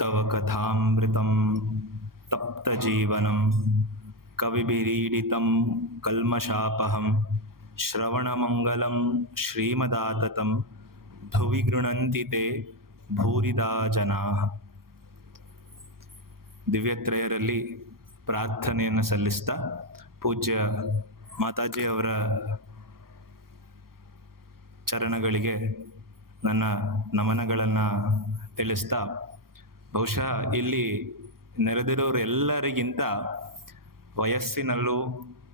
ತವ ಕಥಾಮೃತಂ ತಪ್ತಜೀವನಂ ಕವಿಭಿರೀಡಿತಂ ಕಲ್ಮಷಾಪಹಂ ಶ್ರವಣಮಂಗಲಂ ಶ್ರೀಮದಾತತಂ ಭುವಿ ಗೃಣಂತಿ ತೇ ಭೂರಿದಾ ಜನಾಃ. ದಿವ್ಯತ್ರಯರಲ್ಲಿ ಪ್ರಾರ್ಥನೆಯನ್ನು ಸಲ್ಲಿಸ್ತಾ ಪೂಜ್ಯ ಮಾತಾಜಿಯವರ ಚರಣಗಳಿಗೆ ನನ್ನ ನಮನಗಳನ್ನು ತಿಳಿಸ್ತಾ, ಬಹುಶಃ ಇಲ್ಲಿ ನೆರೆದಿರೋರೆಲ್ಲರಿಗಿಂತ ವಯಸ್ಸಿನಲ್ಲೂ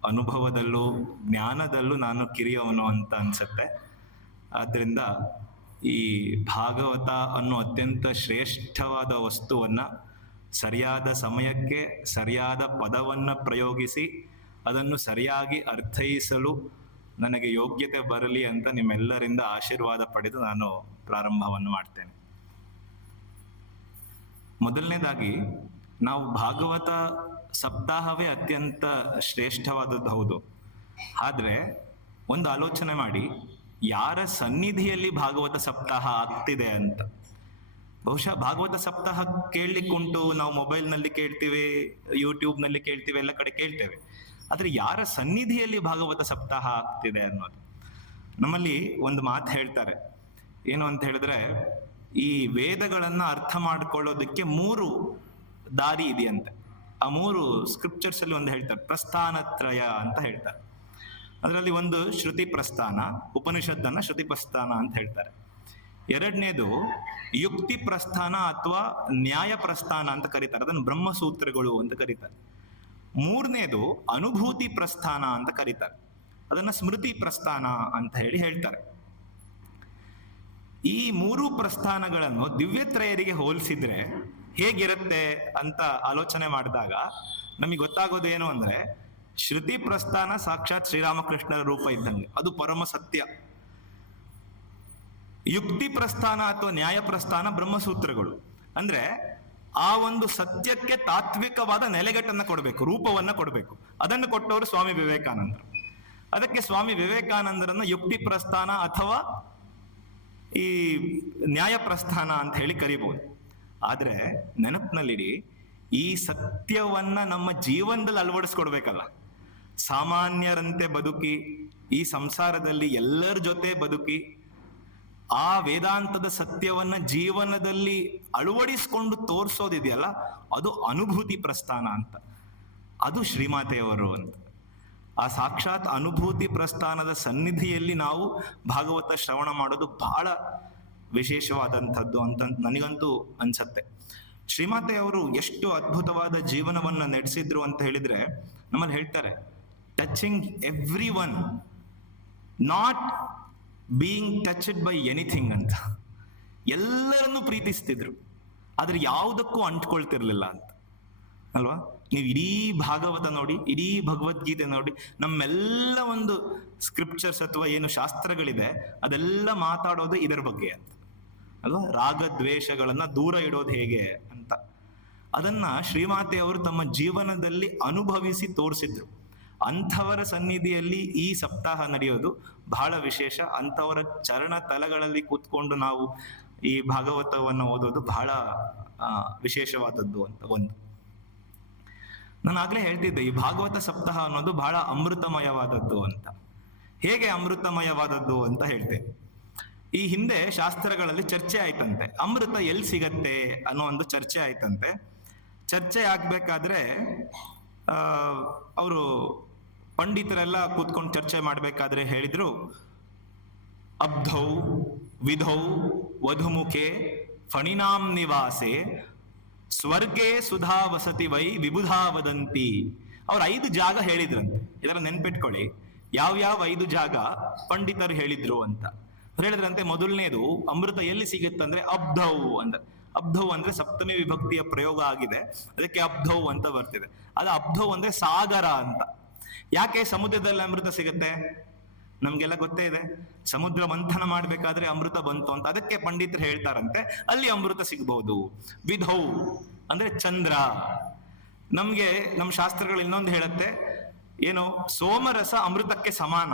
ಅನುಭವದಲ್ಲೂ ಜ್ಞಾನದಲ್ಲೂ ನಾನು ಕಿರಿಯವನು ಅಂತ ಅನ್ಸುತ್ತೆ. ಆದ್ದರಿಂದ ಈ ಭಾಗವತ ಅನ್ನೋ ಅತ್ಯಂತ ಶ್ರೇಷ್ಠವಾದ ವಸ್ತುವನ್ನು ಸರಿಯಾದ ಸಮಯಕ್ಕೆ ಸರಿಯಾದ ಪದವನ್ನು ಪ್ರಯೋಗಿಸಿ ಅದನ್ನು ಸರಿಯಾಗಿ ಅರ್ಥೈಸಲು ನನಗೆ ಯೋಗ್ಯತೆ ಬರಲಿ ಅಂತ ನಿಮ್ಮೆಲ್ಲರಿಂದ ಆಶೀರ್ವಾದ ಪಡೆದು ನಾನು ಪ್ರಾರಂಭವನ್ನು ಮಾಡ್ತೇನೆ. ಮೊದಲನೇದಾಗಿ, ನಾವು ಭಾಗವತ ಸಪ್ತಾಹವೇ ಅತ್ಯಂತ ಶ್ರೇಷ್ಠವಾದದ್ದು ಹೌದು. ಆದರೆ ಒಂದು ಆಲೋಚನೆ ಮಾಡಿ, ಯಾರ ಸನ್ನಿಧಿಯಲ್ಲಿ ಭಾಗವತ ಸಪ್ತಾಹ ಆಗ್ತಿದೆ ಅಂತ. ಬಹುಶಃ ಭಾಗವತ ಸಪ್ತಾಹ ಕೇಳಲಿಕ್ಕುಂಟು, ನಾವು ಮೊಬೈಲ್ನಲ್ಲಿ ಕೇಳ್ತೀವಿ, ಯೂಟ್ಯೂಬ್ನಲ್ಲಿ ಕೇಳ್ತೀವಿ, ಎಲ್ಲ ಕಡೆ ಕೇಳ್ತೇವೆ. ಆದರೆ ಯಾರ ಸನ್ನಿಧಿಯಲ್ಲಿ ಭಾಗವತ ಸಪ್ತಾಹ ಆಗ್ತಿದೆ ಅನ್ನೋದು. ನಮ್ಮಲ್ಲಿ ಒಂದು ಮಾತು ಹೇಳ್ತಾರೆ, ಏನು ಅಂತ ಹೇಳಿದ್ರೆ, ಈ ವೇದಗಳನ್ನ ಅರ್ಥ ಮಾಡ್ಕೊಳ್ಳೋದಕ್ಕೆ 3 ದಾರಿ ಇದೆಯಂತೆ. ಆ 3 ಸ್ಕ್ರಿಪ್ಚರ್ಸ್ ಅಲ್ಲಿ ಒಂದು ಹೇಳ್ತಾರೆ, ಪ್ರಸ್ಥಾನತ್ರಯ ಅಂತ ಹೇಳ್ತಾರೆ. ಅದರಲ್ಲಿ ಒಂದು ಶ್ರುತಿ ಪ್ರಸ್ಥಾನ, ಉಪನಿಷತ್ತನ್ನ ಶ್ರುತಿ ಪ್ರಸ್ಥಾನ ಅಂತ ಹೇಳ್ತಾರೆ. ಎರಡನೇದು ಯುಕ್ತಿ ಪ್ರಸ್ಥಾನ ಅಥವಾ ನ್ಯಾಯ ಪ್ರಸ್ಥಾನ ಅಂತ ಕರೀತಾರೆ, ಅದನ್ನು ಬ್ರಹ್ಮಸೂತ್ರಗಳು ಅಂತ ಕರೀತಾರೆ. ಮೂರನೇದು ಅನುಭೂತಿ ಪ್ರಸ್ಥಾನ ಅಂತ ಕರೀತಾರೆ, ಅದನ್ನ ಸ್ಮೃತಿ ಪ್ರಸ್ಥಾನ ಅಂತ ಹೇಳ್ತಾರೆ. ಈ 3 ಪ್ರಸ್ಥಾನಗಳನ್ನು ದಿವ್ಯತ್ರಯರಿಗೆ ಹೋಲಿಸಿದ್ರೆ ಹೇಗಿರುತ್ತೆ ಅಂತ ಆಲೋಚನೆ ಮಾಡಿದಾಗ ನಮಗೆ ಗೊತ್ತಾಗೋದು ಏನು ಅಂದ್ರೆ, ಶ್ರುತಿ ಪ್ರಸ್ಥಾನ ಸಾಕ್ಷಾತ್ ಶ್ರೀರಾಮಕೃಷ್ಣರ ರೂಪ ಇದ್ದಂಗೆ, ಅದು ಪರಮ ಸತ್ಯ. ಯುಕ್ತಿ ಪ್ರಸ್ಥಾನ ಅಥವಾ ನ್ಯಾಯ ಪ್ರಸ್ಥಾನ ಬ್ರಹ್ಮಸೂತ್ರಗಳು. ಅಂದ್ರೆ ಆ ಒಂದು ಸತ್ಯಕ್ಕೆ ತಾತ್ವಿಕವಾದ ನೆಲೆಗಟ್ಟನ್ನ ಕೊಡಬೇಕು, ರೂಪವನ್ನ ಕೊಡಬೇಕು. ಅದನ್ನು ಕೊಟ್ಟವರು ಸ್ವಾಮಿ ವಿವೇಕಾನಂದರು. ಅದಕ್ಕೆ ಸ್ವಾಮಿ ವಿವೇಕಾನಂದರನ್ನ ಯುಕ್ತಿ ಪ್ರಸ್ಥಾನ ಅಥವಾ ಈ ನ್ಯಾಯ ಪ್ರಸ್ಥಾನ ಅಂತ ಹೇಳಿ ಕರಿಬಹುದು. ಆದ್ರೆ ನೆನಪಿನಲ್ಲಿಡಿ, ಈ ಸತ್ಯವನ್ನ ನಮ್ಮ ಜೀವನದಲ್ಲಿ ಅಳವಡಿಸ್ಕೊಡ್ಬೇಕಲ್ಲ. ಸಾಮಾನ್ಯರಂತೆ ಬದುಕಿ, ಈ ಸಂಸಾರದಲ್ಲಿ ಎಲ್ಲರ ಜೊತೆ ಬದುಕಿ, ಆ ವೇದಾಂತದ ಸತ್ಯವನ್ನ ಜೀವನದಲ್ಲಿ ಅಳವಡಿಸ್ಕೊಂಡು ತೋರಿಸೋದಿದೆಯಲ್ಲ, ಅದು ಅನುಭೂತಿ ಪ್ರಸ್ಥಾನ ಅಂತ. ಅದು ಶ್ರೀಮಾತೆಯವರು ಅಂತ. ಆ ಸಾಕ್ಷಾತ್ ಅನುಭೂತಿ ಪ್ರಸ್ಥಾನದ ಸನ್ನಿಧಿಯಲ್ಲಿ ನಾವು ಭಾಗವತ ಶ್ರವಣ ಮಾಡೋದು ಬಹಳ ವಿಶೇಷವಾದಂಥದ್ದು ಅಂತ ನನಗಂತೂ ಅನ್ಸತ್ತೆ. ಶ್ರೀಮಾತೆಯವರು ಎಷ್ಟು ಅದ್ಭುತವಾದ ಜೀವನವನ್ನ ನಡೆಸಿದ್ರು ಅಂತ ಹೇಳಿದ್ರೆ, ನಮ್ಮಲ್ಲಿ ಹೇಳ್ತಾರೆ, touching every one, not being touched by anything ಅಂತ. ಎಲ್ಲರನ್ನೂ ಪ್ರೀತಿಸ್ತಿದ್ರು, ಆದ್ರೆ ಯಾವುದಕ್ಕೂ ಅಂಟ್ಕೊಳ್ತಿರ್ಲಿಲ್ಲ ಅಂತ ಅಲ್ವಾ. ನೀವು ಇಡೀ ಭಾಗವತ ನೋಡಿ, ಇಡೀ ಭಗವದ್ಗೀತೆ ನೋಡಿ, ನಮ್ಮೆಲ್ಲ ಒಂದು ಸ್ಕ್ರಿಪ್ಚರ್ಸ್ ಅಥವಾ ಏನು ಶಾಸ್ತ್ರಗಳಿದೆ ಅದೆಲ್ಲ ಮಾತಾಡೋದು ಇದರ ಬಗ್ಗೆ ಅಂತ ಅಲ್ವಾ. ರಾಗದ್ವೇಷಗಳನ್ನ ದೂರ ಇಡೋದು ಹೇಗೆ ಅಂತ, ಅದನ್ನ ಶ್ರೀಮಾತೆಯವರು ತಮ್ಮ ಜೀವನದಲ್ಲಿ ಅನುಭವಿಸಿ ತೋರಿಸಿದ್ರು. ಅಂಥವರ ಸನ್ನಿಧಿಯಲ್ಲಿ ಈ ಸಪ್ತಾಹ ನಡೆಯೋದು ಬಹಳ ವಿಶೇಷ. ಅಂಥವರ ಚರಣ ತಲಗಳಲ್ಲಿ ಕೂತ್ಕೊಂಡು ನಾವು ಈ ಭಾಗವತವನ್ನು ಓದೋದು ಬಹಳ ವಿಶೇಷವಾದದ್ದು ಅಂತ ಒಂದು. ನಾನು ಆಗ್ಲೇ ಹೇಳ್ತಿದ್ದೆ, ಈ ಭಾಗವತ ಸಪ್ತಾಹ ಅನ್ನೋದು ಬಹಳ ಅಮೃತಮಯವಾದದ್ದು ಅಂತ. ಹೇಗೆ ಅಮೃತಮಯವಾದದ್ದು ಅಂತ ಹೇಳ್ತೇನೆ. ಈ ಹಿಂದೆ ಶಾಸ್ತ್ರಗಳಲ್ಲಿ ಚರ್ಚೆ ಆಯ್ತಂತೆ, ಅಮೃತ ಎಲ್ಲಿ ಸಿಗತ್ತೆ ಅನ್ನೋ ಒಂದು ಚರ್ಚೆ ಆಯ್ತಂತೆ. ಚರ್ಚೆ ಆಗ್ಬೇಕಾದ್ರೆ ಅವರು ಪಂಡಿತರೆಲ್ಲ ಕೂತ್ಕೊಂಡು ಚರ್ಚೆ ಮಾಡ್ಬೇಕಾದ್ರೆ ಹೇಳಿದ್ರು, ಅಬ್ಧೌ ವಿಧೌ ವಧುಮುಖೆ ಫಣಿನಾಂ ನಿವಾಸೆ ಸ್ವರ್ಗೇ ಸುಧಾ ವಸತಿ ವೈ ವಿಬುಧಾ ವದಂತಿ. ಅವ್ರು 5 ಜಾಗ ಹೇಳಿದ್ರಂತೆ. ಇದರ ನೆನ್ಪಿಟ್ಕೊಳ್ಳಿ, ಯಾವ್ಯಾವ 5 ಜಾಗ ಪಂಡಿತರು ಹೇಳಿದ್ರು ಅಂತ. ಅವ್ರು ಹೇಳಿದ್ರಂತೆ, ಮೊದಲನೇದು ಅಮೃತ ಎಲ್ಲಿ ಸಿಗುತ್ತಂದ್ರೆ ಅಬ್ಧೌ ಅಂತ. ಅಬ್ಧೌ ಅಂದ್ರೆ ಸಪ್ತಮಿ ವಿಭಕ್ತಿಯ ಪ್ರಯೋಗ ಆಗಿದೆ, ಅದಕ್ಕೆ ಅಬ್ಧೌ ಅಂತ ಬರ್ತಿದೆ. ಅದು ಅಬ್ಧೌ ಅಂದ್ರೆ ಸಾಗರ ಅಂತ. ಯಾಕೆ ಸಮುದ್ರದಲ್ಲಿ ಅಮೃತ ಸಿಗುತ್ತೆ? ನಮ್ಗೆಲ್ಲ ಗೊತ್ತೇ ಇದೆ, ಸಮುದ್ರ ಮಂಥನ ಮಾಡ್ಬೇಕಾದ್ರೆ ಅಮೃತ ಬಂತು ಅಂತ. ಅದಕ್ಕೆ ಪಂಡಿತರು ಹೇಳ್ತಾರಂತೆ ಅಲ್ಲಿ ಅಮೃತ ಸಿಗಬಹುದು. ವಿಧೌ ಅಂದ್ರೆ ಚಂದ್ರ. ನಮ್ಗೆ ನಮ್ಮ ಶಾಸ್ತ್ರಗಳು ಇನ್ನೊಂದು ಹೇಳುತ್ತೆ, ಏನು, ಸೋಮರಸ ಅಮೃತಕ್ಕೆ ಸಮಾನ,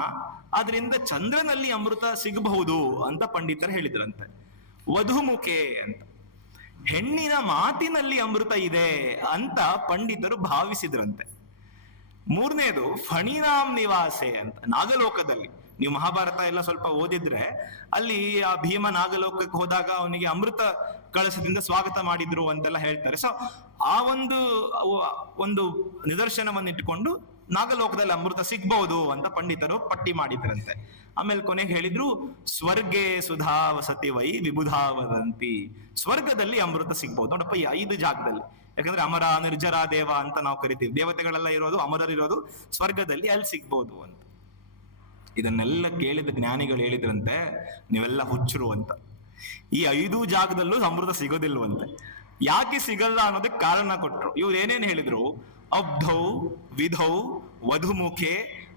ಆದ್ರಿಂದ ಚಂದ್ರನಲ್ಲಿ ಅಮೃತ ಸಿಗಬಹುದು ಅಂತ ಪಂಡಿತರು ಹೇಳಿದ್ರಂತೆ. ವಧುಮುಖೆ ಅಂತ. ಹೆಣ್ಣಿನ ಮಾತಿನಲ್ಲಿ ಅಮೃತ ಇದೆ ಅಂತ ಪಂಡಿತರು ಭಾವಿಸಿದ್ರಂತೆ. ಮೂರನೇದು ಫಣಿನಾಂ ನಿವಾಸೆ ಅಂತ, ನಾಗಲೋಕದಲ್ಲಿ. ನೀವು ಮಹಾಭಾರತ ಎಲ್ಲ ಸ್ವಲ್ಪ ಓದಿದ್ರೆ ಅಲ್ಲಿ ಆ ಭೀಮ ನಾಗಲೋಕಕ್ಕೆ ಹೋದಾಗ ಅವನಿಗೆ ಅಮೃತ ಕಳಸದಿಂದ ಸ್ವಾಗತ ಮಾಡಿದ್ರು ಅಂತೆಲ್ಲ ಹೇಳ್ತಾರೆ. ಸೊ ಆ ಒಂದು ನಿದರ್ಶನವನ್ನಿಟ್ಟುಕೊಂಡು ನಾಗಲೋಕದಲ್ಲಿ ಅಮೃತ ಸಿಗ್ಬಹುದು ಅಂತ ಪಂಡಿತರು ಪಟ್ಟಿ ಮಾಡಿದ್ರಂತೆ. ಆಮೇಲೆ ಕೊನೆಗೆ ಹೇಳಿದ್ರು, ಸ್ವರ್ಗೆ ಸುಧಾ ವಸತಿ ವೈ ವಿಬುಧಾ ವದಂತಿ, ಸ್ವರ್ಗದಲ್ಲಿ ಅಮೃತ ಸಿಗ್ಬಹುದು ನೋಡಪ್ಪ ಈ 5 ಜಾಗದಲ್ಲಿ. ಯಾಕಂದ್ರೆ ಅಮರ ನಿರ್ಜರ ದೇವ ಅಂತ ನಾವು ಕರಿತೀವಿ, ದೇವತೆಗಳೆಲ್ಲ ಇರೋದು, ಅಮರರಿರೋದು ಸ್ವರ್ಗದಲ್ಲಿ, ಅಲ್ಲಿ ಸಿಗ್ಬಹುದು ಅಂತ. ಇದನ್ನೆಲ್ಲ ಕೇಳಿದ ಜ್ಞಾನಿಗಳು ಹೇಳಿದ್ರಂತೆ, ನೀವೆಲ್ಲ ಹುಚ್ಚರು ಅಂತ. ಈ 5 ಜಾಗದಲ್ಲೂ ಅಮೃತ ಸಿಗೋದಿಲ್ವಂತೆ. ಯಾಕೆ ಸಿಗಲ್ಲ ಅನ್ನೋದಕ್ಕೆ ಕಾರಣ ಕೊಟ್ರು. ಇವ್ರು ಏನೇನ್ ಹೇಳಿದ್ರು, ಅಬ್ಧೌ ವಿಧೌ ವಧುಮುಖೆ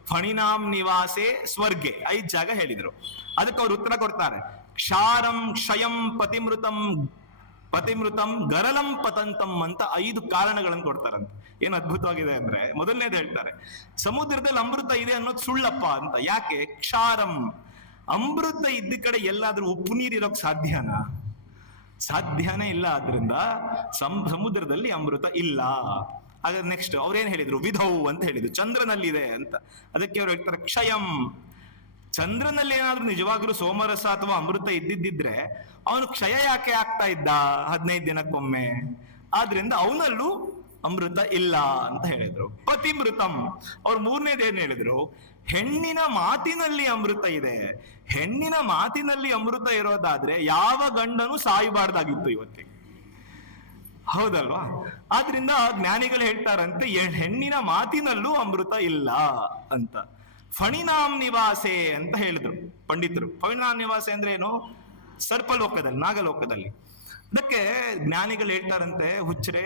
ಫಣಿನಾಂ ನಿವಾಸೆ ಸ್ವರ್ಗೆ, 5 ಜಾಗ ಹೇಳಿದ್ರು. ಅದಕ್ಕೆ ಅವ್ರು ಉತ್ತರ ಕೊಡ್ತಾರೆ, ಕ್ಷಾರಂ ಕ್ಷಯಂ ಪತಿಮೃತಂ ಗರಲಂ ಪತಂತಂ ಅಂತ 5 ಕಾರಣಗಳನ್ನು ಕೊಡ್ತಾರಂತೆ. ಏನ್ ಅದ್ಭುತವಾಗಿದೆ ಅಂದ್ರೆ, ಮೊದಲನೇದು ಹೇಳ್ತಾರೆ, ಸಮುದ್ರದಲ್ಲಿ ಅಮೃತ ಇದೆ ಅನ್ನೋದು ಸುಳ್ಳಪ್ಪ ಅಂತ. ಯಾಕೆ? ಕ್ಷಾರಂ, ಅಮೃತ ಇದ್ದ ಕಡೆ ಎಲ್ಲಾದ್ರೂ ಉಪ್ಪು ನೀರು ಇರೋಕ್ ಸಾಧ್ಯನಾ? ಸಾಧ್ಯನೇ ಇಲ್ಲ. ಆದ್ರಿಂದ ಸಮುದ್ರದಲ್ಲಿ ಅಮೃತ ಇಲ್ಲ. ಹಾಗಾದ್ರೆ ನೆಕ್ಸ್ಟ್ ಅವ್ರೇನ್ ಹೇಳಿದ್ರು, ವಿಧೌ ಅಂತ ಹೇಳಿದ್ರು, ಚಂದ್ರನಲ್ಲಿದೆ ಅಂತ. ಅದಕ್ಕೆ ಅವ್ರು ಹೇಳ್ತಾರೆ ಕ್ಷಯಂ, ಚಂದ್ರನಲ್ಲಿ ಏನಾದ್ರೂ ನಿಜವಾಗ್ಲೂ ಸೋಮರಸ ಅಥವಾ ಅಮೃತ ಇದ್ದಿದ್ರೆ ಅವನು ಕ್ಷಯ ಯಾಕೆ ಆಗ್ತಾ ಇದ್ದ 15 ದಿನಕ್ಕೊಮ್ಮೆ? ಆದ್ರಿಂದ ಅವನಲ್ಲೂ ಅಮೃತ ಇಲ್ಲ ಅಂತ ಹೇಳಿದ್ರು. ಪತಿಮೃತಂ, ಅವ್ರು ಮೂರನೇದು ಏನ್ ಹೇಳಿದ್ರು, ಹೆಣ್ಣಿನ ಮಾತಿನಲ್ಲಿ ಅಮೃತ ಇದೆ. ಹೆಣ್ಣಿನ ಮಾತಿನಲ್ಲಿ ಅಮೃತ ಇರೋದಾದ್ರೆ ಯಾವ ಗಂಡನು ಸಾಯಬಾರ್ದಾಗಿತ್ತು ಇವತ್ತಿಗೆ, ಹೌದಲ್ವಾ? ಆದ್ರಿಂದ ಜ್ಞಾನಿಗಳು ಹೇಳ್ತಾರಂತೆ, ಹೆಣ್ಣಿನ ಮಾತಿನಲ್ಲೂ ಅಮೃತ ಇಲ್ಲ ಅಂತ. ಫಣಿನಾಂ ನಿವಾಸೆ ಅಂತ ಹೇಳಿದ್ರು ಪಂಡಿತರು. ಫಣಿನಾಂ ನಿವಾಸೆ ಅಂದ್ರೆ ಏನು? ಸರ್ಪಲೋಕದಲ್ಲಿ, ನಾಗಲೋಕದಲ್ಲಿ. ಅದಕ್ಕೆ ಜ್ಞಾನಿಗಳು ಹೇಳ್ತಾರಂತೆ, ಹುಚ್ಚರೆ,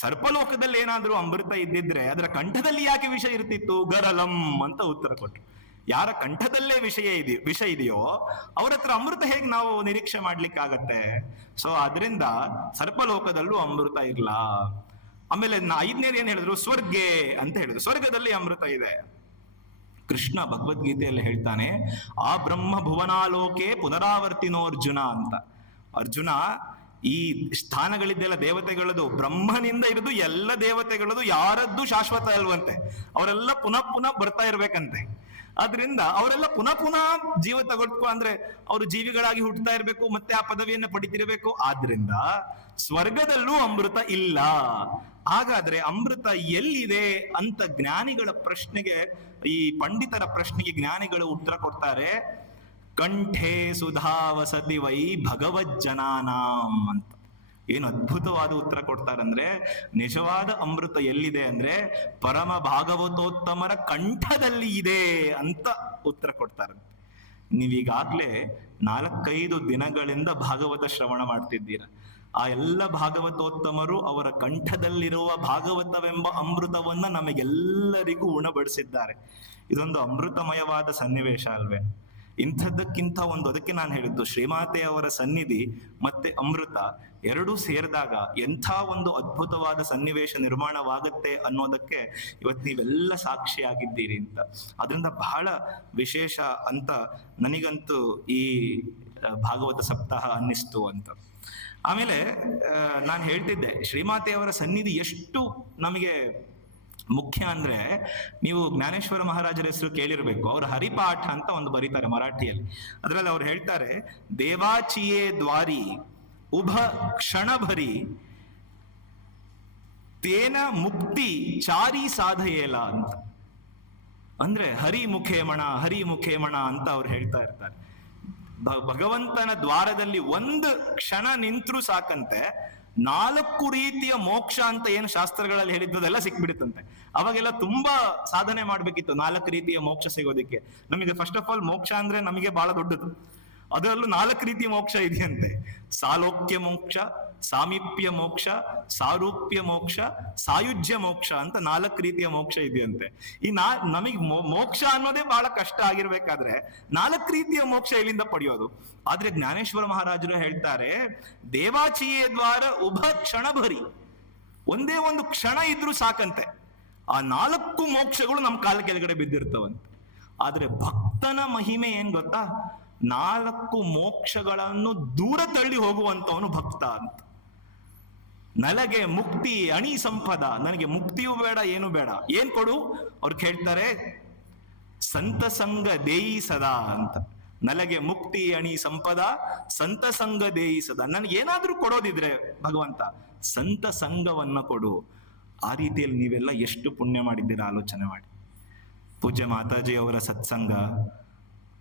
ಸರ್ಪಲೋಕದಲ್ಲಿ ಏನಾದ್ರೂ ಅಮೃತ ಇದ್ದಿದ್ರೆ ಅದರ ಕಂಠದಲ್ಲಿ ಯಾಕೆ ವಿಷ ಇರ್ತಿತ್ತು? ಗರಲಂ ಅಂತ ಉತ್ತರ ಕೊಟ್ರು. ಯಾರ ಕಂಠದಲ್ಲೇ ವಿಷ ಇದೆಯೋ ಅವ್ರ ಹತ್ರ ಅಮೃತ ಹೇಗೆ ನಾವು ನಿರೀಕ್ಷೆ ಮಾಡ್ಲಿಕ್ಕಾಗತ್ತೆ? ಸೊ ಅದರಿಂದ ಸರ್ಪಲೋಕದಲ್ಲೂ ಅಮೃತ ಇಲ್ಲ. ಆಮೇಲೆ 5ನೇದು ಏನ್ ಹೇಳಿದ್ರು, ಸ್ವರ್ಗೆ ಅಂತ ಹೇಳಿದ್ರು, ಸ್ವರ್ಗದಲ್ಲಿ ಅಮೃತ ಇದೆ. ಕೃಷ್ಣ ಭಗವದ್ಗೀತೆಯಲ್ಲಿ ಹೇಳ್ತಾನೆ, ಆ ಬ್ರಹ್ಮ ಭುವನಾಲೋಕೆ ಪುನರಾವರ್ತಿನೋರ್ಜುನ ಅಂತ. ಅರ್ಜುನ, ಈ ಸ್ಥಾನಗಳಿದ್ದೆಲ್ಲ ದೇವತೆಗಳದು, ಬ್ರಹ್ಮನಿಂದ ಹಿಡಿದು ಎಲ್ಲ ದೇವತೆಗಳದು ಯಾರದ್ದು ಶಾಶ್ವತ ಅಲ್ವಂತೆ. ಅವರೆಲ್ಲ ಪುನಃ ಪುನಃ ಬರ್ತಾ ಇರ್ಬೇಕಂತೆ. ಆದ್ರಿಂದ ಅವರೆಲ್ಲ ಪುನಃ ಪುನಃ ಜೀವ ತಗೊಳ್ಕೊ ಅಂದ್ರೆ ಅವರು ಜೀವಿಗಳಾಗಿ ಹುಟ್ಟುತ್ತಾ ಇರ್ಬೇಕು, ಮತ್ತೆ ಆ ಪದವಿಯನ್ನು ಪಡಿತಿರ್ಬೇಕು. ಆದ್ರಿಂದ ಸ್ವರ್ಗದಲ್ಲೂ ಅಮೃತ ಇಲ್ಲ. ಹಾಗಾದ್ರೆ ಅಮೃತ ಎಲ್ಲಿದೆ ಅಂತ ಜ್ಞಾನಿಗಳ ಪ್ರಶ್ನೆಗೆ, ಈ ಪಂಡಿತರ ಪ್ರಶ್ನೆಗೆ ಜ್ಞಾನಿಗಳು ಉತ್ತರ ಕೊಡ್ತಾರೆ, ಕಂಠೆ ಸುಧಾ ವಸತಿ ವೈ ಭಗವಜ್ಜನಾನಾಂ ಅಂತ. ಏನು ಅದ್ಭುತವಾದ ಉತ್ತರ ಕೊಡ್ತಾರಂದ್ರೆ, ನಿಜವಾದ ಅಮೃತ ಎಲ್ಲಿದೆ ಅಂದ್ರೆ ಪರಮ ಭಾಗವತೋತ್ತಮರ ಕಂಠದಲ್ಲಿ ಇದೆ ಅಂತ ಉತ್ತರ ಕೊಡ್ತಾರಂತೆ. ನೀವೀಗಾಗ್ಲೇ 4-5 ದಿನಗಳಿಂದ ಭಾಗವತ ಶ್ರವಣ ಮಾಡ್ತಿದ್ದೀರ. ಆ ಎಲ್ಲ ಭಾಗವತೋತ್ತಮರು ಅವರ ಕಂಠದಲ್ಲಿರುವ ಭಾಗವತವೆಂಬ ಅಮೃತವನ್ನ ನಮಗೆಲ್ಲರಿಗೂ ಉಣಬಡಿಸಿದ್ದಾರೆ. ಇದೊಂದು ಅಮೃತಮಯವಾದ ಸನ್ನಿವೇಶ ಅಲ್ವೇ? ಇಂಥದ್ದಕ್ಕಿಂತ ಒಂದು, ಅದಕ್ಕೆ ನಾನು ಹೇಳಿದ್ದು, ಶ್ರೀಮಾತೆಯವರ ಸನ್ನಿಧಿ ಮತ್ತೆ ಅಮೃತ ಎರಡೂ ಸೇರಿದಾಗ ಎಂಥ ಒಂದು ಅದ್ಭುತವಾದ ಸನ್ನಿವೇಶ ನಿರ್ಮಾಣವಾಗತ್ತೆ ಅನ್ನೋದಕ್ಕೆ ಇವತ್ತು ನೀವೆಲ್ಲ ಸಾಕ್ಷಿಯಾಗಿದ್ದೀರಿ ಅಂತ. ಅದರಿಂದ ಬಹಳ ವಿಶೇಷ ಅಂತ ನನಗಂತೂ ಈ ಭಾಗವತ ಸಪ್ತಾಹ ಅನ್ನಿಸ್ತು ಅಂತ. ಆಮೇಲೆ ನಾನು ಹೇಳ್ತಿದ್ದೆ, ಶ್ರೀಮಾತೆಯವರ ಸನ್ನಿಧಿ ಎಷ್ಟು ನಮಗೆ ಮುಖ್ಯ ಅಂದ್ರೆ, ನೀವು ಜ್ಞಾನೇಶ್ವರ ಮಹಾರಾಜರ ಹೆಸರು ಕೇಳಿರ್ಬೇಕು. ಅವರು ಹರಿಪಾಠ ಅಂತ ಒಂದು ಬರೀತಾರೆ ಮರಾಠಿಯಲ್ಲಿ. ಅದರಲ್ಲಿ ಅವ್ರು ಹೇಳ್ತಾರೆ, ದೇವಾಚಿಯೇ ದ್ವಾರಿ ಉಭ ಕ್ಷಣಭರಿ ತೇನ ಮುಕ್ತಿ ಚಾರಿ ಸಾಧಯೇಲ ಅಂತ. ಅಂದ್ರೆ ಹರಿ ಮುಖೇಮಣ ಅಂತ ಅವ್ರು ಹೇಳ್ತಾ ಇರ್ತಾರೆ. ಭಗವಂತನ ದ್ವಾರದಲ್ಲಿ ಒಂದು ಕ್ಷಣ ನಿಂತ್ರು ಸಾಕಂತೆ 4 ರೀತಿಯ ಮೋಕ್ಷ ಅಂತ ಏನು ಶಾಸ್ತ್ರಗಳಲ್ಲಿ ಹೇಳಿದ್ದೆಲ್ಲ ಸಿಕ್ಬಿಡುತ್ತಂತೆ. ಅವಾಗೆಲ್ಲ ತುಂಬಾ ಸಾಧನೆ ಮಾಡ್ಬೇಕಿತ್ತು 4 ರೀತಿಯ ಮೋಕ್ಷ ಸಿಗೋದಿಕ್ಕೆ. ನಮಗೆ ಫಸ್ಟ್ ಆಫ್ ಆಲ್ ಮೋಕ್ಷ ಅಂದ್ರೆ ನಮಗೆ ಬಹಳ ದೊಡ್ಡದು. ಅದರಲ್ಲೂ 4 ರೀತಿಯ ಮೋಕ್ಷ ಇದೆಯಂತೆ. ಸಾಲೋಕ್ಯ ಮೋಕ್ಷ, ಸಾಮೀಪ್ಯ ಮೋಕ್ಷ, ಸಾರೂಪ್ಯ ಮೋಕ್ಷ, ಸಾಯುಜ್ಯ ಮೋಕ್ಷ ಅಂತ 4 ರೀತಿಯ ಮೋಕ್ಷ ಇದೆಯಂತೆ. ಈ ನಮಗ್ ಮೋಕ್ಷ ಅನ್ನೋದೇ ಬಹಳ ಕಷ್ಟ ಆಗಿರ್ಬೇಕಾದ್ರೆ 4 ರೀತಿಯ ಮೋಕ್ಷ ಎಲ್ಲಿಂದ ಪಡೆಯೋದು? ಆದ್ರೆ ಜ್ಞಾನೇಶ್ವರ ಮಹಾರಾಜರು ಹೇಳ್ತಾರೆ, ದೇವಾಚಿಯೇ ದ್ವಾರ ಉಭ ಕ್ಷಣಭರಿ, ಒಂದೇ ಒಂದು ಕ್ಷಣ ಇದ್ರೂ ಸಾಕಂತೆ ಆ 4 ಮೋಕ್ಷಗಳು ನಮ್ಮ ಕಾಲ ಕೆಳಗಡೆ ಬಿದ್ದಿರ್ತವಂತೆ. ಆದ್ರೆ ಭಕ್ತನ ಮಹಿಮೆ ಏನ್ ಗೊತ್ತಾ? 4 ಮೋಕ್ಷಗಳನ್ನು ದೂರ ತಳ್ಳಿ ಹೋಗುವಂತವನು ಭಕ್ತ ಅಂತ. ನಲಗೆ ಮುಕ್ತಿ ಅಣಿ ಸಂಪದ, ನನಗೆ ಮುಕ್ತಿಯೂ ಬೇಡ ಏನು ಬೇಡ, ಏನ್ ಕೊಡು? ಅವ್ರು ಕೇಳ್ತಾರೆ ಸಂತ ಸಂಗ ದೇಯಿ ಸದಾ ಅಂತ. ನಲಗೆ ಮುಕ್ತಿ ಅಣಿ ಸಂಪದ ಸಂತ ಸಂಗ ದೇಯಿ ಸದಾ. ನನಗೆ ಏನಾದ್ರೂ ಕೊಡೋದಿದ್ರೆ ಭಗವಂತ ಸಂತ ಸಂಘವನ್ನ ಕೊಡು. ಆ ರೀತಿಯಲ್ಲಿ ನೀವೆಲ್ಲ ಎಷ್ಟು ಪುಣ್ಯ ಮಾಡಿದ್ದೀರಾ ಆಲೋಚನೆ ಮಾಡಿ. ಪೂಜ್ಯ ಮಾತಾಜಿ ಅವರ ಸತ್ಸಂಗ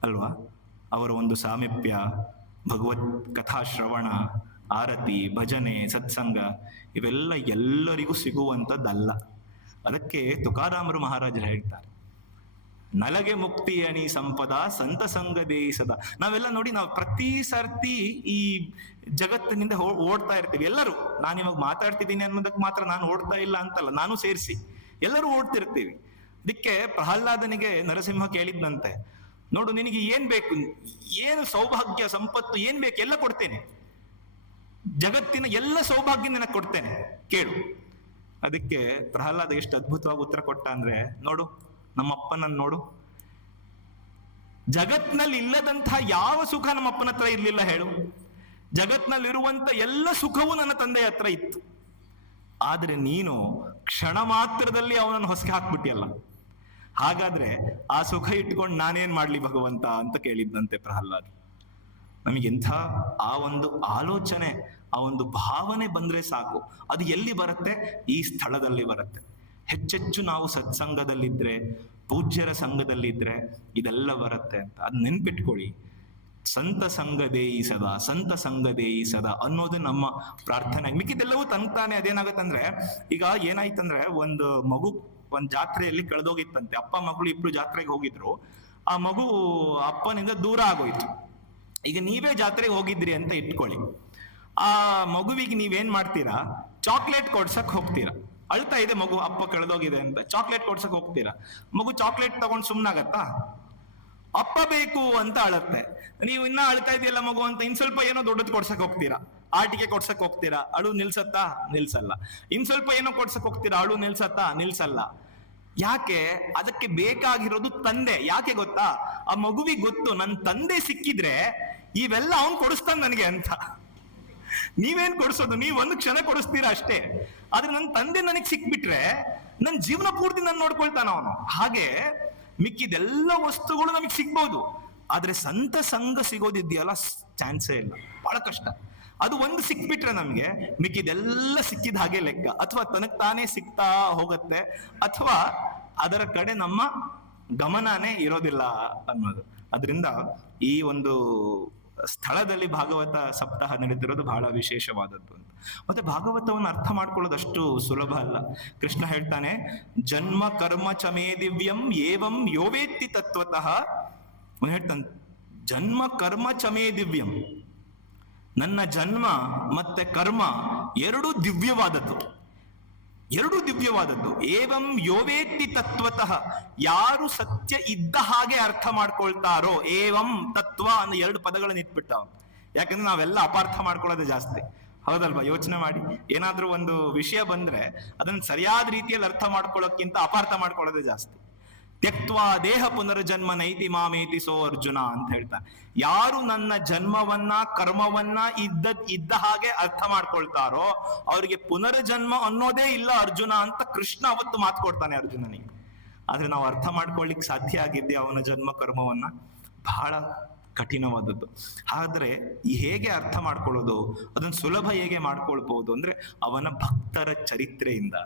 ಅಲ್ವಾ, ಅವರ ಒಂದು ಸಾಮೀಪ್ಯ, ಭಗವತ್ ಕಥಾ ಶ್ರವಣ, ಆರತಿ, ಭಜನೆ, ಸತ್ಸಂಗ ಇವೆಲ್ಲ ಎಲ್ಲರಿಗೂ ಸಿಗುವಂಥದ್ದಲ್ಲ. ಅದಕ್ಕೆ ತುಕಾರಾಮರು ಮಹಾರಾಜರು ಹೇಳ್ತಾರೆ, ನಲಗೆ ಮುಕ್ತಿ ಅಣಿ ಸಂಪದ ಸಂತ ಸಂಗ ದೇಯಿಸದ. ನಾವೆಲ್ಲ ನೋಡಿ, ನಾವು ಪ್ರತಿ ಸರ್ತಿ ಈ ಜಗತ್ತಿನಿಂದ ಓಡ್ತಾ ಇರ್ತೀವಿ ಎಲ್ಲರೂ. ನಾನು ಇವಾಗ ಮಾತಾಡ್ತಿದ್ದೀನಿ ಅನ್ನೋದಕ್ಕೆ ಮಾತ್ರ ನಾನು ಓಡ್ತಾ ಇಲ್ಲ ಅಂತಲ್ಲ, ನಾನು ಸೇರಿಸಿ ಎಲ್ಲರೂ ಓಡ್ತಿರ್ತೀವಿ. ಅದಕ್ಕೆ ಪ್ರಹ್ಲಾದನಿಗೆ ನರಸಿಂಹ ಕೇಳಿದ್ನಂತೆ, ನೋಡು ನಿನಗೆ ಏನ್ ಬೇಕು, ಏನು ಸೌಭಾಗ್ಯ ಸಂಪತ್ತು ಏನ್ ಬೇಕು ಎಲ್ಲ ಕೊಡ್ತೇನೆ, ಜಗತ್ತಿನ ಎಲ್ಲ ಸೌಭಾಗ್ಯ ನಿನಗೆ ಕೊಡ್ತೇನೆ, ಕೇಳು. ಅದಕ್ಕೆ ಪ್ರಹ್ಲಾದ ಎಷ್ಟು ಅದ್ಭುತವಾಗಿ ಉತ್ತರ ಕೊಟ್ಟ ಅಂದ್ರೆ, ನೋಡು ನಮ್ಮಪ್ಪನನ್ನು ನೋಡು, ಜಗತ್ನಲ್ಲಿ ಇಲ್ಲದಂತಹ ಯಾವ ಸುಖ ನಮ್ಮಪ್ಪನ ಹತ್ರ ಇರ್ಲಿಲ್ಲ ಹೇಳು. ಜಗತ್ನಲ್ಲಿರುವಂತ ಎಲ್ಲ ಸುಖವೂ ನನ್ನ ತಂದೆಯ ಹತ್ರ ಇತ್ತು. ಆದ್ರೆ ನೀನು ಕ್ಷಣ ಮಾತ್ರದಲ್ಲಿ ಅವನನ್ನು ಹೊಸಗೆ ಹಾಕ್ಬಿಟ್ಟಿಯಲ್ಲ, ಹಾಗಾದ್ರೆ ಆ ಸುಖ ಇಟ್ಕೊಂಡು ನಾನೇನ್ ಮಾಡ್ಲಿ ಭಗವಂತ ಅಂತ ಕೇಳಿದ್ದಂತೆ ಪ್ರಹ್ಲಾದ್. ನಮಗೆಂಥ ಆ ಒಂದು ಆಲೋಚನೆ, ಆ ಒಂದು ಭಾವನೆ ಬಂದ್ರೆ ಸಾಕು. ಅದು ಎಲ್ಲಿ ಬರುತ್ತೆ? ಈ ಸ್ಥಳದಲ್ಲಿ ಬರುತ್ತೆ. ಹೆಚ್ಚೆಚ್ಚು ನಾವು ಸತ್ಸಂಗದಲ್ಲಿದ್ರೆ, ಪೂಜ್ಯರ ಸಂಘದಲ್ಲಿದ್ರೆ ಇದೆಲ್ಲ ಬರುತ್ತೆ ಅಂತ ಅದ್ ನೆನ್ಪಿಟ್ಕೊಳ್ಳಿ. ಸಂತ ಸಂಘ ದೇಯಿ ಸದಾ, ಸಂತ ಸಂಘ ದೇಯಿ ಸದಾ ಅನ್ನೋದು ನಮ್ಮ ಪ್ರಾರ್ಥನೆ. ಮಿಕ್ಕಿದೆಲ್ಲವೂ ತಂತಾನೆ. ಅದೇನಾಗತ್ತಂದ್ರೆ, ಈಗ ಏನಾಯ್ತಂದ್ರೆ, ಒಂದು ಮಗು ಒಂದ್ ಜಾತ್ರೆಯಲ್ಲಿ ಕಳೆದೋಗಿತ್ತಂತೆ. ಅಪ್ಪ ಮಗಳು ಇಬ್ರು ಜಾತ್ರೆಗೆ ಹೋಗಿದ್ರು. ಆ ಮಗು ಅಪ್ಪನಿಂದ ದೂರ ಆಗೋಯ್ತು. ಈಗ ನೀವೇ ಜಾತ್ರೆಗೆ ಹೋಗಿದ್ರಿ ಅಂತ ಇಟ್ಕೊಳ್ಳಿ. ಆ ಮಗುವಿಗೆ ನೀವೇನ್ ಮಾಡ್ತೀರಾ? ಚಾಕ್ಲೇಟ್ ಕೊಡ್ಸಕ್ ಹೋಗ್ತೀರಾ. ಅಳ್ತಾ ಇದೆ ಮಗು, ಅಪ್ಪ ಕಳೆದೋಗಿದೆ ಅಂತ. ಚಾಕ್ಲೇಟ್ ಕೊಡ್ಸಕ್ ಹೋಗ್ತೀರಾ. ಮಗು ಚಾಕ್ಲೇಟ್ ತಗೊಂಡ್ ಸುಮ್ನಾಗತ್ತಾ? ಅಪ್ಪ ಬೇಕು ಅಂತ ಅಳತ್ತೆ. ನೀವು ಇನ್ನ ಅಳ್ತಾ ಇದೆಯಲ್ಲ ಮಗು ಅಂತ ಇನ್ ಸ್ವಲ್ಪ ಏನೋ ದೊಡ್ಡದು ಕೊಡ್ಸಕ್ ಹೋಗ್ತೀರಾ. ಆಟಿಕೆ ಕೊಡ್ಸಕ್ ಹೋಗ್ತೀರಾ, ಅಳು ನಿಲ್ಸತ್ತಾ? ನಿಲ್ಸಲ್ಲ. ಇನ್ ಸ್ವಲ್ಪ ಏನೋ ಕೊಡ್ಸಕ್ ಹೋಗ್ತೀರಾ, ಅಳು ನಿಲ್ಸತ್ತಾ? ನಿಲ್ಸಲ್ಲ. ಯಾಕೆ? ಅದಕ್ಕೆ ಬೇಕಾಗಿರೋದು ತಂದೆ. ಯಾಕೆ ಗೊತ್ತಾ? ಆ ಮಗುವಿಗೆ ಗೊತ್ತು, ನನ್ ತಂದೆ ಸಿಕ್ಕಿದ್ರೆ ಇವೆಲ್ಲ ಅವನ್ ಕೊಡಿಸ್ತಾನೆ ನನಗೆ ಅಂತ. ನೀವೇನ್ ಕೊಡಿಸೋದು? ನೀವ್ ಒಂದು ಕ್ಷಣ ಕೊಡಿಸ್ತೀರಾ ಅಷ್ಟೇ. ಆದ್ರೆ ನನ್ನ ತಂದೆ ನನಗ್ ಸಿಕ್ಬಿಟ್ರೆ ನನ್ ಜೀವನ ಪೂರ್ತಿ ನಾನು ನೋಡ್ಕೊಳ್ತಾನ ಅವನು. ಹಾಗೆ ಮಿಕ್ಕಿದೆಲ್ಲ ವಸ್ತುಗಳು ನಮಗ್ ಸಿಗ್ಬೋದು, ಆದ್ರೆ ಸಂತ ಸಂಘ ಸಿಗೋದಿದೆಯಲ್ಲ, ಚಾನ್ಸೇ ಇಲ್ಲ, ಬಹಳ ಕಷ್ಟ. ಅದು ಒಂದು ಸಿಕ್ಬಿಟ್ರೆ ನಮ್ಗೆ ಮಿಕ್ಕಿದೆಲ್ಲ ಸಿಕ್ಕಿದ ಹಾಗೆ ಲೆಕ್ಕ. ಅಥವಾ ತನಗ್ ತಾನೇ ಸಿಗ್ತಾ ಹೋಗತ್ತೆ, ಅಥವಾ ಅದರ ಕಡೆ ನಮ್ಮ ಗಮನನೇ ಇರೋದಿಲ್ಲ ಅನ್ನೋದು. ಅದರಿಂದ ಈ ಒಂದು ಸ್ಥಳದಲ್ಲಿ ಭಾಗವತ ಸಪ್ತಾಹ ನಡೀತಿರೋದು ಬಹಳ ವಿಶೇಷವಾದದ್ದು ಅಂತ. ಮತ್ತೆ ಭಾಗವತವನ್ನು ಅರ್ಥ ಮಾಡ್ಕೊಳ್ಳೋದು ಅಷ್ಟು ಸುಲಭ ಅಲ್ಲ. ಕೃಷ್ಣ ಹೇಳ್ತಾನೆ, ಜನ್ಮ ಕರ್ಮ ಚಮೇ ದಿವ್ಯಂ ಏವಂ ಯೋವೇತ್ತಿ ತತ್ವತಃ. ಹೇಳ್ತಾನೆ, ಜನ್ಮ ಕರ್ಮ ಚಮೇ ದಿವ್ಯಂ, ನನ್ನ ಜನ್ಮ ಮತ್ತೆ ಕರ್ಮ ಎರಡೂ ದಿವ್ಯವಾದದ್ದು, ಎರಡೂ ದಿವ್ಯವಾದದ್ದು. ಏವಂ ಯೋವೇತ್ತಿ ತತ್ವತಃ, ಯಾರು ಸತ್ಯ ಇದ್ದ ಹಾಗೆ ಅರ್ಥ ಮಾಡ್ಕೊಳ್ತಾರೋ. ಏವಂ ತತ್ವ ಅನ್ನೋ ಎರಡು ಪದಗಳನ್ನು ಇಟ್ಬಿಟ್ಟ. ಯಾಕಂದ್ರೆ ನಾವೆಲ್ಲ ಅಪಾರ್ಥ ಮಾಡ್ಕೊಳ್ಳೋದೇ ಜಾಸ್ತಿ, ಹೌದಲ್ವಾ? ಯೋಚನೆ ಮಾಡಿ, ಏನಾದ್ರೂ ಒಂದು ವಿಷಯ ಬಂದ್ರೆ ಅದನ್ನ ಸರಿಯಾದ ರೀತಿಯಲ್ಲಿ ಅರ್ಥ ಮಾಡ್ಕೊಳ್ಳೋಕ್ಕಿಂತ ಅಪಾರ್ಥ ಮಾಡ್ಕೊಳ್ಳೋದೇ ಜಾಸ್ತಿ. ತ್ಯಕ್ತ್ವಾ ದೇಹ ಪುನರ್ಜನ್ಮ ನೈತಿ ಮಾಮೇತಿ ಸೋ ಅರ್ಜುನ ಅಂತ ಹೇಳ್ತಾರೆ. ಯಾರು ನನ್ನ ಜನ್ಮವನ್ನ ಕರ್ಮವನ್ನ ಇದ್ದ ಹಾಗೆ ಅರ್ಥ ಮಾಡ್ಕೊಳ್ತಾರೋ ಅವರಿಗೆ ಪುನರ್ಜನ್ಮ ಅನ್ನೋದೇ ಇಲ್ಲ ಅರ್ಜುನ ಅಂತ ಕೃಷ್ಣ ಅವತ್ತು ಮಾತು ಕೊಡ್ತಾನೆ ಅರ್ಜುನನಿಗೆ. ಆದ್ರೆ ನಾವು ಅರ್ಥ ಮಾಡ್ಕೊಳ್ಳಿಕ್ ಸಾಧ್ಯ ಆಗಿದ್ದೆ ಅವನ ಜನ್ಮ ಕರ್ಮವನ್ನ? ಬಹಳ ಕಠಿಣವಾದದ್ದು. ಆದ್ರೆ ಹೇಗೆ ಅರ್ಥ ಮಾಡ್ಕೊಳ್ಳೋದು, ಅದನ್ನ ಸುಲಭ ಹೇಗೆ ಮಾಡ್ಕೊಳ್ಬಹುದು ಅಂದ್ರೆ ಅವನ ಭಕ್ತರ ಚರಿತ್ರೆಯಿಂದ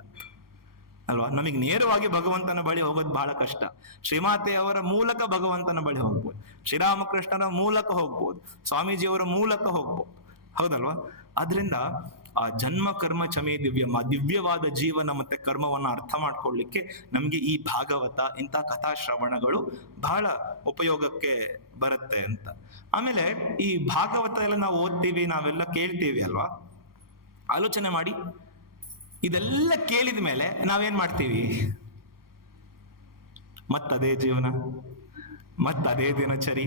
ಅಲ್ವಾ. ನಮಗೆ ನೇರವಾಗಿ ಭಗವಂತನ ಬಳಿ ಹೋಗೋದು ಬಹಳ ಕಷ್ಟ. ಶ್ರೀಮಾತೆಯವರ ಮೂಲಕ ಭಗವಂತನ ಬಳಿ ಹೋಗ್ಬೋದು, ಶ್ರೀರಾಮಕೃಷ್ಣರ ಮೂಲಕ ಹೋಗ್ಬೋದು, ಸ್ವಾಮೀಜಿಯವರ ಮೂಲಕ ಹೋಗ್ಬೋದು, ಹೌದಲ್ವಾ? ಆದ್ರಿಂದ ಆ ಜನ್ಮ ಕರ್ಮ ಚಮೇ ದಿವ್ಯಂ, ಆ ದಿವ್ಯವಾದ ಜೀವನ ಮತ್ತೆ ಕರ್ಮವನ್ನ ಅರ್ಥ ಮಾಡ್ಕೊಳ್ಳಿಕ್ಕೆ ನಮ್ಗೆ ಈ ಭಾಗವತ, ಇಂಥ ಕಥಾಶ್ರವಣಗಳು ಬಹಳ ಉಪಯೋಗಕ್ಕೆ ಬರುತ್ತೆ ಅಂತ. ಆಮೇಲೆ ಈ ಭಾಗವತ ಎಲ್ಲ ನಾವು ಓದ್ತೀವಿ, ನಾವೆಲ್ಲ ಕೇಳ್ತೀವಿ ಅಲ್ವಾ. ಆಲೋಚನೆ ಮಾಡಿ, ಇದೆಲ್ಲ ಕೇಳಿದ ಮೇಲೆ ನಾವೇನ್ ಮಾಡ್ತೀವಿ? ಮತ್ತದೇ ಜೀವನ, ಮತ್ತದೇ ದಿನಚರಿ,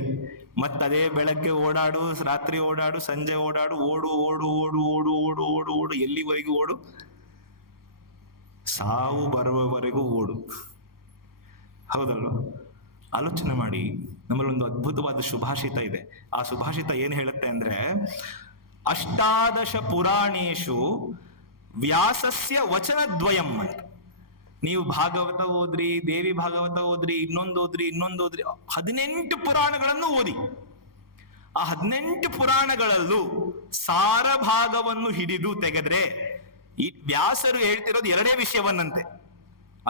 ಮತ್ತದೇ ಬೆಳಗ್ಗೆ ಓಡಾಡು, ರಾತ್ರಿ ಓಡಾಡು, ಸಂಜೆ ಓಡಾಡು, ಓಡು ಓಡು ಓಡು ಓಡು ಓಡು ಓಡು ಓಡು, ಎಲ್ಲಿವರೆಗೂ ಓಡು? ಸಾವು ಬರುವವರೆಗೂ ಓಡು, ಹೌದಲ್ವ? ಆಲೋಚನೆ ಮಾಡಿ. ನಮ್ಮಲ್ಲಿ ಒಂದು ಅದ್ಭುತವಾದ ಸುಭಾಷಿತ ಇದೆ. ಆ ಸುಭಾಷಿತ ಏನ್ ಹೇಳುತ್ತೆ ಅಂದ್ರೆ, ಅಷ್ಟಾದಶ ಪುರಾಣೇಶು ವ್ಯಾಸಸ್ಯ ವಚನದ್ವಯಂ ಅಂತ. ನೀವು ಭಾಗವತ ಓದ್ರಿ, ದೇವಿ ಭಾಗವತ ಓದ್ರಿ, ಇನ್ನೊಂದು ಓದ್ರಿ, 18 ಪುರಾಣಗಳನ್ನು ಓದಿ. ಆ 18 ಪುರಾಣಗಳಲ್ಲೂ ಸಾರ ಭಾಗವನ್ನು ಹಿಡಿದು ತೆಗೆದ್ರೆ ಈ ವ್ಯಾಸರು ಹೇಳ್ತಿರೋದು 2 ವಿಷಯವನ್ನಂತೆ.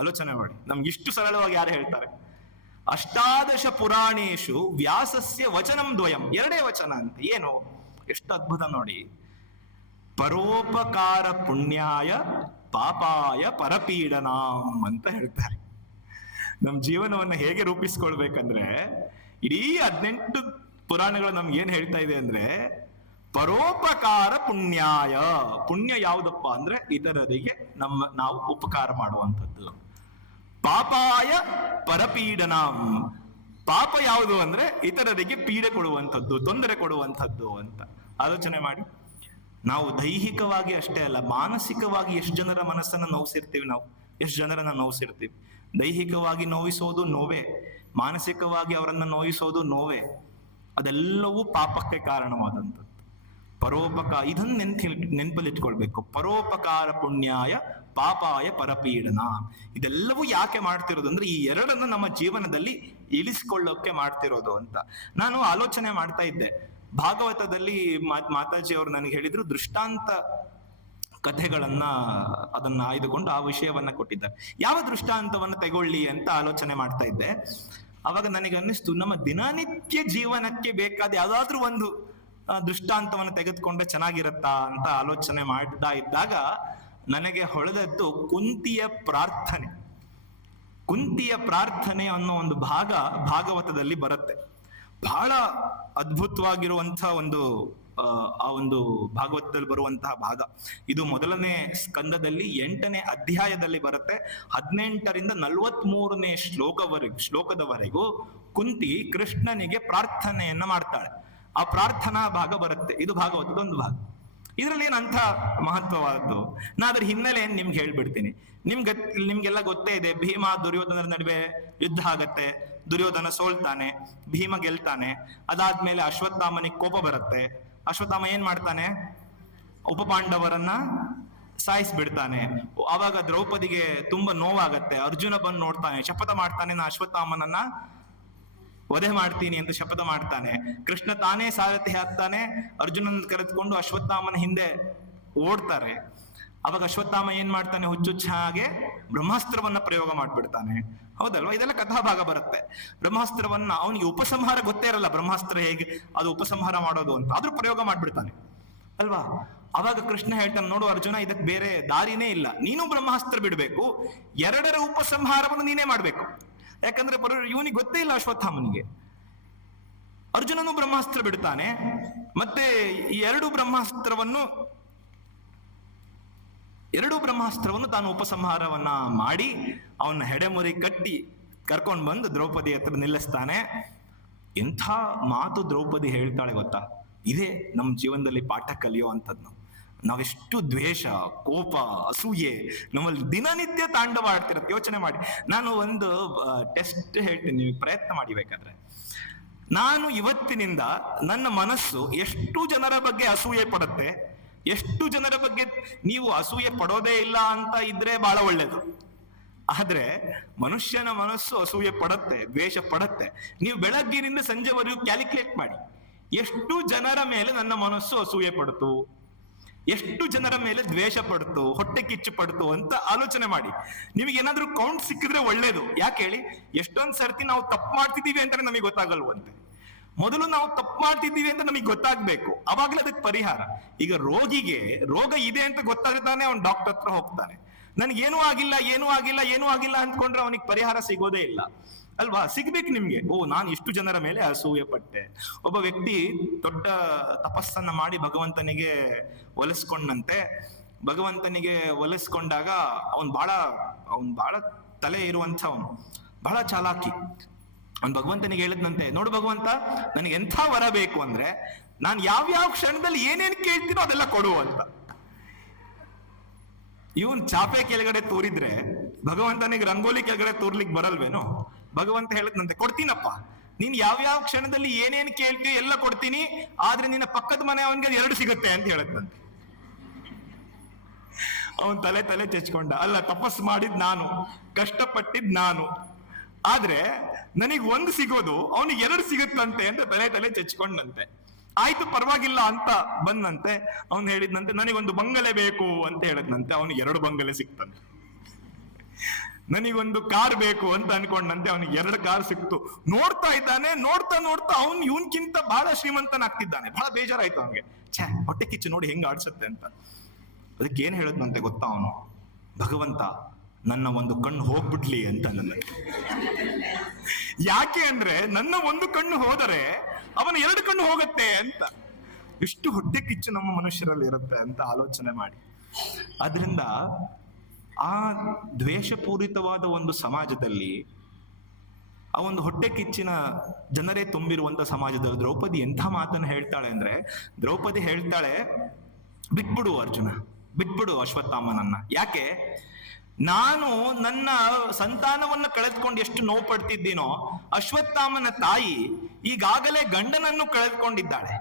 ಆಲೋಚನೆ ಮಾಡಿ, ನಮ್ಗೆ ಇಷ್ಟು ಸರಳವಾಗಿ ಯಾರು ಹೇಳ್ತಾರೆ? ಅಷ್ಟಾದಶ ಪುರಾಣೇಶು ವ್ಯಾಸಸ್ಯ ವಚನಂ ದ್ವಯಂ, 2 ವಚನ ಅಂತ. ಏನು, ಎಷ್ಟು ಅದ್ಭುತ ನೋಡಿ. ಪರೋಪಕಾರ ಪುಣ್ಯಾಯ ಪಾಪಾಯ ಪರಪೀಡನಾಂ ಅಂತ ಹೇಳ್ತಾರೆ. ನಮ್ ಜೀವನವನ್ನ ಹೇಗೆ ರೂಪಿಸ್ಕೊಳ್ಬೇಕಂದ್ರೆ, ಇಡೀ 18 ಪುರಾಣಗಳು ನಮ್ಗೆ ಏನ್ ಹೇಳ್ತಾ ಇದೆ ಅಂದ್ರೆ, ಪರೋಪಕಾರ ಪುಣ್ಯಾಯ. ಪುಣ್ಯ ಯಾವುದಪ್ಪ ಅಂದ್ರೆ ಇತರರಿಗೆ ನಾವು ಉಪಕಾರ ಮಾಡುವಂಥದ್ದು. ಪಾಪಾಯ ಪರಪೀಡನಾಂ, ಪಾಪ ಯಾವುದು ಅಂದ್ರೆ ಇತರರಿಗೆ ಪೀಡೆ ಕೊಡುವಂಥದ್ದು, ತೊಂದರೆ ಕೊಡುವಂಥದ್ದು ಅಂತ. ಆಲೋಚನೆ ಮಾಡಿ, ನಾವು ದೈಹಿಕವಾಗಿ ಅಷ್ಟೇ ಅಲ್ಲ, ಮಾನಸಿಕವಾಗಿ ಎಷ್ಟು ಜನರ ಮನಸ್ಸನ್ನ ನೋವಿಸಿರ್ತೀವಿ ನಾವು, ಎಷ್ಟು ಜನರನ್ನ ನೋವಿಸಿರ್ತೀವಿ. ದೈಹಿಕವಾಗಿ ನೋವಿಸೋದು ನೋವೇ, ಮಾನಸಿಕವಾಗಿ ಅವರನ್ನ ನೋಯಿಸೋದು ನೋವೇ. ಅದೆಲ್ಲವೂ ಪಾಪಕ್ಕೆ ಕಾರಣವಾದಂಥದ್ದು. ಇದನ್ನು ನೆನಪಲ್ಲಿಟ್ಕೊಳ್ಬೇಕು. ಪರೋಪಕಾರ ಪುಣ್ಯಾಯ ಪಾಪಾಯ ಪರಪೀಡನ. ಇದೆಲ್ಲವೂ ಯಾಕೆ ಮಾಡ್ತಿರೋದು ಅಂದ್ರೆ, ಈ 2 ನಮ್ಮ ಜೀವನದಲ್ಲಿ ಇಳಿಸ್ಕೊಳ್ಳೋಕೆ ಮಾಡ್ತಿರೋದು ಅಂತ. ನಾನು ಆಲೋಚನೆ ಮಾಡ್ತಾ ಇದ್ದೆ, ಭಾಗವತದಲ್ಲಿ ಮಾತಾಜಿ ಅವರು ನನಗೆ ಹೇಳಿದ್ರು, ದೃಷ್ಟಾಂತ ಕಥೆಗಳನ್ನ ಅದನ್ನ ಆಯ್ದುಕೊಂಡು ಆ ವಿಷಯವನ್ನ ಕೊಟ್ಟಿದ್ದಾರೆ. ಯಾವ ದೃಷ್ಟಾಂತವನ್ನ ತಗೊಳ್ಳಿ ಅಂತ ಆಲೋಚನೆ ಮಾಡ್ತಾ ಇದ್ದೆ. ಅವಾಗ ನನಗೆ ಅನ್ನಿಸ್ತು, ನಮ್ಮ ದಿನನಿತ್ಯ ಜೀವನಕ್ಕೆ ಬೇಕಾದ ಯಾವ್ದಾದ್ರೂ ಒಂದು ದೃಷ್ಟಾಂತವನ್ನು ತೆಗೆದುಕೊಂಡ್ರೆ ಚೆನ್ನಾಗಿರತ್ತಾ ಅಂತ ಆಲೋಚನೆ ಮಾಡ್ತಾ ಇದ್ದಾಗ ನನಗೆ ಹೊಳೆದದ್ದು ಕುಂತಿಯ ಪ್ರಾರ್ಥನೆ. ಕುಂತಿಯ ಪ್ರಾರ್ಥನೆ ಅನ್ನೋ ಒಂದು ಭಾಗ ಭಾಗವತದಲ್ಲಿ ಬರುತ್ತೆ. ಬಹಳ ಅದ್ಭುತವಾಗಿರುವಂತಹ ಆ ಒಂದು ಭಾಗವತದಲ್ಲಿ ಬರುವಂತಹ ಭಾಗ ಇದು. ಮೊದಲನೇ ಸ್ಕಂದದಲ್ಲಿ 8ನೇ ಅಧ್ಯಾಯದಲ್ಲಿ ಬರುತ್ತೆ. 18ರಿಂದ 43ನೇ ಶ್ಲೋಕದವರೆಗೂ ಕುಂತಿ ಕೃಷ್ಣನಿಗೆ ಪ್ರಾರ್ಥನೆಯನ್ನ ಮಾಡ್ತಾಳೆ. ಆ ಪ್ರಾರ್ಥನಾ ಭಾಗ ಬರುತ್ತೆ. ಇದು ಭಾಗವತದ ಒಂದು ಭಾಗ. ಇದ್ರಲ್ಲಿ ಏನಂತ ಮಹತ್ವವಾದದ್ದು, ನಾ ಅದ್ರ ಹಿನ್ನೆಲೆ ನಿಮ್ಗೆ ಹೇಳ್ಬಿಡ್ತೀನಿ. ನಿಮ್ಗೆಲ್ಲ ಗೊತ್ತೇ ಇದೆ, ಭೀಮ ದುರ್ಯೋಧನರ ನಡುವೆ ಯುದ್ಧ ಆಗತ್ತೆ. ದುರ್ಯೋಧನ ಸೋಲ್ತಾನೆ, ಭೀಮ ಗೆಲ್ತಾನೆ. ಅದಾದ್ಮೇಲೆ ಅಶ್ವತ್ಥಾಮನಿಗೆ ಕೋಪ ಬರುತ್ತೆ. ಅಶ್ವತ್ಥಾಮ ಏನ್ ಮಾಡ್ತಾನೆ, ಉಪಪಾಂಡವರನ್ನ ಸಾಯಿಸ್ಬಿಡ್ತಾನೆ. ಆವಾಗ ದ್ರೌಪದಿಗೆ ತುಂಬಾ ನೋವಾಗತ್ತೆ. ಅರ್ಜುನ ಬಂದು ನೋಡ್ತಾನೆ, ಶಪಥ ಮಾಡ್ತಾನೆ, ನಾ ಅಶ್ವತ್ಥಾಮನನ್ನ ವಧೆ ಮಾಡ್ತೀನಿ ಅಂತ ಶಪಥ ಮಾಡ್ತಾನೆ. ಕೃಷ್ಣ ತಾನೇ ಸಾರಥಿ ಹಾಕ್ತಾನೆ, ಅರ್ಜುನನ್ ಕರೆದುಕೊಂಡು ಅಶ್ವತ್ಥಾಮನ ಹಿಂದೆ ಓಡ್ತಾರೆ. ಅವಾಗ ಅಶ್ವತ್ಥಾಮ ಏನ್ ಮಾಡ್ತಾನೆ, ಹುಚ್ಚುಚ್ಚ ಹಾಗೆ ಬ್ರಹ್ಮಾಸ್ತ್ರವನ್ನ ಪ್ರಯೋಗ ಮಾಡ್ಬಿಡ್ತಾನೆ. ಹೌದಲ್ವಾ? ಇದೆಲ್ಲ ಕಥಾಭಾಗ ಬರುತ್ತೆ. ಬ್ರಹ್ಮಾಸ್ತ್ರವನ್ನ, ಅವನಿಗೆ ಉಪಸಂಹಾರ ಗೊತ್ತೇ ಇರಲ್ಲ, ಬ್ರಹ್ಮಾಸ್ತ್ರ ಹೇಗೆ ಅದು ಉಪಸಂಹಾರ ಮಾಡೋದು ಅಂತ, ಆದ್ರೂ ಪ್ರಯೋಗ ಮಾಡ್ಬಿಡ್ತಾನೆ ಅಲ್ವಾ? ಅವಾಗ ಕೃಷ್ಣ ಹೇಳ್ತಾನೆ, ನೋಡು ಅರ್ಜುನ, ಇದಕ್ಕೆ ಬೇರೆ ದಾರಿನೇ ಇಲ್ಲ, ನೀನು ಬ್ರಹ್ಮಾಸ್ತ್ರ ಬಿಡ್ಬೇಕು, 2ರ ಉಪಸಂಹಾರವನ್ನು ನೀನೇ ಮಾಡ್ಬೇಕು. ಯಾಕಂದ್ರೆ ಇವನಿಗೆ ಗೊತ್ತೇ ಇಲ್ಲ ಅಶ್ವತ್ಥಾಮನಿಗೆ. ಅರ್ಜುನನು ಬ್ರಹ್ಮಾಸ್ತ್ರ ಬಿಡ್ತಾನೆ, ಮತ್ತೆ ಈ 2 ಬ್ರಹ್ಮಾಸ್ತ್ರವನ್ನು ತಾನು ಉಪಸಂಹಾರವನ್ನ ಮಾಡಿ ಅವನ್ನ ಹೆಡೆಮುರಿ ಕಟ್ಟಿ ಕರ್ಕೊಂಡು ಬಂದು ದ್ರೌಪದಿ ಹತ್ರ ನಿಲ್ಲಿಸ್ತಾನೆ. ಎಂಥ ಮಾತು ದ್ರೌಪದಿ ಹೇಳ್ತಾಳೆ ಗೊತ್ತಾ? ಇದೇ ನಮ್ಮ ಜೀವನದಲ್ಲಿ ಪಾಠ ಕಲಿಯೋ ಅಂಥದ್ದು. ನಾವೆಷ್ಟು ದ್ವೇಷ, ಕೋಪ, ಅಸೂಯೆ ನಮ್ಮಲ್ಲಿ ದಿನನಿತ್ಯ ತಾಂಡವ ಆಡ್ತಿರತ್ತೆ. ಯೋಚನೆ ಮಾಡಿ. ನಾನು ಒಂದು ಟೆಸ್ಟ್ ಹೇಳ್ತೀನಿ, ನೀವು ಪ್ರಯತ್ನ ಮಾಡಿ ಬೇಕಾದ್ರೆ. ನಾನು ಇವತ್ತಿನಿಂದ ನನ್ನ ಮನಸ್ಸು ಎಷ್ಟು ಜನರ ಬಗ್ಗೆ ಅಸೂಯೆ ಪಡುತ್ತೆ, ಎಷ್ಟು ಜನರ ಬಗ್ಗೆ ನೀವು ಅಸೂಯೆ ಪಡೋದೇ ಇಲ್ಲ ಅಂತ ಇದ್ರೆ ಬಹಳ ಒಳ್ಳೇದು. ಆದ್ರೆ ಮನುಷ್ಯನ ಮನಸ್ಸು ಅಸೂಯೆ ಪಡತ್ತೆ, ದ್ವೇಷ ಪಡತ್ತೆ. ನೀವು ಬೆಳಗ್ಗಿನಿಂದ ಸಂಜೆವರೆಗೂ ಕ್ಯಾಲ್ಕುಲೇಟ್ ಮಾಡಿ, ಎಷ್ಟು ಜನರ ಮೇಲೆ ನನ್ನ ಮನಸ್ಸು ಅಸೂಯೆ ಪಡ್ತು, ಎಷ್ಟು ಜನರ ಮೇಲೆ ದ್ವೇಷ ಪಡ್ತು, ಹೊಟ್ಟೆ ಕಿಚ್ಚು ಪಡ್ತು ಅಂತ ಆಲೋಚನೆ ಮಾಡಿ. ನಿಮಗೆ ಏನಾದ್ರೂ ಕೌಂಟ್ ಸಿಕ್ಕಿದ್ರೆ ಒಳ್ಳೇದು. ಯಾಕೆ ಹೇಳಿ, ಎಷ್ಟೊಂದ್ ಸರ್ತಿ ನಾವು ತಪ್ಪು ಮಾಡ್ತಿದ್ದೀವಿ ಅಂತ ನಮಗೆ ಗೊತ್ತಾಗಲ್ವಂತೆ. ಮೊದಲು ನಾವು ತಪ್ಪು ಮಾಡ್ತಿದ್ದೀವಿ ಅಂತ ನಮಗೆ ಗೊತ್ತಾಗ್ಬೇಕು, ಅವಾಗಲೇ ಅದಕ್ಕೆ ಪರಿಹಾರ. ಈಗ ರೋಗಿಗೆ ರೋಗ ಇದೆ ಅಂತ ಗೊತ್ತಾಗ್ತಾನೆ ಅವನ್ ಡಾಕ್ಟರ್ ಹತ್ರ ಹೋಗ್ತಾನೆ. ನನ್ಗೇನೂ ಆಗಿಲ್ಲ ಅಂದ್ಕೊಂಡ್ರೆ ಅವನಿಗೆ ಪರಿಹಾರ ಸಿಗೋದೇ ಇಲ್ಲ ಅಲ್ವಾ? ಸಿಗ್ಬೇಕು ನಿಮ್ಗೆ. ನಾನು ಇಷ್ಟು ಜನರ ಮೇಲೆ ಅಸೂಯೆ ಪಟ್ಟೆ. ಒಬ್ಬ ವ್ಯಕ್ತಿ ದೊಡ್ಡ ತಪಸ್ಸನ್ನ ಮಾಡಿ ಭಗವಂತನಿಗೆ ಒಲಿಸ್ಕೊಂಡಂತೆ. ಭಗವಂತನಿಗೆ ಒಲಿಸ್ಕೊಂಡಾಗ ಅವನ್ ಬಹಳ ತಲೆ ಇರುವಂಥವನು, ಬಹಳ ಚಾಲಾಕಿ. ಅವ್ನು ಭಗವಂತನಿಗೆ ಹೇಳಿದ್ನಂತೆ, ನೋಡು ಭಗವಂತ, ನನಗೆ ಎಂಥ ವರ ಬೇಕು ಅಂದ್ರೆ ನಾನು ಯಾವ್ಯಾವ ಕ್ಷಣದಲ್ಲಿ ಏನೇನು ಕೇಳ್ತೀನೋ ಅದೆಲ್ಲ ಕೊಡು ಅಂತ. ಇವನ್ ಚಾಪೆ ಕೆಳಗಡೆ ತೂರಿದ್ರೆ ಭಗವಂತನಿಗೆ ರಂಗೋಲಿ ಕೆಳಗಡೆ ತೂರ್ಲಿಕ್ಕೆ ಬರಲ್ವೇನೋ? ಭಗವಂತ ಹೇಳಿದ್ನಂತೆ, ಕೊಡ್ತೀನಪ್ಪ, ನೀನ್ ಯಾವ್ಯಾವ ಕ್ಷಣದಲ್ಲಿ ಏನೇನ್ ಕೇಳ್ತೀವಿ ಎಲ್ಲ ಕೊಡ್ತೀನಿ, ಆದ್ರೆ ನಿನ್ನ ಪಕ್ಕದ ಮನೆ ಅವನಿಗೆ 2 ಸಿಗುತ್ತೆ ಅಂತ ಹೇಳದ್ನಂತೆ. ಅವನ್ ತಲೆ ಚೆಚ್ಕೊಂಡ. ಅಲ್ಲ, ತಪಸ್ ಮಾಡಿದ್ ನಾನು, ಕಷ್ಟಪಟ್ಟಿದ್ ನಾನು, ಆದ್ರೆ ನನಗ್ ಒಂದು ಸಿಗೋದು ಅವನಿಗೆ ಎರಡು ಸಿಗುತ್ತಂತೆ ಅಂತ ತಲೆ ಚೆಚ್ಕೊಂಡಂತೆ. ಆಯ್ತು ಪರವಾಗಿಲ್ಲ ಅಂತ ಬಂದಂತೆ. ಅವನು ಹೇಳಿದ್ನಂತೆ ನನಗೊಂದು ಬಂಗಲೆ ಬೇಕು ಅಂತ ಹೇಳಿದ್ನಂತೆ. ಅವನಿಗೆ 2 ಬಂಗಲೆ ಸಿಕ್ತಂತೆ. ನನಗೊಂದು ಕಾರ್ ಬೇಕು ಅಂತ ಅನ್ಕೊಂಡಂತೆ, ಅವನಿಗೆ 2 ಕಾರ್ ಸಿಕ್ತು. ನೋಡ್ತಾ ಇದ್ದಾನೆ, ನೋಡ್ತಾ ಅವನು ಇವನ್ಕಿಂತ ಬಹಳ ಶ್ರೀಮಂತನಾಗ್ತಿದ್ದಾನೆ. ಬಹಳ ಬೇಜಾರಾಯ್ತು ಅವನಿಗೆ. ಹೊಟ್ಟೆ ಕಿಚ್ಚು ನೋಡಿ ಹೆಂಗ್ ಆಡ್ಸತ್ತೆ ಅಂತ. ಅದಕ್ಕೆ ಏನ್ ಹೇಳದ್ನಂತೆ ಗೊತ್ತಾ ಅವನು? ಭಗವಂತ, ನನ್ನ ಒಂದು ಕಣ್ಣು ಹೋಗ್ಬಿಡ್ಲಿ ಅಂತ. ನನ್ನ ಯಾಕೆ ಅಂದ್ರೆ ನನ್ನ ಒಂದು ಕಣ್ಣು ಹೋದರೆ ಅವನ 2 ಕಣ್ಣು ಹೋಗತ್ತೆ ಅಂತ. ಎಷ್ಟು ಹೊಟ್ಟೆ ಕಿಚ್ಚು ನಮ್ಮ ಮನುಷ್ಯರಲ್ಲಿ ಇರುತ್ತೆ ಅಂತ ಆಲೋಚನೆ ಮಾಡಿ. ಆದ್ರಿಂದ ಆ ದ್ವೇಷಪೂರಿತವಾದ ಒಂದು ಸಮಾಜದಲ್ಲಿ, ಆ ಒಂದು ಹೊಟ್ಟೆ ಕಿಚ್ಚಿನ ಜನರೇ ತುಂಬಿರುವಂತ ಸಮಾಜದಲ್ಲಿ ದ್ರೌಪದಿ ಎಂಥ ಮಾತನ್ನು ಹೇಳ್ತಾಳೆ ಅಂದ್ರೆ, ದ್ರೌಪದಿ ಹೇಳ್ತಾಳೆ, ಬಿಟ್ಬಿಡು ಅರ್ಜುನ, ಬಿಟ್ಬಿಡು ಅಶ್ವತ್ಥಾಮನನ್ನ. ಯಾಕೆ? ನಾನು ನನ್ನ ಸಂತಾನವನ್ನ ಕಳೆದುಕೊಂಡು ಎಷ್ಟು ನೋವು ಪಡ್ತಿದ್ದೀನೋ, ಅಶ್ವತ್ಥಾಮನ ತಾಯಿ ಈಗಾಗಲೇ ಗಂಡನನ್ನು ಕಳೆದುಕೊಂಡಿದ್ದಾಳೆ.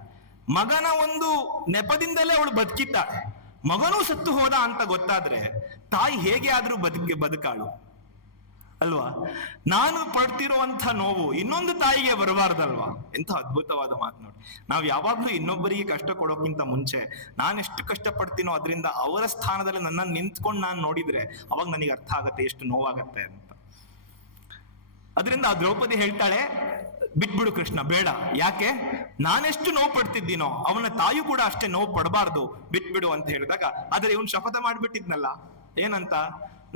ಮಗನ ಒಂದು ನೆಪದಿಂದಲೇ ಅವಳು ಬದುಕಿದ್ದಾಳೆ. ಮಗನೂ ಸತ್ತು ಹೋದ ಅಂತ ಗೊತ್ತಾದ್ರೆ ತಾಯಿ ಹೇಗೆ ಆದ್ರೂ ಬದುಕಾಳು ಅಲ್ವಾ? ನಾನು ಪಡ್ತಿರುವಂತ ನೋವು ಇನ್ನೊಂದು ತಾಯಿಗೆ ಬರಬಾರ್ದಲ್ವಾ? ಎಂಥ ಅದ್ಭುತವಾದ ಮಾತು ನೋಡಿ. ನಾವು ಯಾವಾಗ್ಲೂ ಇನ್ನೊಬ್ಬರಿಗೆ ಕಷ್ಟ ಕೊಡೋಕ್ಕಿಂತ ಮುಂಚೆ ನಾನೆಷ್ಟು ಕಷ್ಟ ಪಡ್ತೀನೋ ಅದರಿಂದ ಅವರ ಸ್ಥಾನದಲ್ಲಿ ನನ್ನನ್ನು ನಿಂತ್ಕೊಂಡು ನಾನು ನೋಡಿದ್ರೆ ಅವಾಗ ನನಗೆ ಅರ್ಥ ಆಗತ್ತೆ ಎಷ್ಟು ನೋವಾಗತ್ತೆ ಅಂತ. ಅದರಿಂದ ಆ ದ್ರೌಪದಿ ಹೇಳ್ತಾಳೆ, ಬಿಟ್ಬಿಡು ಕೃಷ್ಣ, ಬೇಡ. ಯಾಕೆ? ನಾನೆಷ್ಟು ನೋವು ಪಡ್ತಿದ್ದೀನೋ ಅವನ ತಾಯಿ ಕೂಡ ಅಷ್ಟೇ ನೋವು ಪಡಬಾರ್ದು, ಬಿಟ್ಬಿಡು ಅಂತ ಹೇಳಿದಾಗ, ಆದ್ರೆ ಇವನು ಶಪಥ ಮಾಡ್ಬಿಟ್ಟಿದ್ನಲ್ಲ, ಏನಂತ?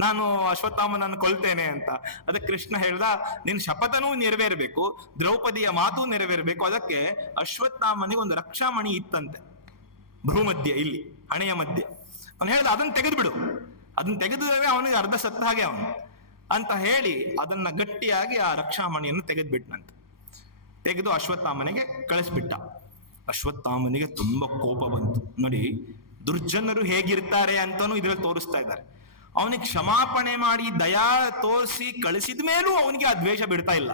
ನಾನು ಅಶ್ವತ್ಥಾಮನನ್ನು ಕೊಲ್ತೇನೆ ಅಂತ. ಅದಕ್ಕೆ ಕೃಷ್ಣ ಹೇಳ್ದ, ನಿನ್ ಶಪಥನೂ ನೆರವೇರ್ಬೇಕು, ದ್ರೌಪದಿಯ ಮಾತು ನೆರವೇರ್ಬೇಕು. ಅದಕ್ಕೆ ಅಶ್ವತ್ಥಾಮನಿಗೆ ಒಂದು ರಕ್ಷಾಮಣಿ ಇತ್ತಂತೆ ಭ್ರೂಮಧ್ಯೆ, ಇಲ್ಲಿ ಹಣೆಯ ಮಧ್ಯೆ. ಅವನು ಹೇಳ್ದ, ಅದನ್ನ ತೆಗೆದ್ಬಿಡು, ಅದನ್ನ ತೆಗೆದ್ರೆ ಅವನಿಗೆ ಅರ್ಧ ಸತ್ತ ಹಾಗೆ ಅವನು ಅಂತ ಹೇಳಿ ಅದನ್ನ ಗಟ್ಟಿಯಾಗಿ ಆ ರಕ್ಷಾಮಣಿಯನ್ನು ತೆಗೆದ್ಬಿಟ್ನಂತೆ. ತೆಗೆದು ಅಶ್ವತ್ಥಾಮನಿಗೆ ಕಳಿಸ್ಬಿಟ್ಟ. ಅಶ್ವತ್ಥಾಮನಿಗೆ ತುಂಬಾ ಕೋಪ ಬಂತು. ನೋಡಿ, ದುರ್ಜನರು ಹೇಗಿರ್ತಾರೆ ಅಂತಾನು ಇದ್ರಲ್ಲಿ ತೋರಿಸ್ತಾ ಇದ್ದಾರೆ. ಅವನಿಗೆ ಕ್ಷಮಾಪಣೆ ಮಾಡಿ ದಯಾ ತೋರಿಸಿ ಕಳಿಸಿದ ಮೇಲೂ ಅವನಿಗೆ ಆ ದ್ವೇಷ ಬಿಡ್ತಾ ಇಲ್ಲ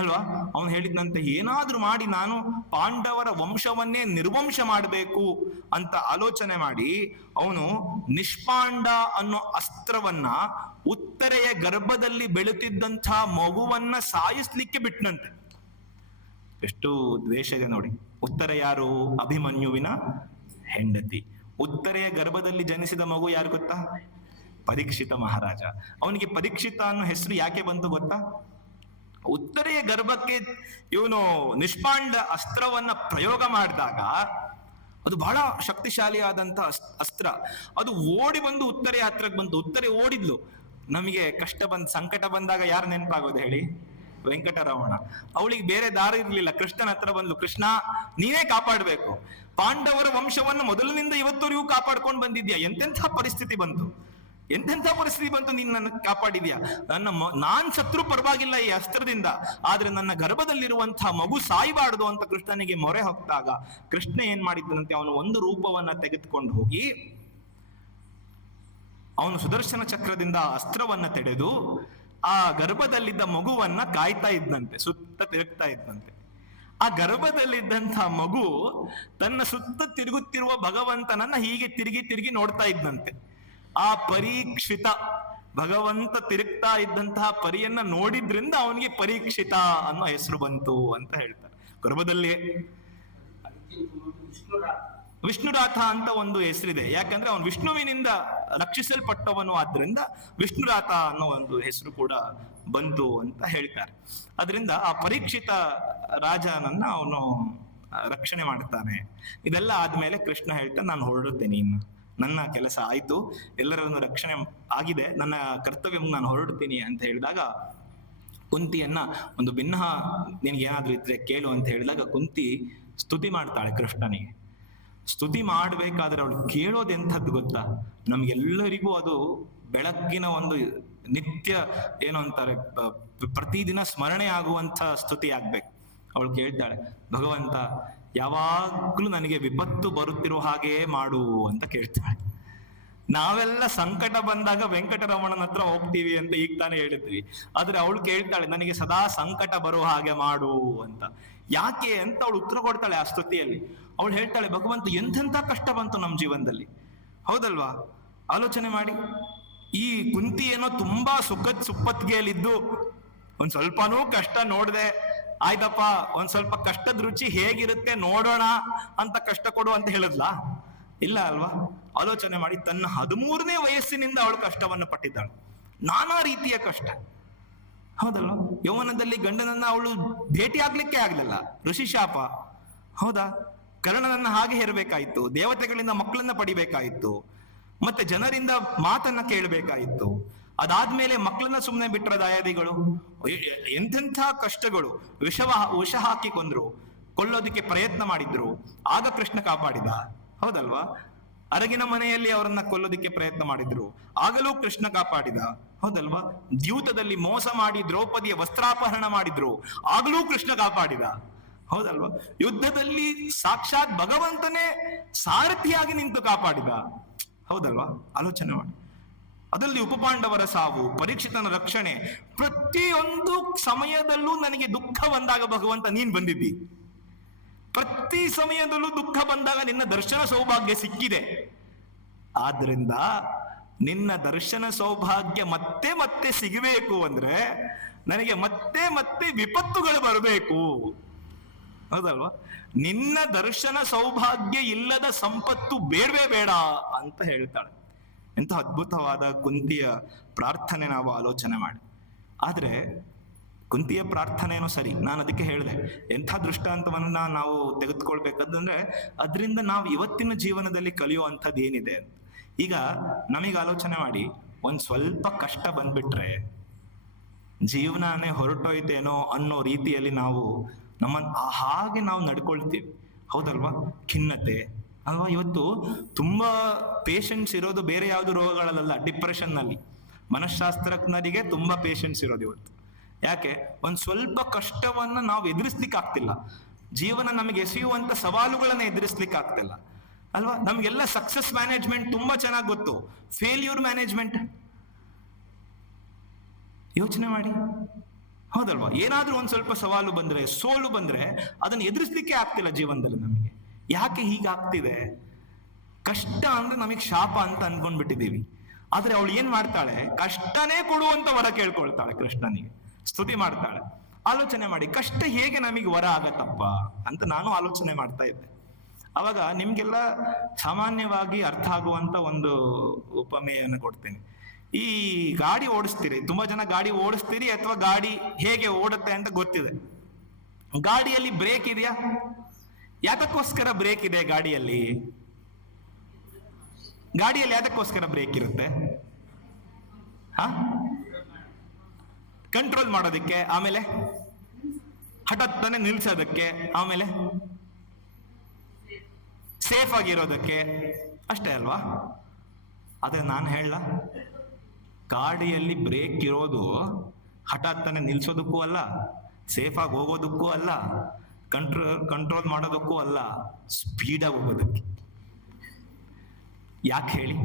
ಅಲ್ವಾ? ಅವನು ಹೇಳಿದ್ನಂತೆ, ಏನಾದ್ರೂ ಮಾಡಿ ನಾನು ಪಾಂಡವರ ವಂಶವನ್ನೇ ನಿರ್ವಂಶ ಮಾಡಬೇಕು ಅಂತ ಆಲೋಚನೆ ಮಾಡಿ ಅವನು ನಿಷ್ಪಾಂಡ ಅನ್ನೋ ಅಸ್ತ್ರವನ್ನ ಉತ್ತರೆಯ ಗರ್ಭದಲ್ಲಿ ಬೆಳುತ್ತಿದ್ದಂಥ ಮಗುವನ್ನ ಸಾಯಿಸ್ಲಿಕ್ಕೆ ಬಿಟ್ನಂತೆ. ಎಷ್ಟು ದ್ವೇಷ ಇದೆ ನೋಡಿ. ಉತ್ತರ ಯಾರು? ಅಭಿಮನ್ಯುವಿನ ಹೆಂಡತಿ. ಉತ್ತರೆಯ ಗರ್ಭದಲ್ಲಿ ಜನಿಸಿದ ಮಗು ಯಾರು ಗೊತ್ತಾ? ಪರೀಕ್ಷಿತ ಮಹಾರಾಜ. ಅವನಿಗೆ ಪರೀಕ್ಷಿತ ಅನ್ನೋ ಹೆಸರು ಯಾಕೆ ಬಂತು ಗೊತ್ತಾ? ಉತ್ತರೆಯ ಗರ್ಭಕ್ಕೆ ಇವನು ನಿಷ್ಪಾಂಡ ಅಸ್ತ್ರವನ್ನ ಪ್ರಯೋಗ ಮಾಡಿದಾಗ ಅದು ಬಹಳ ಶಕ್ತಿಶಾಲಿಯಾದಂತ ಅಸ್ತ್ರ. ಅದು ಓಡಿ ಬಂದು ಉತ್ತರೆಯ ಹತ್ರಕ್ಕೆ ಬಂತು. ಉತ್ತರೆ ಓಡಿದ್ಲು. ನಮಗೆ ಕಷ್ಟ ಸಂಕಟ ಬಂದಾಗ ಯಾರು ನೆನಪಾಗೋದು ಹೇಳಿ? ವೆಂಕಟರಮಣ. ಅವಳಿಗೆ ಬೇರೆ ದಾರಿ ಇರ್ಲಿಲ್ಲ, ಕೃಷ್ಣನ ಹತ್ರ ಬಂದ್ಲು. ಕೃಷ್ಣ, ನೀನೇ ಕಾಪಾಡ್ಬೇಕು, ಪಾಂಡವರ ವಂಶವನ್ನು ಮೊದಲಿನಿಂದ ಇವತ್ತವರೆಗೂ ಕಾಪಾಡ್ಕೊಂಡು ಬಂದಿದ್ಯಾ. ಎಂತೆಂಥ ಪರಿಸ್ಥಿತಿ ಬಂತು, ನೀನ್ ನನ್ನ ಕಾಪಾಡಿದ್ಯಾ. ನಾನ್ ಸತ್ರು ಪರವಾಗಿಲ್ಲ ಈ ಅಸ್ತ್ರದಿಂದ, ಆದ್ರೆ ನನ್ನ ಗರ್ಭದಲ್ಲಿರುವಂತಹ ಮಗು ಸಾಯ್ಬಾರ್ದು ಅಂತ ಕೃಷ್ಣನಿಗೆ ಮೊರೆ ಹೊಕ್ಕಾಗ ಕೃಷ್ಣ ಏನ್ ಮಾಡಿದ್ದನಂತೆ, ಅವನು ಒಂದು ರೂಪವನ್ನ ತೆಗೆದುಕೊಂಡು ಹೋಗಿ ಅವನು ಸುದರ್ಶನ ಚಕ್ರದಿಂದ ಅಸ್ತ್ರವನ್ನ ತೆಗೆದು ಆ ಗರ್ಭದಲ್ಲಿದ್ದ ಮಗುವನ್ನ ಕಾಯ್ತಾ ಇದ್ದಂತೆ, ಸುತ್ತ ತಿರುಗ್ತಾ ಇದ್ದಂತೆ. ಆ ಗರ್ಭದಲ್ಲಿದ್ದಂತಹ ಮಗು ತನ್ನ ಸುತ್ತ ತಿರುಗುತ್ತಿರುವ ಭಗವಂತನನ್ನ ಹೀಗೆ ತಿರುಗಿ ನೋಡ್ತಾ ಇದ್ದಂತೆ. ಆ ಪರೀಕ್ಷಿತ, ಭಗವಂತ ತಿರುಗ್ತಾ ಇದ್ದಂತಹ ಪರಿಯನ್ನ ನೋಡಿದ್ರಿಂದ ಅವನಿಗೆ ಪರೀಕ್ಷಿತ ಅನ್ನೋ ಹೆಸರು ಬಂತು ಅಂತ ಹೇಳ್ತಾರೆ. ಗರ್ಭದಲ್ಲಿ ವಿಷ್ಣುರಾಥ ಅಂತ ಒಂದು ಹೆಸರಿದೆ. ಯಾಕಂದ್ರೆ ಅವನು ವಿಷ್ಣುವಿನಿಂದ ರಕ್ಷಿಸಲ್ಪಟ್ಟವನು, ಆದ್ರಿಂದ ವಿಷ್ಣುರಾಥ ಅನ್ನೋ ಒಂದು ಹೆಸರು ಕೂಡ ಬಂತು ಅಂತ ಹೇಳ್ತಾರೆ. ಅದರಿಂದ ಆ ಪರೀಕ್ಷಿತ ರಾಜನನ್ನ ಅವನು ರಕ್ಷಣೆ ಮಾಡ್ತಾನೆ. ಇದೆಲ್ಲ ಆದ್ಮೇಲೆ ಕೃಷ್ಣ ಹೇಳ್ತಾನೆ, ನಾನು ಹೊರಡುತ್ತೇನೆ, ಇನ್ನು ನನ್ನ ಕೆಲಸ ಆಯ್ತು, ಎಲ್ಲರನ್ನು ರಕ್ಷಣೆ ಆಗಿದೆ, ನನ್ನ ಕರ್ತವ್ಯ ನಾನು ಹೊರಡ್ತೀನಿ ಅಂತ ಹೇಳಿದಾಗ ಕುಂತಿಯನ್ನ ಒಂದು ಭಿನ್ನ ನಿನ್ಗೇನಾದ್ರೂ ಇದ್ರೆ ಕೇಳು ಅಂತ ಹೇಳಿದಾಗ ಕುಂತಿ ಸ್ತುತಿ ಮಾಡ್ತಾಳೆ ಕೃಷ್ಣನಿಗೆ. ಸ್ತುತಿ ಮಾಡ್ಬೇಕಾದ್ರೆ ಅವಳು ಕೇಳೋದು ಎಂಥದ್ದು ಗೊತ್ತಾ? ನಮ್ಗೆಲ್ಲರಿಗೂ ಅದು ಬೆಳಗ್ಗಿನ ಒಂದು ನಿತ್ಯ ಏನು ಅಂತಾರೆ, ಪ್ರತಿದಿನ ಸ್ಮರಣೆ ಆಗುವಂತ ಸ್ತುತಿ ಆಗ್ಬೇಕು. ಅವಳು ಕೇಳ್ತಾಳೆ, ಭಗವಂತ ಯಾವಾಗ್ಲೂ ನನಗೆ ವಿಪತ್ತು ಬರುತ್ತಿರೋ ಹಾಗೇ ಮಾಡು ಅಂತ ಕೇಳ್ತಾಳೆ. ನಾವೆಲ್ಲ ಸಂಕಟ ಬಂದಾಗ ವೆಂಕಟರಮಣನ ಹತ್ರ ಹೋಗ್ತೀವಿ ಅಂತ ಈಗ ತಾನೇ ಹೇಳಿದ್ವಿ. ಆದ್ರೆ ಅವಳು ಕೇಳ್ತಾಳೆ, ನನಗೆ ಸದಾ ಸಂಕಟ ಬರೋ ಹಾಗೆ ಮಾಡು ಅಂತ. ಯಾಕೆ ಅಂತ ಅವಳು ಉತ್ತರ ಕೊಡ್ತಾಳೆ ಆ ಸ್ತುತಿಯಲ್ಲಿ. ಅವಳು ಹೇಳ್ತಾಳೆ, ಭಗವಂತ ಎಂಥೆಂಥ ಕಷ್ಟ ಬಂತು ನಮ್ಮ ಜೀವನದಲ್ಲಿ, ಹೌದಲ್ವಾ? ಆಲೋಚನೆ ಮಾಡಿ. ಈ ಕುಂತಿ ಏನೋ ತುಂಬಾ ಸುಪ್ಪತ್ತಿಗೆಯಲ್ಲಿದ್ದು ಒಂದ್ ಸ್ವಲ್ಪನೂ ಕಷ್ಟ ನೋಡ್ದೆ, ಆಯ್ತಪ್ಪ ಒಂದ್ ಸ್ವಲ್ಪ ಕಷ್ಟದ ರುಚಿ ಹೇಗಿರುತ್ತೆ ನೋಡೋಣ ಅಂತ ಕಷ್ಟ ಕೊಡು ಅಂತ ಹೇಳಿದ್ಲಾ? ಇಲ್ಲ ಅಲ್ವಾ? ಆಲೋಚನೆ ಮಾಡಿ, ತನ್ನ 13ನೇ ವಯಸ್ಸಿನಿಂದ ಅವಳು ಕಷ್ಟವನ್ನು ಪಟ್ಟಿದ್ದಾಳು, ನಾನಾ ರೀತಿಯ ಕಷ್ಟ. ಹೌದಲ್ವಾ? ಯೌವನದಲ್ಲಿ ಗಂಡನನ್ನ ಅವಳು ಭೇಟಿ ಆಗ್ಲಿಕ್ಕೆ ಆಗ್ಲಿಲ್ಲ, ಋಷಿಶಾಪ. ಹೌದಾ? ಕರ್ಣನನ್ನ ಹಾಗೆ ಹೇರಬೇಕಾಯಿತು, ದೇವತೆಗಳಿಂದ ಮಕ್ಕಳನ್ನ ಪಡಿಬೇಕಾಯಿತು, ಮತ್ತೆ ಜನರಿಂದ ಮಾತನ್ನ ಕೇಳಬೇಕಾಯಿತು. ಅದಾದ್ಮೇಲೆ ಮಕ್ಕಳನ್ನ ಸುಮ್ಮನೆ ಬಿಟ್ರ ದಾಯಾದಿಗಳು, ಎಂತೆಂಥ ಕಷ್ಟಗಳು. ವಿಷ ಹಾಕಿ ಕೊಂದ್ರು, ಕೊಲ್ಲೋದಕ್ಕೆ ಪ್ರಯತ್ನ ಮಾಡಿದ್ರು, ಆಗ ಕೃಷ್ಣ ಕಾಪಾಡಿದ. ಹೌದಲ್ವಾ? ಅರಗಿನ ಮನೆಯಲ್ಲಿ ಅವರನ್ನ ಕೊಲ್ಲೋದಿಕ್ಕೆ ಪ್ರಯತ್ನ ಮಾಡಿದ್ರು, ಆಗಲೂ ಕೃಷ್ಣ ಕಾಪಾಡಿದ. ಹೌದಲ್ವಾ? ದ್ಯೂತದಲ್ಲಿ ಮೋಸ ಮಾಡಿ ದ್ರೌಪದಿಯ ವಸ್ತ್ರಾಪಹರಣ ಮಾಡಿದ್ರು, ಆಗಲೂ ಕೃಷ್ಣ ಕಾಪಾಡಿದ. ಹೌದಲ್ವಾ? ಯುದ್ಧದಲ್ಲಿ ಸಾಕ್ಷಾತ್ ಭಗವಂತನೇ ಸಾರಥಿಯಾಗಿ ನಿಂತು ಕಾಪಾಡಿದ. ಹೌದಲ್ವಾ? ಆಲೋಚನೆ ಮಾಡಿ. ಅದರಲ್ಲಿ ಉಪಪಾಂಡವರ ಸಾವು, ಪರೀಕ್ಷಿತನ ರಕ್ಷಣೆ, ಪ್ರತಿಯೊಂದು ಸಮಯದಲ್ಲೂ ನನಗೆ ದುಃಖ ಬಂದಾಗ ಭಗವಂತ ನೀನ್ ಬಂದಿದ್ದಿ. ಪ್ರತಿ ಸಮಯದಲ್ಲೂ ದುಃಖ ಬಂದಾಗ ನಿನ್ನ ದರ್ಶನ ಸೌಭಾಗ್ಯ ಸಿಕ್ಕಿದೆ. ಆದ್ರಿಂದ ನಿನ್ನ ದರ್ಶನ ಸೌಭಾಗ್ಯ ಮತ್ತೆ ಮತ್ತೆ ಸಿಗಬೇಕು ಅಂದ್ರೆ ನನಗೆ ಮತ್ತೆ ಮತ್ತೆ ವಿಪತ್ತುಗಳು ಬರಬೇಕು. ಹೌದಲ್ವಾ? ನಿನ್ನ ದರ್ಶನ ಸೌಭಾಗ್ಯ ಇಲ್ಲದ ಸಂಪತ್ತು ಬೇಡವೇ ಬೇಡ ಅಂತ ಹೇಳ್ತಾಳೆ. ಎಂಥ ಅದ್ಭುತವಾದ ಕುಂತಿಯ ಪ್ರಾರ್ಥನೆ ನಾವು ಆಲೋಚನೆ ಮಾಡಿ. ಆದ್ರೆ ಕುಂತಿಯ ಪ್ರಾರ್ಥನೆನೂ ಸರಿ, ನಾನು ಅದಕ್ಕೆ ಹೇಳಿದೆ, ಎಂಥ ದೃಷ್ಟಾಂತವನ್ನ ನಾವು ತೆಗೆದುಕೊಳ್ಬೇಕಂದ್ರೆ ಅದರಿಂದ ನಾವು ಇವತ್ತಿನ ಜೀವನದಲ್ಲಿ ಕಲಿಯುವಂಥದ್ದು ಏನಿದೆ ಅಂತ. ಈಗ ನಮಗೆ ಆಲೋಚನೆ ಮಾಡಿ, ಒಂದ್ ಸ್ವಲ್ಪ ಕಷ್ಟ ಬಂದ್ಬಿಟ್ರೆ ಜೀವನನೇ ಹೊರಟೋಯ್ತೇನೋ ಅನ್ನೋ ರೀತಿಯಲ್ಲಿ ನಾವು ಹಾಗೆ ನಾವು ನಡ್ಕೊಳ್ತೀವಿ. ಹೌದಲ್ವಾ? ಖಿನ್ನತೆ ಅಲ್ವಾ? ಇವತ್ತು ತುಂಬಾ ಪೇಷಂಟ್ಸ್ ಇರೋದು ಬೇರೆ ಯಾವ್ದು ರೋಗಗಳಲ್ಲ, ಡಿಪ್ರೆಷನ್ ನಲ್ಲಿ. ಮನಃಶಾಸ್ತ್ರಜ್ಞರಿಗೆ ತುಂಬಾ ಪೇಷಂಟ್ಸ್ ಇರೋದು ಇವತ್ತು. ಯಾಕೆ? ಒಂದ್ ಸ್ವಲ್ಪ ಕಷ್ಟವನ್ನ ನಾವು ಎದುರಿಸ್ಲಿಕ್ಕೆ ಆಗ್ತಿಲ್ಲ, ಜೀವನ ನಮಗೆ ಎಸೆಯುವಂತ ಸವಾಲುಗಳನ್ನ ಎದುರಿಸ್ಲಿಕ್ಕೆ ಆಗ್ತಿಲ್ಲ ಅಲ್ವಾ? ನಮ್ಗೆಲ್ಲ ಸಕ್ಸಸ್ ಮ್ಯಾನೇಜ್ಮೆಂಟ್ ತುಂಬಾ ಚೆನ್ನಾಗಿ ಗೊತ್ತು, ಫೇಲ್ಯೂರ್ ಮ್ಯಾನೇಜ್ಮೆಂಟ್ ಯೋಚನೆ ಮಾಡಿ. ಹೌದಲ್ವಾ? ಏನಾದ್ರೂ ಒಂದ್ ಸ್ವಲ್ಪ ಸವಾಲು ಬಂದ್ರೆ, ಸೋಲು ಬಂದ್ರೆ ಅದನ್ನ ಎದುರಿಸ್ಲಿಕ್ಕೆ ಆಗ್ತಿಲ್ಲ ಜೀವನದಲ್ಲಿ ನಮಗೆ. ಯಾಕೆ ಹೀಗಾಗ್ತಿದೆ? ಕಷ್ಟ ಅಂದ್ರೆ ನಮಗ್ ಶಾಪ ಅಂತ ಅನ್ಕೊಂಡ್ಬಿಟ್ಟಿದೀವಿ. ಆದ್ರೆ ಅವಳು ಏನ್ ಮಾಡ್ತಾಳೆ? ಕಷ್ಟನೇ ಕೊಡುವಂತ ವರ ಕೇಳ್ಕೊಳ್ತಾಳೆ, ಕೃಷ್ಣನಿಗೆ ಸ್ತುತಿ ಮಾಡ್ತಾಳೆ. ಆಲೋಚನೆ ಮಾಡಿ, ಕಷ್ಟ ಹೇಗೆ ನಮಗೆ ವರ ಆಗತ್ತಪ್ಪ ಅಂತ ನಾನು ಆಲೋಚನೆ ಮಾಡ್ತಾ ಇದ್ದೆ. ಅವಾಗ ನಿಮ್ಗೆಲ್ಲ ಸಾಮಾನ್ಯವಾಗಿ ಅರ್ಥ ಆಗುವಂತ ಒಂದು ಉಪಮೆಯನ್ನು ಕೊಡ್ತೇನೆ. ಈ ಗಾಡಿ ಓಡಿಸ್ತೀರಿ, ತುಂಬಾ ಜನ ಗಾಡಿ ಓಡಿಸ್ತೀರಿ ಅಥವಾ ಗಾಡಿ ಹೇಗೆ ಓಡುತ್ತೆ ಅಂತ ಗೊತ್ತಿದೆ. ಗಾಡಿಯಲ್ಲಿ ಬ್ರೇಕ್ ಇದೆಯಾ? ಯಾತಕ್ಕೋಸ್ಕರ ಬ್ರೇಕ್ ಇದೆ ಗಾಡಿಯಲ್ಲಿ? ಗಾಡಿಯಲ್ಲಿ ಯಾತಕ್ಕೋಸ್ಕರ ಬ್ರೇಕ್ ಇರುತ್ತೆ? ಕಂಟ್ರೋಲ್ ಮಾಡೋದಕ್ಕೆ, ಆಮೇಲೆ ಹಠಾತ್ತನೆ ನಿಲ್ಸೋದಕ್ಕೆ, ಆಮೇಲೆ ಸೇಫ್ ಆಗಿರೋದಕ್ಕೆ, ಅಷ್ಟೇ ಅಲ್ವಾ? ಅದೇ ನಾನು ಹೇಳ, ಗಾಡಿಯಲ್ಲಿ ಬ್ರೇಕ್ ಇರೋದು ಹಠಾತ್ತನೆ ನಿಲ್ಸೋದಕ್ಕೂ ಅಲ್ಲ, ಸೇಫ್ ಆಗಿ ಹೋಗೋದಕ್ಕೂ ಅಲ್ಲ, ಕಂಟ್ರೋಲ್ ಮಾಡೋದಕ್ಕೂ ಅಲ್ಲ, ಸ್ಪೀಡಾಗಿ ಹೋಗೋದಕ್ಕೆ. ಯಾಕೆ ಹೇಳಿ?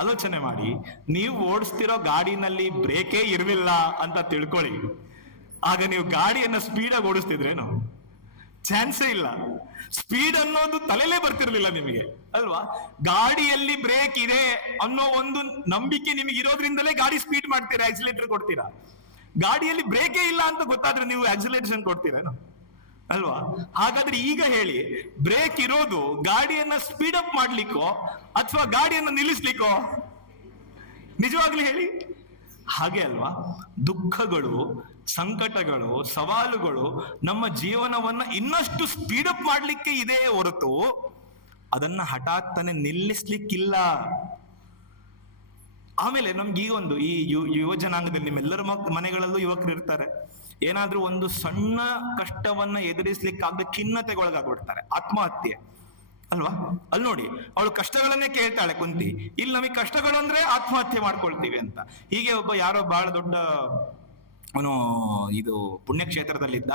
ಆಲೋಚನೆ ಮಾಡಿ. ನೀವು ಓಡಿಸ್ತಿರೋ ಗಾಡಿನಲ್ಲಿ ಬ್ರೇಕೇ ಇರಲಿಲ್ಲ ಅಂತ ತಿಳ್ಕೊಳ್ಳಿ, ಆಗ ನೀವು ಗಾಡಿಯನ್ನ ಸ್ಪೀಡಾಗಿ ಓಡಿಸ್ತಿದ್ರೇನು? ಚಾನ್ಸೇ ಇಲ್ಲ. ಸ್ಪೀಡ್ ಅನ್ನೋದು ತಲೆಲೇ ಬರ್ತಿರ್ಲಿಲ್ಲ ನಿಮಗೆ ಅಲ್ವಾ? ಗಾಡಿಯಲ್ಲಿ ಬ್ರೇಕ್ ಇದೆ ಅನ್ನೋ ಒಂದು ನಂಬಿಕೆ ನಿಮಗೆ ಇರೋದ್ರಿಂದಲೇ ಗಾಡಿ ಸ್ಪೀಡ್ ಮಾಡ್ತೀರಾ, ಆಕ್ಸಿಲೇಟರ್ ಕೊಡ್ತೀರಾ. ಗಾಡಿಯಲ್ಲಿ ಬ್ರೇಕೇ ಇಲ್ಲ ಅಂತ ಗೊತ್ತಾದ್ರೆ ನೀವು ಆಕ್ಸಿಲೇಟೇಷನ್ ಕೊಡ್ತೀರೇನು? ಅಲ್ವಾ? ಹಾಗಾದ್ರೆ ಈಗ ಹೇಳಿ, ಬ್ರೇಕ್ ಇರೋದು ಗಾಡಿಯನ್ನ ಸ್ಪೀಡ್ ಅಪ್ ಮಾಡ್ಲಿಕ್ಕೋ ಅಥವಾ ಗಾಡಿಯನ್ನ ನಿಲ್ಲಿಸ್ಲಿಕ್ಕೋ? ನಿಜವಾಗ್ಲೂ ಹೇಳಿ. ಹಾಗೆ ಅಲ್ವಾ? ದುಃಖಗಳು, ಸಂಕಟಗಳು, ಸವಾಲುಗಳು ನಮ್ಮ ಜೀವನವನ್ನ ಇನ್ನಷ್ಟು ಸ್ಪೀಡಪ್ ಮಾಡ್ಲಿಕ್ಕೆ ಇದೆ ಹೊರತು ಅದನ್ನ ಹಠಾತ್ತನೆ ನಿಲ್ಲಿಸ್ಲಿಕ್ಕಿಲ್ಲ. ಆಮೇಲೆ ನಮ್ಗೆ ಈಗ ಒಂದು ಈ ಯುವ ಜನಾಂಗದಲ್ಲಿ ನಿಮ್ಮೆಲ್ಲರ ಮನೆಗಳಲ್ಲೂ ಯುವಕರು ಇರ್ತಾರೆ. ಏನಾದ್ರೂ ಒಂದು ಸಣ್ಣ ಕಷ್ಟವನ್ನ ಎದುರಿಸ್ಲಿಕ್ಕಾಗದೆ ಖಿನ್ನತೆಗೊಳಗಾಗ್ಬಿಡ್ತಾರೆ, ಆತ್ಮಹತ್ಯೆ ಅಲ್ವಾ? ಅಲ್ಲಿ ನೋಡಿ, ಅವಳು ಕಷ್ಟಗಳನ್ನೇ ಕೇಳ್ತಾಳೆ ಕುಂತಿ. ಇಲ್ಲಿ ನಮಗೆ ಕಷ್ಟಗಳು ಅಂದ್ರೆ ಆತ್ಮಹತ್ಯೆ ಮಾಡ್ಕೊಳ್ತೀವಿ ಅಂತ. ಹೀಗೆ ಒಬ್ಬ ಯಾರೋ ಬಹಳ ದೊಡ್ಡ ಅವನು ಇದು ಪುಣ್ಯಕ್ಷೇತ್ರದಲ್ಲಿದ್ದ,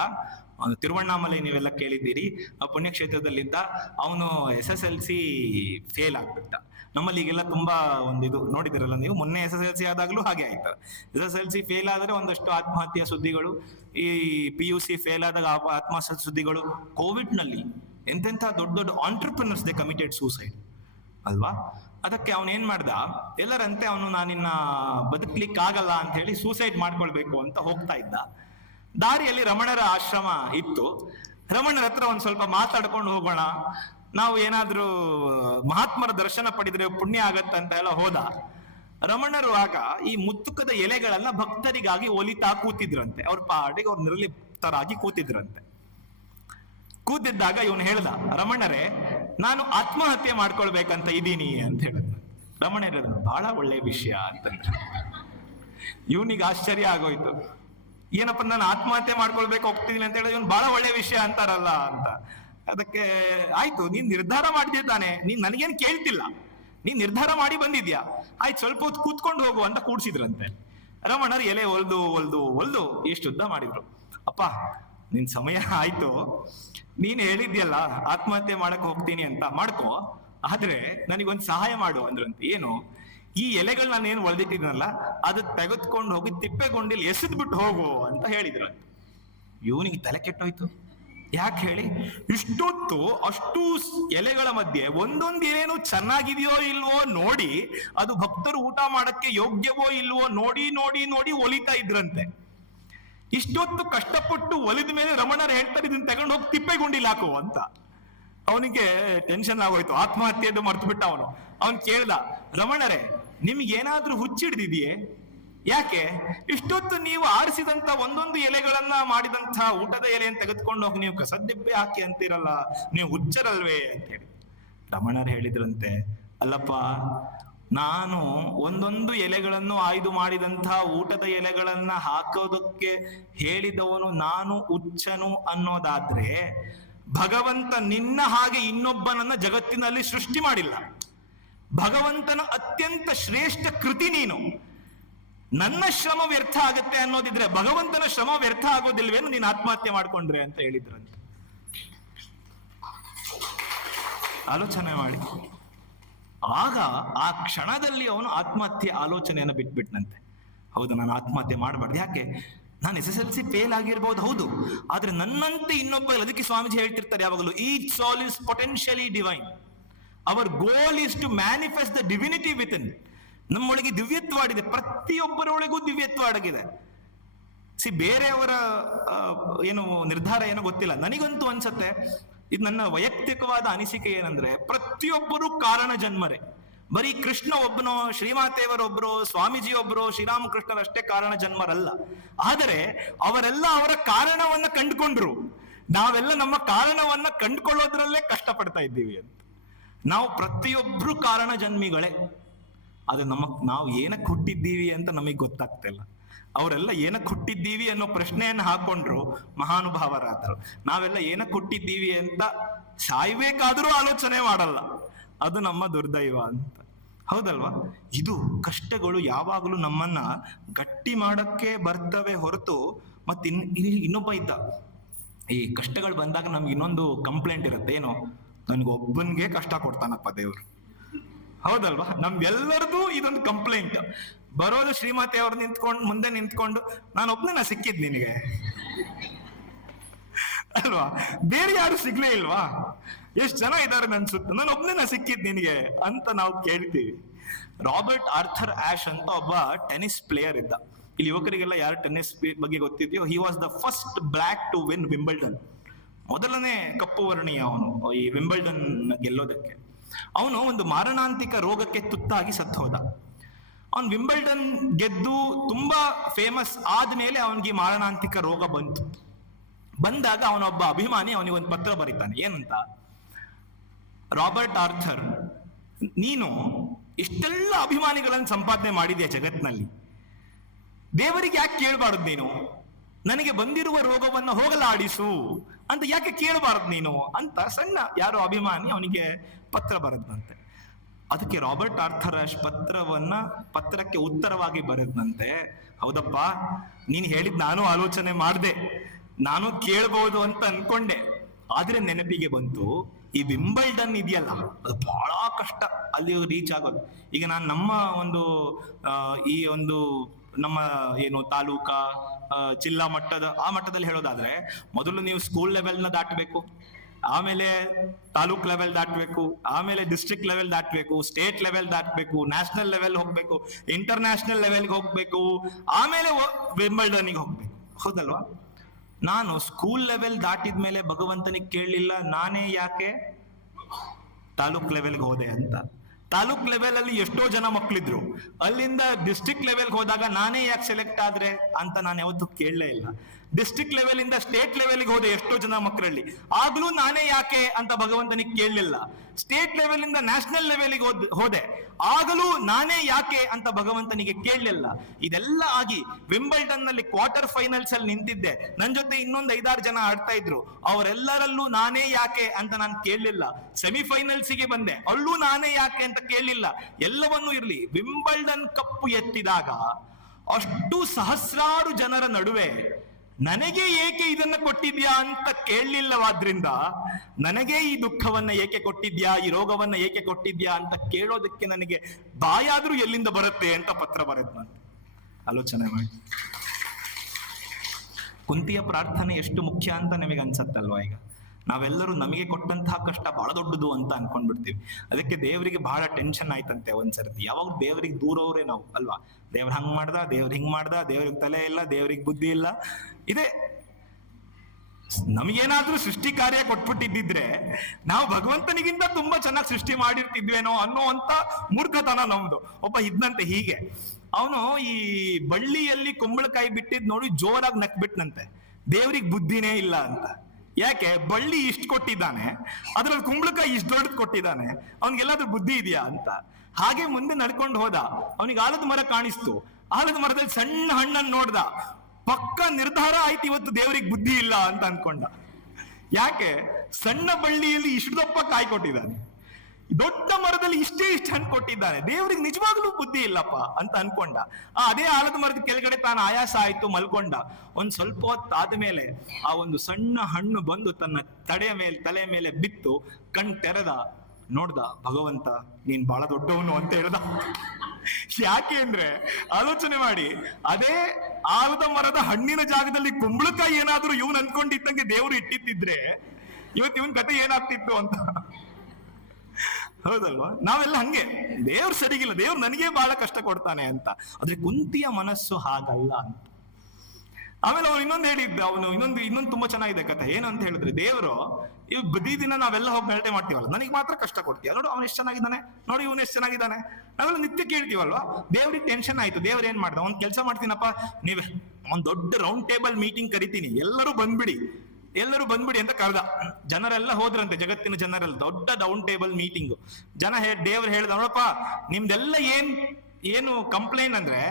ತಿರುವಣ್ಣಾಮಲೈ ನೀವೆಲ್ಲ ಕೇಳಿದ್ದೀರಿ, ಆ ಪುಣ್ಯಕ್ಷೇತ್ರದಲ್ಲಿದ್ದ ಅವನು SSLC ಫೇಲ್ ಆಗ್ಬಿಟ್ಟ. ನಮ್ಮಲ್ಲಿ ಈಗೆಲ್ಲ ತುಂಬಾ ಒಂದು ಇದು ನೋಡಿದಿರಲ್ಲ ನೀವು, ಮೊನ್ನೆ SSLC ಆದಾಗ್ಲೂ ಹಾಗೆ ಆಯ್ತು. SSLC ಫೇಲ್ ಆದ್ರೆ ಒಂದಷ್ಟು ಆತ್ಮಹತ್ಯೆ ಸುದ್ದಿಗಳು, ಈ PUC ಫೇಲ್ ಆದಾಗ ಆತ್ಮಹತ್ಯೆ ಸುದ್ದಿಗಳು. ಕೋವಿಡ್ ನಲ್ಲಿ ಎಂತೆಂಥ ದೊಡ್ಡ ದೊಡ್ಡ ಆಂಟ್ರಪ್ರಿನರ್ಸ್ ದೇ ಕಮಿಟೆಡ್ ಸೂಸೈಡ್ ಅಲ್ವಾ? ಅದಕ್ಕೆ ಅವನೇನ್ ಮಾಡ್ದ, ಎಲ್ಲರಂತೆ ಅವನು ನಾನಿನ್ನ ಬದುಕ್ಲಿಕ್ಕಾಗಲ್ಲ ಅಂತ ಹೇಳಿ ಸೂಸೈಡ್ ಮಾಡ್ಕೊಳ್ಬೇಕು ಅಂತ ಹೋಗ್ತಾ ಇದ್ದ. ದಾರಿಯಲ್ಲಿ ರಮಣರ ಆಶ್ರಮ ಇತ್ತು. ರಮಣರ ಹತ್ರ ಒಂದ್ ಸ್ವಲ್ಪ ಮಾತಾಡ್ಕೊಂಡು ಹೋಗೋಣ, ನಾವು ಏನಾದ್ರೂ ಮಹಾತ್ಮರ ದರ್ಶನ ಪಡೆದ್ರೆ ಪುಣ್ಯ ಆಗತ್ತಂತ ಎಲ್ಲ ಹೋದ. ರಮಣರು ಆಗ ಈ ಮುತ್ತುಕದ ಎಲೆಗಳನ್ನ ಭಕ್ತರಿಗಾಗಿ ಒಲಿತಾ ಕೂತಿದ್ರಂತೆ. ಅವ್ರ ಪಾಡಿಗೆ ಅವ್ರು ನಿರ್ಲಿಪ್ತರಾಗಿ ಕೂತಿದ್ರಂತೆ. ಕೂತಿದ್ದಾಗ ಇವನು ಹೇಳ್ದ, ರಮಣರೇ ನಾನು ಆತ್ಮಹತ್ಯೆ ಮಾಡ್ಕೊಳ್ಬೇಕಂತ ಇದ್ದೀನಿ ಅಂತ ಹೇಳಿದ. ರಮಣರ ಬಹಳ ಒಳ್ಳೆ ವಿಷಯ ಅಂತಂದ್ರೆ ಇವನಿಗೆ ಆಶ್ಚರ್ಯ ಆಗೋಯ್ತು. ಏನಪ್ಪ ನಾನು ಆತ್ಮಹತ್ಯೆ ಮಾಡ್ಕೊಳ್ಬೇಕು ಹೋಗ್ತಿದ್ದೀನಿ ಅಂತ ಹೇಳಿದ್ರೆ ಇವನು ಬಹಳ ಒಳ್ಳೆ ವಿಷಯ ಅಂತಾರಲ್ಲ ಅಂತ. ಅದಕ್ಕೆ ಆಯ್ತು, ನೀನ್ ನಿರ್ಧಾರ ಮಾಡಿದ್ದಾನೆ, ನೀನ್ ನನಗೇನ್ ಕೇಳ್ತಿಲ್ಲ, ನೀನ್ ನಿರ್ಧಾರ ಮಾಡಿ ಬಂದಿದ್ಯಾ, ಆಯ್ತು ಸ್ವಲ್ಪ ಹೊತ್ತು ಕೂತ್ಕೊಂಡು ಹೋಗು ಅಂತ ಕೂಡ್ಸಿದ್ರಂತೆ. ರಮಣರು ಎಲೆ ಒಲ್ದು ಎಷ್ಟು ಉದ್ದ ಮಾಡಿದ್ರು. ಅಪ್ಪ ನಿನ್ ಸಮಯ ಆಯ್ತು, ನೀನ್ ಹೇಳಿದ್ಯಲ್ಲ ಆತ್ಮಹತ್ಯೆ ಮಾಡಕ್ ಹೋಗ್ತೀನಿ ಅಂತ, ಮಾಡ್ಕೋ, ಆದ್ರೆ ನನಗೊಂದು ಸಹಾಯ ಮಾಡು ಅಂದ್ರಂತೆ. ಏನು? ಈ ಎಲೆಗಳು ನಾನು ಏನು ಒಳ್ದಿಟ್ಟಿದ್ನಲ್ಲ ಅದು ತೆಗೆದುಕೊಂಡು ಹೋಗಿ ತಿಪ್ಪೆಗುಂಡಿಲಿ ಎಸೆದ್ಬಿಟ್ಟು ಹೋಗು ಅಂತ ಹೇಳಿದ್ರಂತೆ. ಇವನಿಗೆ ತಲೆ ಕೆಟ್ಟೋಯ್ತು. ಯಾಕೆ ಹೇಳಿ, ಇಷ್ಟೊತ್ತು ಅಷ್ಟು ಎಲೆಗಳ ಮಧ್ಯೆ ಒಂದೊಂದು ಎಲೆನೂ ಚೆನ್ನಾಗಿದೆಯೋ ಇಲ್ವೋ ನೋಡಿ, ಅದು ಭಕ್ತರು ಊಟ ಮಾಡಕ್ಕೆ ಯೋಗ್ಯವೋ ಇಲ್ವೋ ನೋಡಿ ನೋಡಿ ನೋಡಿ ಒಲಿತಾ ಇದ್ರಂತೆ. ಇಷ್ಟೊತ್ತು ಕಷ್ಟಪಟ್ಟು ಒಲಿದ ಮೇಲೆ ರಮಣರು ಹೇಳ್ತಾರೆ ಇದನ್ನ ತಗೊಂಡು ಹೋಗಿ ತಿಪ್ಪೆಗುಂಡಿಲಿ ಹಾಕು ಅಂತ. ಅವನಿಗೆ ಟೆನ್ಷನ್ ಆಗೋಯ್ತು, ಆತ್ಮಹತ್ಯೆದು ಮರ್ತು ಬಿಟ್ಟ ಅವನು. ಅವನ್ ಕೇಳ್ದ, ರಮಣರೇ ನಿಮ್ಗೇನಾದ್ರೂ ಹುಚ್ಚಿಡ್ದಿದೆಯೇ? ಯಾಕೆ ಇಷ್ಟೊತ್ತು ನೀವು ಆರಿಸಿದಂತ ಒಂದೊಂದು ಎಲೆಗಳನ್ನ ಮಾಡಿದಂತ ಊಟದ ಎಲೆಯನ್ನು ತೆಗೆದುಕೊಂಡು ಹೋಗಿ ನೀವು ಕಸದಿಬ್ಬೆ ಹಾಕಿ ಅಂತೀರಲ್ಲ, ನೀವು ಹುಚ್ಚರಲ್ವೇ ಅಂತ ಹೇಳಿ. ರಮಣರು ಹೇಳಿದ್ರಂತೆ, ಅಲ್ಲಪ್ಪ ನಾನು ಒಂದೊಂದು ಎಲೆಗಳನ್ನು ಆಯ್ದು ಮಾಡಿದಂತಹ ಊಟದ ಎಲೆಗಳನ್ನ ಹಾಕೋದಕ್ಕೆ ಹೇಳಿದವನು ನಾನು ಹುಚ್ಚನು ಅನ್ನೋದಾದ್ರೆ, ಭಗವಂತ ನಿನ್ನ ಹಾಗೆ ಇನ್ನೊಬ್ಬನನ್ನ ಜಗತ್ತಿನಲ್ಲಿ ಸೃಷ್ಟಿ ಮಾಡಿಲ್ಲ. ಭಗವಂತನ ಅತ್ಯಂತ ಶ್ರೇಷ್ಠ ಕೃತಿ ನೀನು. ನನ್ನ ಶ್ರಮ ವ್ಯರ್ಥ ಆಗತ್ತೆ ಅನ್ನೋದಿದ್ರೆ ಭಗವಂತನ ಶ್ರಮ ವ್ಯರ್ಥ ಆಗೋದಿಲ್ವೇನು ನೀನು ಆತ್ಮಹತ್ಯೆ ಮಾಡ್ಕೊಂಡ್ರೆ ಅಂತ ಹೇಳಿದ್ರಂತೆ. ಆಲೋಚನೆ ಮಾಡಿ. ಆಗ ಆ ಕ್ಷಣದಲ್ಲಿ ಅವನು ಆತ್ಮಹತ್ಯೆ ಆಲೋಚನೆಯನ್ನು ಬಿಟ್ಬಿಟ್ನಂತೆ. ಹೌದು, ನಾನು ಆತ್ಮಹತ್ಯೆ ಮಾಡಬಾರ್ದು. ಯಾಕೆ? ನಾನು SSLC ಫೇಲ್ ಆಗಿರ್ಬೋದು, ಹೌದು, ಆದ್ರೆ ನನ್ನಂತೆ ಇನ್ನೊಬ್ಬ, ಅದಕ್ಕೆ ಸ್ವಾಮೀಜಿ ಹೇಳ್ತಿರ್ತಾರೆ ಯಾವಾಗಲೂ, each soul is potentially divine. Our goal is to manifest the divinity within. ನಮ್ಮೊಳಗೆ ದಿವ್ಯತ್ವ ಅಡಗಿದೆ, ಪ್ರತಿಯೊಬ್ಬರೊಳಗೂ ದಿವ್ಯತ್ವ ಅಡಗಿದೆ. ಬೇರೆಯವರ ಏನು ನಿರ್ಧಾರ ಏನೋ ಗೊತ್ತಿಲ್ಲ, ನನಗಂತೂ ಅನ್ಸತ್ತೆ, ಇದು ನನ್ನ ವೈಯಕ್ತಿಕವಾದ ಅನಿಸಿಕೆ ಏನಂದ್ರೆ, ಪ್ರತಿಯೊಬ್ಬರು ಕಾರಣ ಜನ್ಮರೇ. ಬರೀ ಕೃಷ್ಣ ಒಬ್ಬನೋ, ಶ್ರೀಮಾತೆಯವರೊಬ್ಬರೋ, ಸ್ವಾಮೀಜಿ ಒಬ್ಬರೋ, ಶ್ರೀರಾಮಕೃಷ್ಣರಷ್ಟೇ ಕಾರಣ ಜನ್ಮರಲ್ಲ. ಆದರೆ ಅವರೆಲ್ಲ ಅವರ ಕಾರಣವನ್ನ ಕಂಡುಕೊಂಡ್ರು. ನಾವೆಲ್ಲ ನಮ್ಮ ಕಾರಣವನ್ನ ಕಂಡುಕೊಳ್ಳೋದ್ರಲ್ಲೇ ಕಷ್ಟಪಡ್ತಾ ಇದ್ದೀವಿ ಅಂತ. ನಾವು ಪ್ರತಿಯೊಬ್ರು ಕಾರಣ ಜನ್ಮಿಗಳೇ. ಅದು ನಾವು ಏನಕ್ಕೆ ಹುಟ್ಟಿದ್ದೀವಿ ಅಂತ ನಮಗೆ ಗೊತ್ತಾಗ್ತಿಲ್ಲ. ಅವರೆಲ್ಲ ಏನಕ್ಕೆ ಹುಟ್ಟಿದ್ದೀವಿ ಅನ್ನೋ ಪ್ರಶ್ನೆಯನ್ನು ಹಾಕೊಂಡ್ರು, ಮಹಾನುಭಾವರಾದರು. ನಾವೆಲ್ಲ ಏನಕ್ಕೆ ಹುಟ್ಟಿದ್ದೀವಿ ಅಂತ ಸಾಯ್ಬೇಕಾದ್ರೂ ಆಲೋಚನೆ ಮಾಡಲ್ಲ. ಅದು ನಮ್ಮ ದುರ್ದೈವ ಅಂತ. ಹೌದಲ್ವಾ? ಇದು ಕಷ್ಟಗಳು ಯಾವಾಗಲೂ ನಮ್ಮನ್ನ ಗಟ್ಟಿ ಮಾಡಕ್ಕೆ ಬರ್ತವೆ ಹೊರತು ಮತ್ತೆ ಇನ್ನೊಬ್ಬ ಇದ್ದ. ಈ ಕಷ್ಟಗಳು ಬಂದಾಗ ನಮ್ಗೆ ಇನ್ನೊಂದು ಕಂಪ್ಲೇಂಟ್ ಇರುತ್ತೆ, ಏನು, ನನ್ಗೊಬ್ಬನ್ಗೆ ಕಷ್ಟ ಕೊಡ್ತಾನಪ್ಪ ದೇವ್ರು. ಹೌದಲ್ವಾ? ನಮ್ಗೆಲ್ಲರದು ಇದೊಂದು ಕಂಪ್ಲೇಂಟ್. ಬರೋದು ಶ್ರೀಮಾತೆ ಅವ್ರು ಮುಂದೆ ನಿಂತ್ಕೊಂಡು ನಾನೊಬ್ನ ಸಿಕ್ಕಿದ್ ನಿನಗೆ ಅಲ್ವಾ, ಬೇರೆ ಯಾರು ಸಿಗ್ಲೇ ಇಲ್ವಾ, ಎಷ್ಟು ಜನ ಇದ್ದಾರೆ ನನ್ ಸುತ್ತ, ನಾನೊಬ್ನ ಸಿಕ್ಕಿದ್ ನಿನಗೆ ಅಂತ ನಾವು ಕೇಳ್ತೀವಿ. ರಾಬರ್ಟ್ ಆರ್ಥರ್ ಆಶ್ ಅಂತ ಒಬ್ಬ ಟೆನ್ನಿಸ್ ಪ್ಲೇಯರ್ ಇದ್ದ. ಇಲ್ಲಿ ಯುವಕರಿಗೆಲ್ಲ ಯಾರು ಟೆನ್ನಿಸ್ ಬಗ್ಗೆ ಗೊತ್ತಿದೆಯೋ, he was the first black to win Wimbledon. ಮೊದಲನೇ ಕಪ್ಪು ವರ್ಣೀಯ ಅವನು ಈ ವಿಂಬಲ್ಡನ್ ಗೆಲ್ಲೋದಕ್ಕೆ. ಅವನು ಒಂದು ಮಾರಣಾಂತಿಕ ರೋಗಕ್ಕೆ ತುತ್ತಾಗಿ ಸತ್ತು ಹೋದ. ಅವನು ವಿಂಬಲ್ಡನ್ ಗೆದ್ದು ತುಂಬಾ ಫೇಮಸ್ ಆದ್ಮೇಲೆ ಅವನಿಗೆ ಮಾರಣಾಂತಿಕ ರೋಗ ಬಂತು. ಬಂದಾಗ ಅವನೊಬ್ಬ ಅಭಿಮಾನಿ ಅವನಿಗೆ ಒಂದು ಪತ್ರ ಬರೀತಾನೆ. ಏನಂತ, ರಾಬರ್ಟ್ ಆರ್ಥರ್, ನೀನು ಎಷ್ಟೆಲ್ಲ ಅಭಿಮಾನಿಗಳನ್ನು ಸಂಪಾದನೆ ಮಾಡಿದ್ಯಾ ಜಗತ್ನಲ್ಲಿ, ದೇವರಿಗೆ ಯಾಕೆ ಕೇಳಬಾರದು ನೀನು? ನನಗೆ ಬಂದಿರುವ ರೋಗವನ್ನು ಹೋಗಲಾಡಿಸು ಅಂತ ಯಾಕೆ ಕೇಳಬಾರದು ನೀನು ಅಂತ ಸಣ್ಣ ಯಾರೋ ಅಭಿಮಾನಿ ಅವನಿಗೆ ಪತ್ರ ಬರದಂತೆ. ಅದಕ್ಕೆ ರಾಬರ್ಟ್ ಆರ್ಥರ್ ಪತ್ರಕ್ಕೆ ಉತ್ತರವಾಗಿ ಬರೆದಂತೆ, ಹೌದಪ್ಪ, ನೀನು ಹೇಳಿದ್ ನಾನು ಆಲೋಚನೆ ಮಾಡಿದೆ, ನಾನು ಕೇಳಬಹುದು ಅಂತ ಅನ್ಕೊಂಡೆ, ಆದ್ರೆ ನೆನಪಿಗೆ ಬಂತು ಈ ವಿಂಬಲ್ಡನ್ ಇದೆಯಲ್ಲ, ಅದು ಬಹಳ ಕಷ್ಟ ಅಲ್ಲಿ ರೀಚ್ ಆಗೋದು. ಈಗ ನಾನು ನಮ್ಮ ಒಂದು ಈ ಒಂದು ನಮ್ಮ ಏನು ತಾಲೂಕಾ ಜಿಲ್ಲಾ ಮಟ್ಟದಲ್ಲಿ ಹೇಳೋದಾದ್ರೆ, ಮೊದಲು ನೀವು ಸ್ಕೂಲ್ ಲೆವೆಲ್ನ ದಾಟಬೇಕು, ಆಮೇಲೆ ತಾಲೂಕ್ ಲೆವೆಲ್ ದಾಟ್ಬೇಕು, ಆಮೇಲೆ ಡಿಸ್ಟ್ರಿಕ್ಟ್ ಲೆವೆಲ್ ದಾಟ್ಬೇಕು, ಸ್ಟೇಟ್ ಲೆವೆಲ್ ದಾಟ್ಬೇಕು, ನ್ಯಾಷನಲ್ ಲೆವೆಲ್ ಹೋಗ್ಬೇಕು, ಇಂಟರ್ನ್ಯಾಷನಲ್ ಲೆವೆಲ್ಗೆ ಹೋಗ್ಬೇಕು, ಆಮೇಲೆ ವಿಂಬಲ್ಡನ್ಗೆ ಹೋಗ್ಬೇಕು. ಹೌದಲ್ವಾ? ನಾನು ಸ್ಕೂಲ್ ಲೆವೆಲ್ ದಾಟಿದ್ಮೇಲೆ ಭಗವಂತನಿಗೆ ಕೇಳಲಿಲ್ಲ ನಾನೇ ಯಾಕೆ ತಾಲೂಕ್ ಲೆವೆಲ್ಗೆ ಹೋದೆ ಅಂತ. ತಾಲೂಕ್ ಲೆವೆಲ್ ಅಲ್ಲಿ ಎಷ್ಟೋ ಜನ ಮಕ್ಕಳಿದ್ರು, ಅಲ್ಲಿಂದ ಡಿಸ್ಟ್ರಿಕ್ಟ್ ಲೆವೆಲ್ಗೆ ಹೋದಾಗ ನಾನೇ ಯಾಕೆ ಸೆಲೆಕ್ಟ್ ಆದ್ರೆ ಅಂತ ನಾನು ಯಾವತ್ತೂ ಕೇಳಲೇ ಇಲ್ಲ. ಡಿಸ್ಟ್ರಿಕ್ಟ್ ಲೆವೆಲ್ ಇಂದ ಸ್ಟೇಟ್ ಲೆವೆಲ್ಗೆ ಹೋದೆ ಎಷ್ಟೋ ಜನ ಮಕ್ಕಳಲ್ಲಿ, ಆಗ್ಲೂ ನಾನೇ ಯಾಕೆ ಅಂತ ಭಗವಂತನಿಗೆ ಕೇಳಲಿಲ್ಲ. ಸ್ಟೇಟ್ ಲೆವೆಲ್ ಇಂದ ನ್ಯಾಷನಲ್ ಲೆವೆಲ್ಗೆ ಹೋದೆ, ಆಗಲೂ ನಾನೇ ಯಾಕೆ ಅಂತ ಭಗವಂತನಿಗೆ ಕೇಳಲಿಲ್ಲ. ಇದೆಲ್ಲ ಆಗಿ ವಿಂಬಲ್ಡನ್ ನಲ್ಲಿ ಕ್ವಾರ್ಟರ್ ಫೈನಲ್ಸ್ ಅಲ್ಲಿ ನಿಂತಿದ್ದೆ, ನನ್ ಜೊತೆ ಇನ್ನೊಂದು 5-6 ಜನ ಆಡ್ತಾ ಇದ್ರು, ಅವರೆಲ್ಲರಲ್ಲೂ ನಾನೇ ಯಾಕೆ ಅಂತ ನಾನು ಕೇಳಲಿಲ್ಲ. ಸೆಮಿಫೈನಲ್ಸ್ಗೆ ಬಂದೆ, ಅಲ್ಲೂ ನಾನೇ ಯಾಕೆ ಅಂತ ಕೇಳಲಿಲ್ಲ. ಎಲ್ಲವನ್ನೂ ಇರ್ಲಿ, ವಿಂಬಲ್ಡನ್ ಕಪ್ಪು ಎತ್ತಿದಾಗ ಅಷ್ಟು ಸಹಸ್ರಾರು ಜನರ ನಡುವೆ ನನಗೆ ಏಕೆ ಇದನ್ನ ಕೊಟ್ಟಿದ್ಯಾ ಅಂತ ಕೇಳಲಿಲ್ಲವಾದ್ರಿಂದ, ನನಗೆ ಈ ದುಃಖವನ್ನ ಏಕೆ ಕೊಟ್ಟಿದ್ಯಾ, ಈ ರೋಗವನ್ನ ಏಕೆ ಕೊಟ್ಟಿದ್ಯಾ ಅಂತ ಕೇಳೋದಕ್ಕೆ ನನಗೆ ಬಾಯಾದ್ರೂ ಎಲ್ಲಿಂದ ಬರುತ್ತೆ ಅಂತ ಪತ್ರ ಬರೆದ್ ನಾನು. ಆಲೋಚನೆ ಮಾಡಿ. ಕುಂತಿಯ ಪ್ರಾರ್ಥನೆ ಎಷ್ಟು ಮುಖ್ಯ ಅಂತ ನಿಮಗೆ ಅನ್ಸತ್ತಲ್ವಾ? ಈಗ ನಾವೆಲ್ಲರೂ ನಮಗೆ ಕೊಟ್ಟಂತಹ ಕಷ್ಟ ಬಹಳ ದೊಡ್ಡದು ಅಂತ ಅನ್ಕೊಂಡ್ಬಿಡ್ತೀವಿ. ಅದಕ್ಕೆ ದೇವರಿಗೆ ಬಹಳ ಟೆನ್ಷನ್ ಆಯ್ತಂತೆ ಒಂದ್ಸರ್ತಿ. ಯಾವಾಗ ದೇವರಿಗೆ ದೂರವ್ರೆ ನಾವು ಅಲ್ವಾ? ದೇವ್ರ ಹಂಗ್ ಮಾಡ್ದ, ದೇವ್ರ ಹಿಂಗ್ ಮಾಡ್ದ, ದೇವ್ರಿಗೆ ತಲೆ ಇಲ್ಲ, ದೇವ್ರಿಗೆ ಬುದ್ಧಿ ಇಲ್ಲ. ಇದೆ ನಮಗೇನಾದ್ರೂ ಸೃಷ್ಟಿ ಕಾರ್ಯ ಕೊಟ್ಬಿಟ್ಟಿದ್ದಿದ್ರೆ ನಾವು ಭಗವಂತನಿಗಿಂತ ತುಂಬಾ ಚೆನ್ನಾಗಿ ಸೃಷ್ಟಿ ಮಾಡಿರ್ತಿದ್ವೇನೋ ಅನ್ನೋ ಅಂತ ಮೂರ್ಖತನ ನಮ್ದು. ಒಬ್ಬ ಇದ್ನಂತೆ ಹೀಗೆ, ಅವನು ಈ ಬಳ್ಳಿಯಲ್ಲಿ ಕುಂಬಳಕಾಯಿ ಬಿಟ್ಟಿದ್ ನೋಡಿ ಜೋರಾಗಿ ನಕ್ಬಿಟ್ನಂತೆ, ದೇವ್ರಿಗೆ ಬುದ್ಧಿನೇ ಇಲ್ಲ ಅಂತ. ಯಾಕೆ? ಬಳ್ಳಿ ಇಷ್ಟು ಕೊಟ್ಟಿದ್ದಾನೆ, ಅದ್ರಲ್ಲಿ ಕುಂಬಳಕಾಯಿ ಇಷ್ಟು ದೊಡ್ಡದು ಕೊಟ್ಟಿದ್ದಾನೆ, ಅವ್ನಿಗೆಲ್ಲಾದ್ರೂ ಬುದ್ಧಿ ಇದೆಯಾ ಅಂತ. ಹಾಗೆ ಮುಂದೆ ನಡ್ಕೊಂಡು ಹೋದ, ಅವನಿಗೆ ಆಲದ ಮರ ಕಾಣಿಸ್ತು, ಆಲದ ಮರದಲ್ಲಿ ಸಣ್ಣ ಹಣ್ಣನ್ನು ನೋಡ್ದ, ಪಕ್ಕ ನಿರ್ಧಾರ ಆಯ್ತು ಇವತ್ತು ದೇವರಿಗೆ ಬುದ್ಧಿ ಇಲ್ಲ ಅಂತ ಅನ್ಕೊಂಡ. ಯಾಕೆ? ಸಣ್ಣ ಬಳ್ಳಿಯಲ್ಲಿ ಇಷ್ಟು ದಪ್ಪ ಕಾಯಿ ಕೊಟ್ಟಿದ್ದಾನೆ, ದೊಡ್ಡ ಮರದಲ್ಲಿ ಇಷ್ಟೇ ಹಣ್ಣು ಕೊಟ್ಟಿದ್ದಾನೆ, ದೇವರಿಗೆ ನಿಜವಾಗ್ಲೂ ಬುದ್ಧಿ ಇಲ್ಲಪ್ಪ ಅಂತ ಅನ್ಕೊಂಡ. ಅದೇ ಆಲದ ಮರದ ಕೆಳಗಡೆ ತಾನು ಆಯಾಸ ಆಯ್ತು, ಮಲ್ಕೊಂಡ. ಒಂದ್ ಸ್ವಲ್ಪ ಹೊತ್ತಾದ್ಮೇಲೆ ಆ ಒಂದು ಸಣ್ಣ ಹಣ್ಣು ಬಂದು ತನ್ನ ತಲೆ ಮೇಲೆ ಬಿತ್ತು, ಕಣ್ ತೆರೆದ, ನೋಡ್ದ, ಭಗವಂತ ನೀನ್ ಬಹಳ ದೊಡ್ಡವನು ಅಂತ ಹೇಳ್ದ. ಯಾಕೆ ಅಂದ್ರೆ ಆಲೋಚನೆ ಮಾಡಿ, ಅದೇ ಆಲದ ಮರದ ಹಣ್ಣಿನ ಜಾಗದಲ್ಲಿ ಕುಂಬಳಕಾಯಿ ಏನಾದ್ರೂ ಇವನ್ ಅನ್ಕೊಂಡಿದ್ದಂಗೆ ದೇವ್ರು ಇಟ್ಟಿತ್ತಿದ್ರೆ ಇವತ್ತು ಇವನ್ ಕತೆ ಏನಾಗ್ತಿತ್ತು ಅಂತ. ಹೌದಲ್ವಾ? ನಾವೆಲ್ಲ ಹಂಗೆ, ದೇವ್ರು ಸರಿಗಿಲ್ಲ, ದೇವ್ರು ನನಗೆ ಬಹಳ ಕಷ್ಟ ಕೊಡ್ತಾನೆ ಅಂತ. ಆದ್ರೆ ಕುಂತಿಯ ಮನಸ್ಸು ಹಾಗಲ್ಲ ಅಂತ. ಆಮೇಲೆ ಅವನು ಇನ್ನೊಂದು ಹೇಳಿದ್ದ, ಇನ್ನೊಂದು ತುಂಬಾ ಚೆನ್ನಾಗಿದೆ ಕಥೆ. ಏನು ಅಂತ ಹೇಳಿದ್ರೆ, ದೇವರು ಇವ್ ಬದಿ ದಿನ ನಾವೆಲ್ಲ ಹೋಗಿ ಗಲಾಟೆ ಮಾಡ್ತೀವಲ್ಲ, ನನಗೆ ಮಾತ್ರ ಕಷ್ಟ ಕೊಡ್ತೀಯ, ನೋಡು ಅವನು ಎಷ್ಟು ಚೆನ್ನಾಗಿದ್ದಾನೆ, ನೋಡಿ ಇವನು ಎಷ್ಟು ಚೆನ್ನಾಗಿದ್ದಾನೆ, ನಾವೆಲ್ಲ ನಿತ್ಯ ಕೇಳ್ತೀವಲ್ವಾ. ದೇವ್ರಿಗೆ ಟೆನ್ಷನ್ ಆಯ್ತು, ದೇವ್ರ ಏನ್ ಮಾಡ್ದ, ಒಂದ್ ಕೆಲಸ ಮಾಡ್ತೀನಪ್ಪ, ನೀವ್ ಒಂದ್ ದೊಡ್ಡ ರೌಂಡ್ ಟೇಬಲ್ ಮೀಟಿಂಗ್ ಕರಿತೀನಿ, ಎಲ್ಲರೂ ಬಂದ್ಬಿಡಿ ಅಂತ ಕರೆದ. ಜನರೆಲ್ಲ ಹೋದ್ರಂತೆ, ಜಗತ್ತಿನ ಜನರೆಲ್ಲ ದೊಡ್ಡ ರೌಂಡ್ ಟೇಬಲ್ ಮೀಟಿಂಗ್. ದೇವ್ರು ಹೇಳ್ದ, ನೋಡಪ್ಪ ನಿಮ್ದೆಲ್ಲ ಏನು ಕಂಪ್ಲೇಂಟ್ ಅಂದ್ರೆ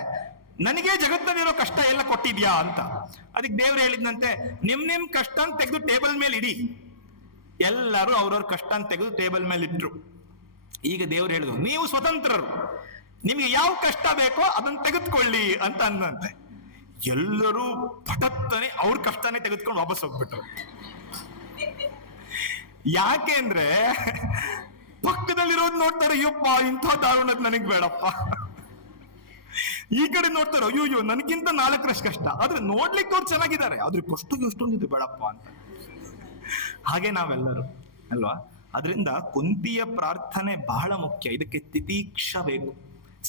ನನಗೆ ಜಗತ್ತಿನಲ್ಲಿರೋ ಕಷ್ಟ ಎಲ್ಲ ಕೊಟ್ಟಿದ್ಯಾ ಅಂತ. ಅದಕ್ಕೆ ದೇವ್ರು ಹೇಳಿದ್ನಂತೆ, ನಿಮ್ ಕಷ್ಟ ತೆಗೆದು ಟೇಬಲ್ ಮೇಲೆ ಇಡಿ. ಎಲ್ಲರೂ ಅವ್ರವ್ರ ಕಷ್ಟ ತೆಗೆದು ಟೇಬಲ್ ಮೇಲೆ ಇಟ್ರು. ಈಗ ದೇವ್ರು ಹೇಳಿದ್ರು, ನೀವು ಸ್ವತಂತ್ರರು, ನಿಮ್ಗೆ ಯಾವ ಕಷ್ಟ ಬೇಕೋ ಅದನ್ನ ತೆಗೆದುಕೊಳ್ಳಿ ಅಂತ ಅಂದಂತೆ. ಎಲ್ಲರೂ ಪಟತ್ತನೆ ಅವ್ರ ಕಷ್ಟನೇ ತೆಗೆದುಕೊಂಡು ವಾಪಸ್ ಹೋಗ್ಬಿಟ್ರು. ಯಾಕೆ ಅಂದ್ರೆ ಪಕ್ಕದಲ್ಲಿರೋದು ನೋಡ್ತಾರೆ, ಅಯ್ಯಪ್ಪ ಇಂಥ ದಾರುಣದ್ ನನಗ್ ಬೇಡಪ್ಪ. ಈ ಕಡೆ ನೋಡ್ತಾರೋ, ಅಯ್ಯೋ ನನಗಿಂತ 4 ಕಷ್ಟ, ಆದ್ರೆ ನೋಡ್ಲಿಕ್ಕೆ ಅವ್ರು ಚೆನ್ನಾಗಿದ್ದಾರೆ, ಆದ್ರೆ ಎಷ್ಟೊಂದಿದೆ ಬೇಡಪ್ಪ ಅಂತ. ಹಾಗೆ ನಾವೆಲ್ಲರೂ ಅಲ್ವಾ? ಅದರಿಂದ ಕುಂತಿಯ ಪ್ರಾರ್ಥನೆ ಬಹಳ ಮುಖ್ಯ. ಇದಕ್ಕೆ ತಿತೀಕ್ಷ ಬೇಕು,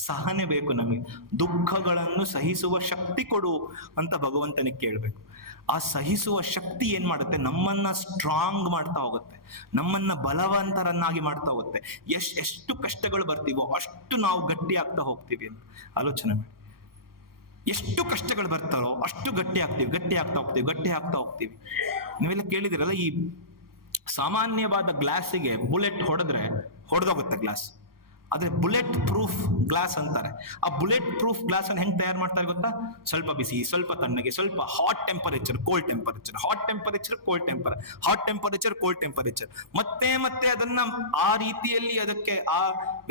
ಸಹನೆ ಬೇಕು. ನಮಗೆ ದುಃಖಗಳನ್ನು ಸಹಿಸುವ ಶಕ್ತಿ ಕೊಡು ಅಂತ ಭಗವಂತನಿಗೆ ಕೇಳಬೇಕು. ಆ ಸಹಿಸುವ ಶಕ್ತಿ ಏನ್ ಮಾಡುತ್ತೆ, ನಮ್ಮನ್ನ ಸ್ಟ್ರಾಂಗ್ ಮಾಡ್ತಾ ಹೋಗುತ್ತೆ, ನಮ್ಮನ್ನ ಬಲವಂತರನ್ನಾಗಿ ಮಾಡ್ತಾ ಹೋಗುತ್ತೆ. ಎಷ್ಟು ಕಷ್ಟಗಳು ಬರ್ತೀವೋ ಅಷ್ಟು ನಾವು ಗಟ್ಟಿ ಆಗ್ತಾ ಹೋಗ್ತೀವಿ ಅಂತ ಆಲೋಚನೆ ಮಾಡಿ. ಎಷ್ಟು ಕಷ್ಟಗಳು ಬರ್ತಾರೋ ಅಷ್ಟು ಗಟ್ಟಿ ಆಗ್ತಾ ಹೋಗ್ತೀವಿ. ನೀವೆಲ್ಲ ಕೇಳಿದಿರಲ್ಲ, ಈ ಸಾಮಾನ್ಯವಾದ ಗ್ಲಾಸಿಗೆ ಬುಲೆಟ್ ಹೊಡೆದ್ರೆ ಹೊಡೆದೋಗುತ್ತೆ ಗ್ಲಾಸ್, ಆದ್ರೆ ಬುಲೆಟ್ ಪ್ರೂಫ್ ಗ್ಲಾಸ್ ಅಂತಾರೆ. ಆ ಬುಲೆಟ್ ಪ್ರೂಫ್ ಗ್ಲಾಸ್ ಅನ್ನು ಹೆಂಗ್ ತಯಾರು ಮಾಡ್ತಾರೆ ಗೊತ್ತಾ? ಸ್ವಲ್ಪ ಬಿಸಿ, ಸ್ವಲ್ಪ ತಣ್ಣಗೆ, ಸ್ವಲ್ಪ hot temperature, cold temperature, hot temperature, cold temperature, hot temperature, cold temperature, ಮತ್ತೆ ಅದನ್ನ ಆ ರೀತಿಯಲ್ಲಿ ಅದಕ್ಕೆ ಆ